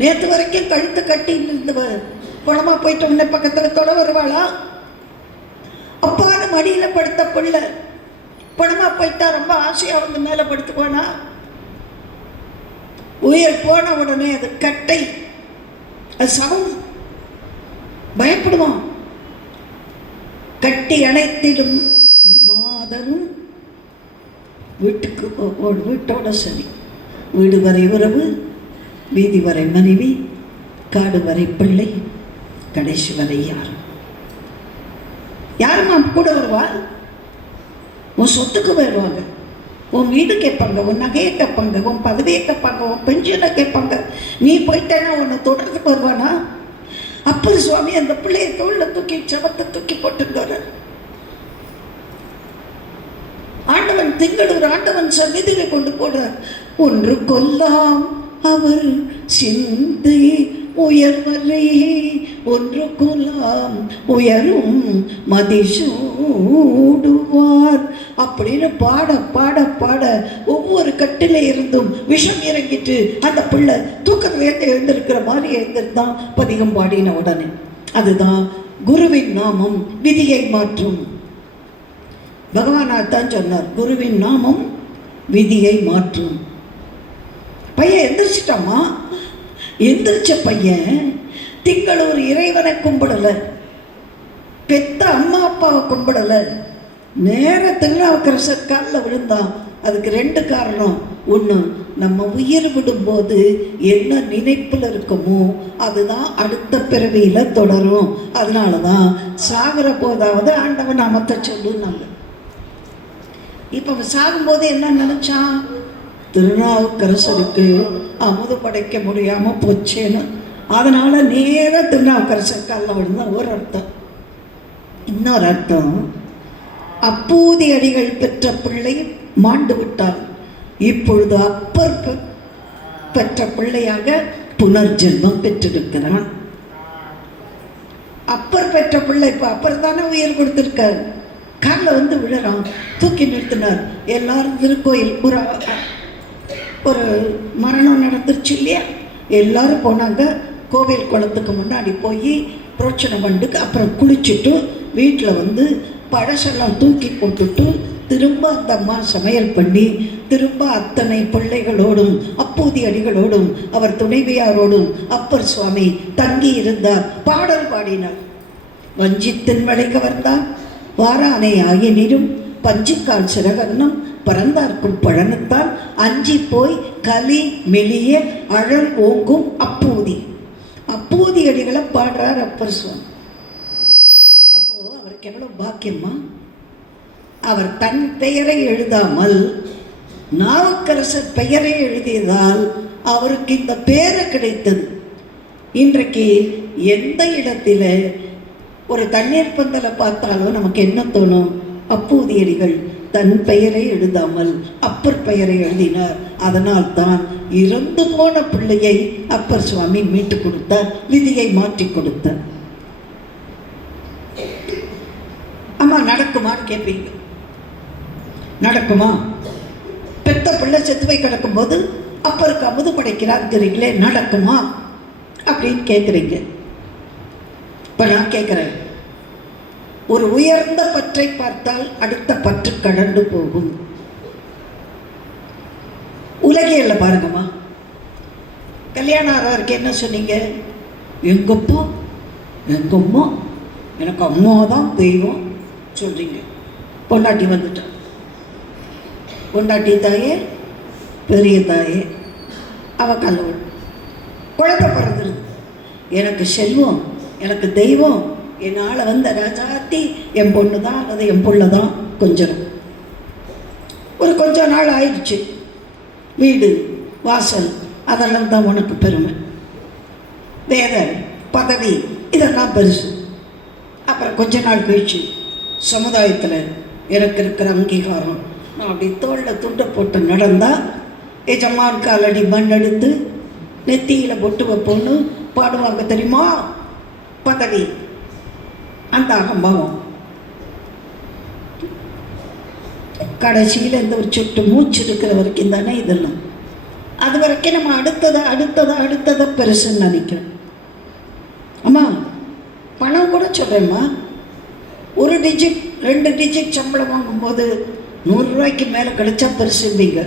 நேற்று வரைக்கும் கழுத்து கட்டி இருந்தவர் குளமா போயிட்டு உன்னை பக்கத்தில் தொட வருவாளா? அப்பான்னு மடியில் படுத்த பிள்ளை பணமா போயிட்டா ரொம்ப ஆசையா வந்து மேலே படுத்துக்குவானா? உயிர் போன உடனே அது கட்டை, அது சவம், பயப்படுவான். கட்டி அணைத்திடும் மாதரும் வீட்டோட சரி. வீடு வரை உறவு, வீதி வரை மனைவி, காடு வரை பிள்ளை, கடைசி வரை யாருமா கூட வருவா? உன் சொத்துக்கு வருவாங்க, உன் வீடு கேட்பாங்க, உன் நகையை கேட்பாங்க, உன் பதவியை கேட்பாங்க, உன் பென்ஷனை கேட்பாங்க. நீ போயிட்டேன்னா உன்னை தொடர்றதுக்கு வருவானா? அப்பர் சுவாமி அந்த பிள்ளையை தோளில் தூக்கி சவத்தை தூக்கி போட்டுட்டு ஆண்டவன் திங்களூர் ஆண்டவன் சந்நிதியை கொண்டு போடுறார். ஒன்று கொல்லாம் அவர் சிந்தை உயர்வரே, ஒன்று கொல்லாம் உயரும் மதிசூடுவார் அப்படின்னு பாட பாட பாட ஒவ்வொரு கட்டில இருந்தும் விஷம் இறங்கிட்டு அந்த பிள்ளை தூக்கத்திலேருந்து எழுந்திருக்கிற மாதிரி எழுந்திருந்தான் பதிகம் பாடின உடனே. அதுதான் குருவின் நாமம் விதியை மாற்றும். பகவானார் தான் சொன்னார், குருவின் நாமம் விதியை மாற்றும். பையன் எந்திரிச்சிட்டாமா. எந்திரிச்ச பையன் திங்களூர் இறைவனை கும்பிடலை, பெத்த அம்மா அப்பாவை கும்பிடலை, நேர திருநாவுக்கரசர் காலில் விழுந்தான். அதுக்கு ரெண்டு காரணம். ஒன்று, நம்ம உயிர் விடும்போது என்ன நினைப்பில் இருக்குமோ அதுதான் அடுத்த பிறவியில் தொடரும். அதனால தான் சாகிற போதாவது ஆண்டவன் நாமத்தை சொல்லுனாங்க. இப்போ சாகும்போது என்ன நினச்சான்? திருநாவுக்கரசருக்கு அமுது படைக்க முடியாமல் போச்சேன்னு. அதனால் நேர திருநாவுக்கரசர் காலில் விழுந்த ஒரு அர்த்தம். இன்னொரு அர்த்தம், அப்பூதி அடிகள் பெற்ற பிள்ளை மாண்டு விட்டார். இப்பொழுது அப்பர் பெற்ற பிள்ளையாக புனர்ஜென்மம் பெற்றிருக்கிறான். அப்பர் பெற்ற பிள்ளை இப்போ அப்பர் தானே உயிர் கொடுத்துருக்கார். காலில் வந்து விழுறான், தூக்கி நிறுத்தினார். எல்லாரும் திருக்கோயில் ஒரு மரணம் நடந்துருச்சு இல்லையா, எல்லாரும் போனாங்க. கோவில் குளத்துக்கு முன்னாடி போய் பிரோட்சனை பண்ணிட்டு அப்புறம் குளிச்சுட்டு வீட்டில் வந்து பழசெல்லாம் தூக்கி போட்டுட்டு திரும்ப அந்த அம்மா சமையல் பண்ணி திரும்ப அத்தனை பிள்ளைகளோடும் அப்பூதி அடிகளோடும் அவர் துணைவியாரோடும் அப்பர் சுவாமி தங்கி இருந்தார். பாடல் பாடினார். வஞ்சித்தின் வளை கவர்ந்தான் வாரானை ஆகிய நீரும் பஞ்சிக்கால் சிறகன்னம் பறந்தார்க்கும் பழனத்தான் அஞ்சி போய் கலி மெலிய அழல் ஓங்கும் அப்பூதி. அப்பூதி அடிகளை பாடுறார் அப்பர் சுவாமி. அப்போ அவருக்கு எவ்வளவு பாக்கியமா! அவர் தன் பெயரை எழுதாமல் நாவுக்கரசர் பெயரை எழுதியதால் அவருக்கு இந்த பேரு கிடைத்தது. இன்றைக்கு எந்த இடத்துல ஒரு தண்ணீர் பந்தலை பார்த்தாலும் நமக்கு என்ன தோணும்? அப்பூதியடிகள் தன் பெயரை எழுதாமல் அப்பர் பெயரை எழுதினார். அதனால் தான் இறந்து போன பிள்ளையை அப்பர் சுவாமி மீட்டு கொடுத்தார், விதியை மாற்றி கொடுத்தார். ஆமா, நடக்குமான்னு கேட்பீங்க. நடக்குமா? பெத்த பிள்ளை செத்து போய் கிடக்கும்போது அப்பருக்கு அமுது படைக்கிறாருங்கிறீங்களே, நடக்குமா அப்படின்னு கேட்குறீங்க. இப்போ நான் கேட்குறேன், ஒரு உயர்ந்த பற்றை பார்த்தால் அடுத்த பற்று கடந்து போகும். உலகியல்ல பாருங்கம்மா, கல்யாணம் ஆறவருக்கு என்ன சொன்னீங்க? எங்கப்பா எங்க அம்மா, எனக்கு அம்மா தான் தெய்வம் சொல்றீங்க. பொண்டாட்டி வந்துட்டான். பொண்டாட்டி தாயே, பெரிய தாயே, அவ கல்லவள். குழந்தை பிறந்துருது. எனக்கு செல்வம், எனக்கு தெய்வம், என்னால் வந்த ராஜாத்தி என் பொண்ணு தான் அல்லது என் புள்ள தான். கொஞ்சம் நாள் ஆயிடுச்சு. வீடு வாசல் அதெல்லாம் தான் உனக்கு பெருமை. வேலை, பதவி, இதெல்லாம் பெருசு. அப்புறம் கொஞ்ச நாள் கழிச்சு சமுதாயத்தில் எனக்கு இருக்கிற அங்கீகாரம், நான் அப்படி தோளில் துண்டை போட்டு நடந்தால் எஜமான் காலடி மண் எடுத்து நெத்தியில் பொட்டு வைப்போன்னு பாடுவாங்க தெரியுமா? பதவி, அந்த அகம்பாவம். கடைசியில் இந்த ஒரு சொட்டு மூச்சு இருக்கிற வரைக்கும் தானே இதெல்லாம். அது வரைக்கும் நம்ம அடுத்ததை பெருசுன்னு நினைக்கிறோம். அம்மா பணம் கூட சொல்கிறேம்மா, 1 டிஜிட் 2 டிஜிட் சம்பளம் வாங்கும்போது 100 ரூபாய்க்கு மேலே கிடைச்சா பெருசும்பீங்க.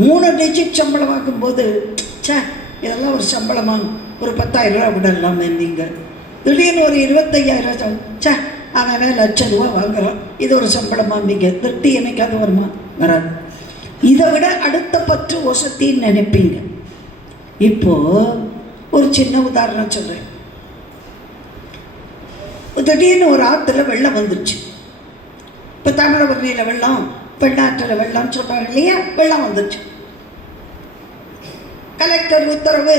3 டிஜிட் சம்பளம் வாங்கும்போது சே இதெல்லாம் ஒரு சம்பளமா, ஒரு 10,000 ரூபா விடலாமே இருந்தீங்க. திடீர்னு ஒரு 25,000 சே அவன் வேலை ₹1,00,000 வாங்குறான், இது ஒரு சம்பளமாம்பிங்க. திருப்தி என்னைக்காவது வருமா? வராது. இதை விட அடுத்த பற்று ஒசத்தின்னு நினைப்பீங்க. இப்போது ஒரு சின்ன உதாரணம் சொல்கிறேன். திடீர்னு ஒரு ஆற்றுல வெள்ளம் வந்துருச்சு. இப்போ தாமிரபரணியில் வெள்ளம், பெண்ணாற்றில் வெள்ளம்னு சொல்கிறாங்க இல்லையா? வெள்ளம் வந்துருச்சு. கலெக்டர் உத்தரவு,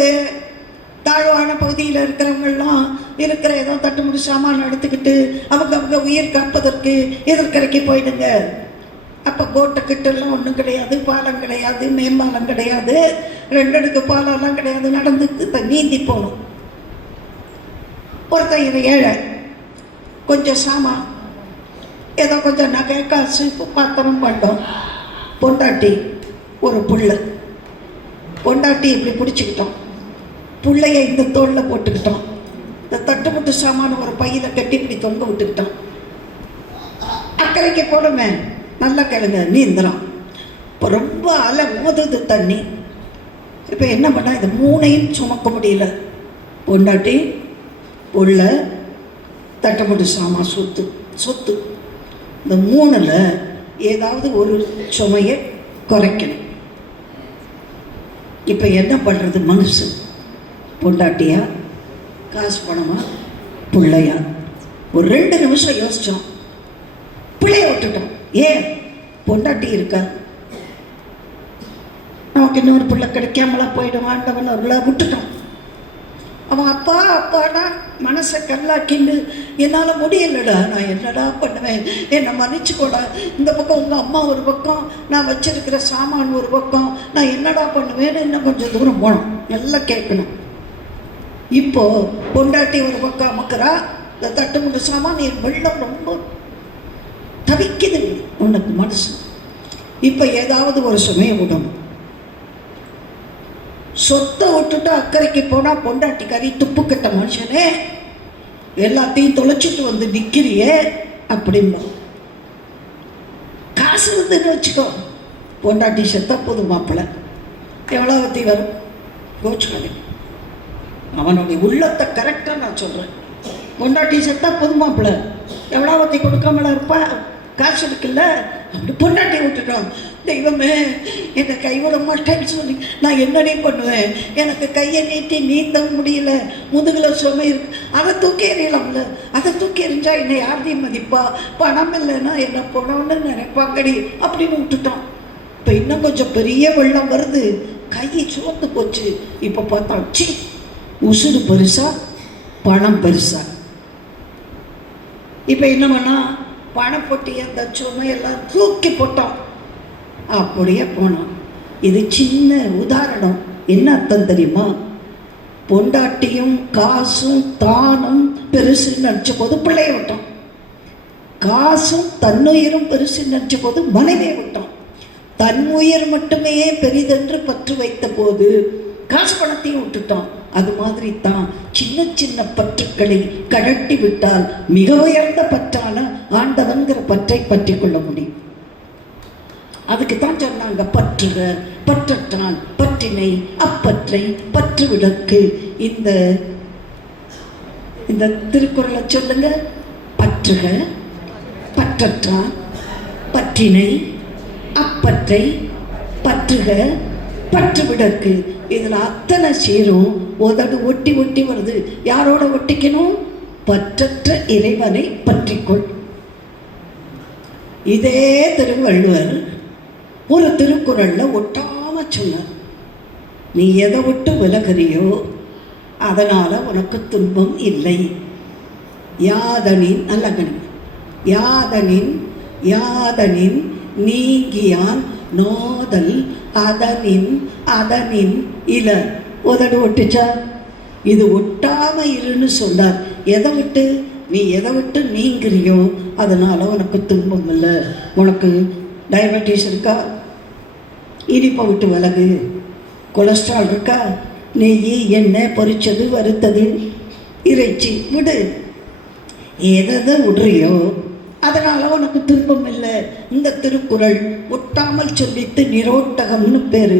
தாழ்வான பகுதியில் இருக்கிறவங்கெல்லாம் இருக்கிற ஏதோ தட்டுமுடி சாமான் எடுத்துக்கிட்டு அவங்க உயிர் காப்பதற்கு எதிர்கரைக்கு போயிடுங்க. அப்போ கோட்டைக்கிட்டெல்லாம் ஒன்றும் கிடையாது, பாலம் கிடையாது, மேம்பாலம் கிடையாது, 2 அடுக்கு பாலம்லாம் கிடையாது, நடந்து நீந்தி போகணும். ஒருத்தன் ஏழை, கொஞ்சம் சாமான், ஏதோ கொஞ்சம் நகை காசு பாத்திரம் பண்ணோம். பொண்டாட்டி ஒரு புள்ள, பொண்டாட்டி இப்படி பிடிச்சிக்கிட்டோம், புள்ளைய இந்த தோளில் போட்டுக்கிட்டோம், இந்த தட்டுமுட்டு சாமான ஒரு பையில் கட்டி இப்படி தொங்க விட்டுக்கிட்டோம். அக்கறைக்கு போடுமே, நல்லா கேளுங்க, நீந்திரம். இப்போ ரொம்ப அலை மோதுது தண்ணி. இப்போ என்ன பண்ணால் இது 3ஐயும் சுமக்க முடியல. பொண்டாட்டி, புள்ள, தட்டுமுட்டு சாமான், சொத்து, இந்த 3ல் ஏதாவது ஒரு சுமையை குறைக்கணும். இப்போ என்ன பண்ணுறது? மனசு பொண்டாட்டியா, காசு பணமா, பிள்ளையா? ஒரு 2 நிமிஷம் யோசித்தோம், பிள்ளைய விட்டுட்டோம். ஏன்? பொண்டாட்டி இருக்கா, நமக்கு இன்னொரு பிள்ளை கிடைக்காமலாம் போயிடுவான்டவன் அவங்கள விட்டுட்டோம். அவன் அப்பாடா மனசை கல்லாக்கிண்டு என்னால் முடியலடா, நான் என்னடா பண்ணுவேன், என்னை மன்னிச்சுக்கோடா, இந்த பக்கம் உங்கள் அம்மா ஒரு பக்கம், நான் வச்சிருக்கிற சாமான் ஒரு பக்கம், நான் என்னடா பண்ணுவேன்னு இன்னும் கொஞ்சம் தூரம் போனோம், எல்லாம் கேட்கணும். இப்போது பொண்டாட்டி ஒரு பக்கம் அமுக்கிறா, இந்த தட்டுமுட்டு சாமான், நீ வெள்ளம் ரொம்ப தவிக்குது உனக்கு மனசு. இப்போ ஏதாவது ஒரு சுமையை விடணும். சொத்தை விட்டுட்டு அக்கறைக்கு போனால் பொண்டாட்டி கறி துப்பு கட்ட மனுஷனே, எல்லாத்தையும் தொலைச்சிட்டு வந்து நிற்கிறியே அப்படிம்பா. காசு வந்துன்னு வச்சுக்கோ, பொண்டாட்டி செத்தா போதும் மாப்பிள்ளை எவ்வளோ வத்தி வரும், கோச்சுக்காதே. அவனுடைய உள்ளத்தை கரெக்டாக நான் சொல்கிறேன். பொண்டாட்டி செத்தா போதும் மாப்பிள்ளை எவ்வளோ வத்தி கொடுக்காமல இருப்பா, காசு இருக்குல்ல. அப்படி பொண்டாட்டி விட்டுட்டோம். தெய்வமே என்னை கைவிட மாட்டேன்னு சொல்லி நான் என்னடி பண்ணுவேன்? எனக்கு கையை நீட்டி நீந்த முடியல, முதுகில் சுமை இருக்கு, அதை தூக்கி எறியலாம்ல. அதை தூக்கி எறிஞ்சா என்னை யாரையும் மதிப்பா? பணம் இல்லைன்னா என்ன போனோன்னு நினைப்பாங்கடி அப்படின்னு விட்டுட்டோம். இப்போ இன்னும் கொஞ்சம் பெரிய வெள்ளம் வருது, கையை சுவந்து போச்சு. இப்போ பார்த்தா சி, உசுறு பெருசா, பணம் பெருசா. இப்போ என்ன பண்ணா, பணம் போட்டி அந்த சுமை எல்லாம் தூக்கி போட்டோம், அப்படியே போனோம். இது சின்ன உதாரணம். என்ன அர்த்தம் தெரியுமா? பொண்டாட்டியும் காசும் தானும் பெருசுன்னு நினச்ச போது பிள்ளைய விட்டோம், காசும் தன்னுயிரும் பெருசுன்னு நினச்ச போது மனைவியை விட்டோம், தன் உயிர் மட்டுமே பெரிதென்று பற்று வைத்த போது காசு பணத்தையும் விட்டுட்டோம். அது மாதிரி தான் சின்ன சின்ன பற்றுக்களை கழட்டி விட்டால் மிக உயர்ந்த பற்றான ஆண்டவன்கிற பற்றை பற்றி கொள்ள முடியும். அதுக்கு தான் சொன்னாங்க, பற்றுக பற்றற்றான் பற்றினை அப்பற்றை பற்று விளக்கு. இந்த இந்த திருக்குறளை சொல்லுங்க. பற்றுக பற்றற்றான் பற்றினை அப்பற்றை பற்றுக பற்று விளக்கு. இதில் அத்தனை சீரும் உதடு ஒட்டி ஒட்டி வருது. யாரோட ஒட்டிக்கணும்? பற்றற்ற இறைவனை பற்றிக்கொள். இதே திருவள்ளுவர் ஒரு திருக்குறளில் ஒட்டாம சொன்னார், நீ எதை விட்டு விலகிறியோ அதனால் உனக்கு துன்பம் இல்லை. யாதனின் நல்ல கணி யாதனின் யாதனின் நீங்கியான் நோதல் அதனின் அதனின் இல உதடு ஒட்டுச்சா? இது ஒட்டாம இருன்னு சொன்னார். எதை விட்டு? நீ எதை விட்டு நீங்கிறியோ அதனால உனக்கு துன்பம் இல்லை. உனக்கு டயபெட்டிஸ் இருக்கா? இனிப்பை விட்டு விலகு. கொலஸ்ட்ரால் இருக்கா? நெய், எண்ணெய், பொரிச்சது, வறுத்தது, இறைச்சி விடு. எதை விடுறியோ அதனால் உனக்கு துன்பம் இல்லை. இந்த திருக்குறள் ஒட்டாமல் சொல்லித்து நிரோட்டகம்னு பேர்.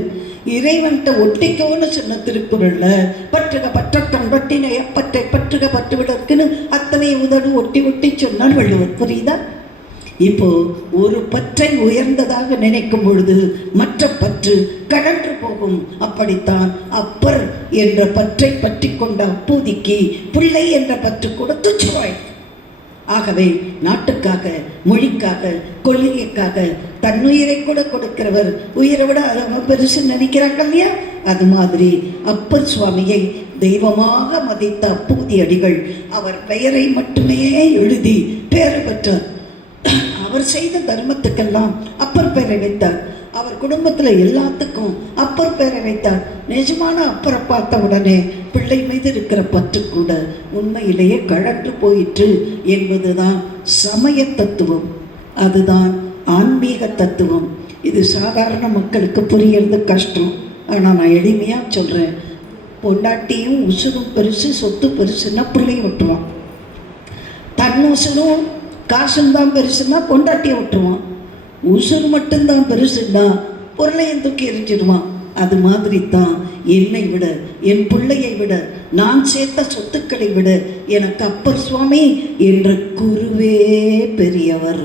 இறைவன்கிட்ட ஒட்டிக்கோன்னு சொன்ன திருக்குறளில் பற்றுக பற்றட்டன் பட்டினை எப்பற்றை பற்றுக பற்றுவிடற்குன்னு அத்தனை உதடு ஒட்டி ஒட்டி சொன்னால் வள்ளுவர். புரியுதா? இப்போ ஒரு பற்றை உயர்ந்ததாக நினைக்கும் பொழுது மற்ற பற்று கடன்று போகும். அப்படித்தான் அப்பர் என்ற பற்றை பற்றி கொண்ட அப்போதிக்கு பிள்ளை என்ற பற்று கூட துச்சமாய். ஆகவே நாட்டுக்காக, மொழிக்காக, கொள்கைக்காக தன்னுயிரை கூட கொடுக்கிறவர். உயிரை விட அவங்க பெருசு நினைக்கிறாங்க இல்லையா? அது மாதிரி அப்பர் சுவாமியை தெய்வமாக மதித்த அப்பூதி அடிகள் அவர் பெயரை மட்டுமே எழுதி பேறு பெற்றார். அவர் செய்த தர்மத்துக்கெல்லாம் அப்பர் பெயரை வைத்தார். அவர் குடும்பத்தில் எல்லாத்துக்கும் அப்பர் பெயரை வைத்தார். நிஜமான அப்பரை பார்த்த உடனே பிள்ளை மீது இருக்கிற பற்று கூட உண்மையிலேயே கழன்று போயிற்று என்பதுதான் சமய தத்துவம். அதுதான் ஆன்மீக தத்துவம். இது சாதாரண மக்களுக்கு புரியறது கஷ்டம். ஆனால் நான் எளிமையாக சொல்கிறேன். பொண்டாட்டியும் உசுரும் பெருசு, சொத்து பெருசுன்னா பிள்ளையும் விட்டுருவான். தன் உசுரும் காசும் தான் பெருசுன்னா பொண்டாட்டியை விட்டுருவான். உசுறு மட்டும்தான் பெருசுன்னா பொருளையும் தூக்கி எரிஞ்சிடுவான். அது மாதிரி தான் என்னை விட, என் பிள்ளையை விட, நான் சேர்த்த சொத்துக்களை விட எனக்கு அப்பர் சுவாமி என்ற குருவே பெரியவர்.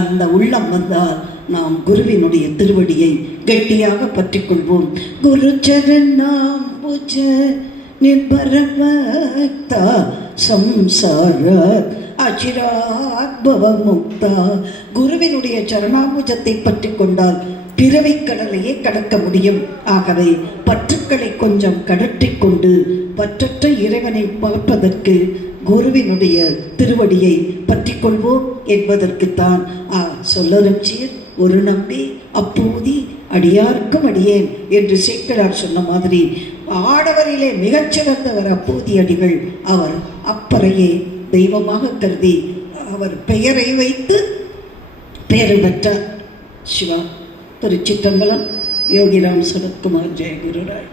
அந்த உள்ளம் வந்தால் நாம் குருவினுடைய திருவடியை கெட்டியாக பற்றி கொள்வோம். குரு சரணாம் புஜ நிர்பரவக்தா சம்சார அச்சிராத்பவ முக்தா. குருவினுடைய சரணாபுஜத்தை பற்றி கொண்டால் பிறவை கடலையே கடக்க முடியும். ஆகவே பற்றுக்களை கொஞ்சம் கடற்றிக் கொண்டு பற்றற்ற இறைவனை பார்ப்பதற்கு குருவினுடைய திருவடியை பற்றி கொள்வோம் என்பதற்குத்தான் சொல்லரட்சியர் ஒரு நம்பி அப்பூதி அடியார்க்கும் அடியேன் என்று சேக்கிழார் சொன்ன மாதிரி ஆடவரிலே மிகச்சிறந்தவர் அப்பூதி அடிகள். அவர் அப்பறையே தெய்வமாக கருதி அவர் பெயரை வைத்து பெயர் பெற்றார். சிவா. திருச்சிற்றம்பலம். யோகிராம் சரத்குமார். ஜெயகுருராய்.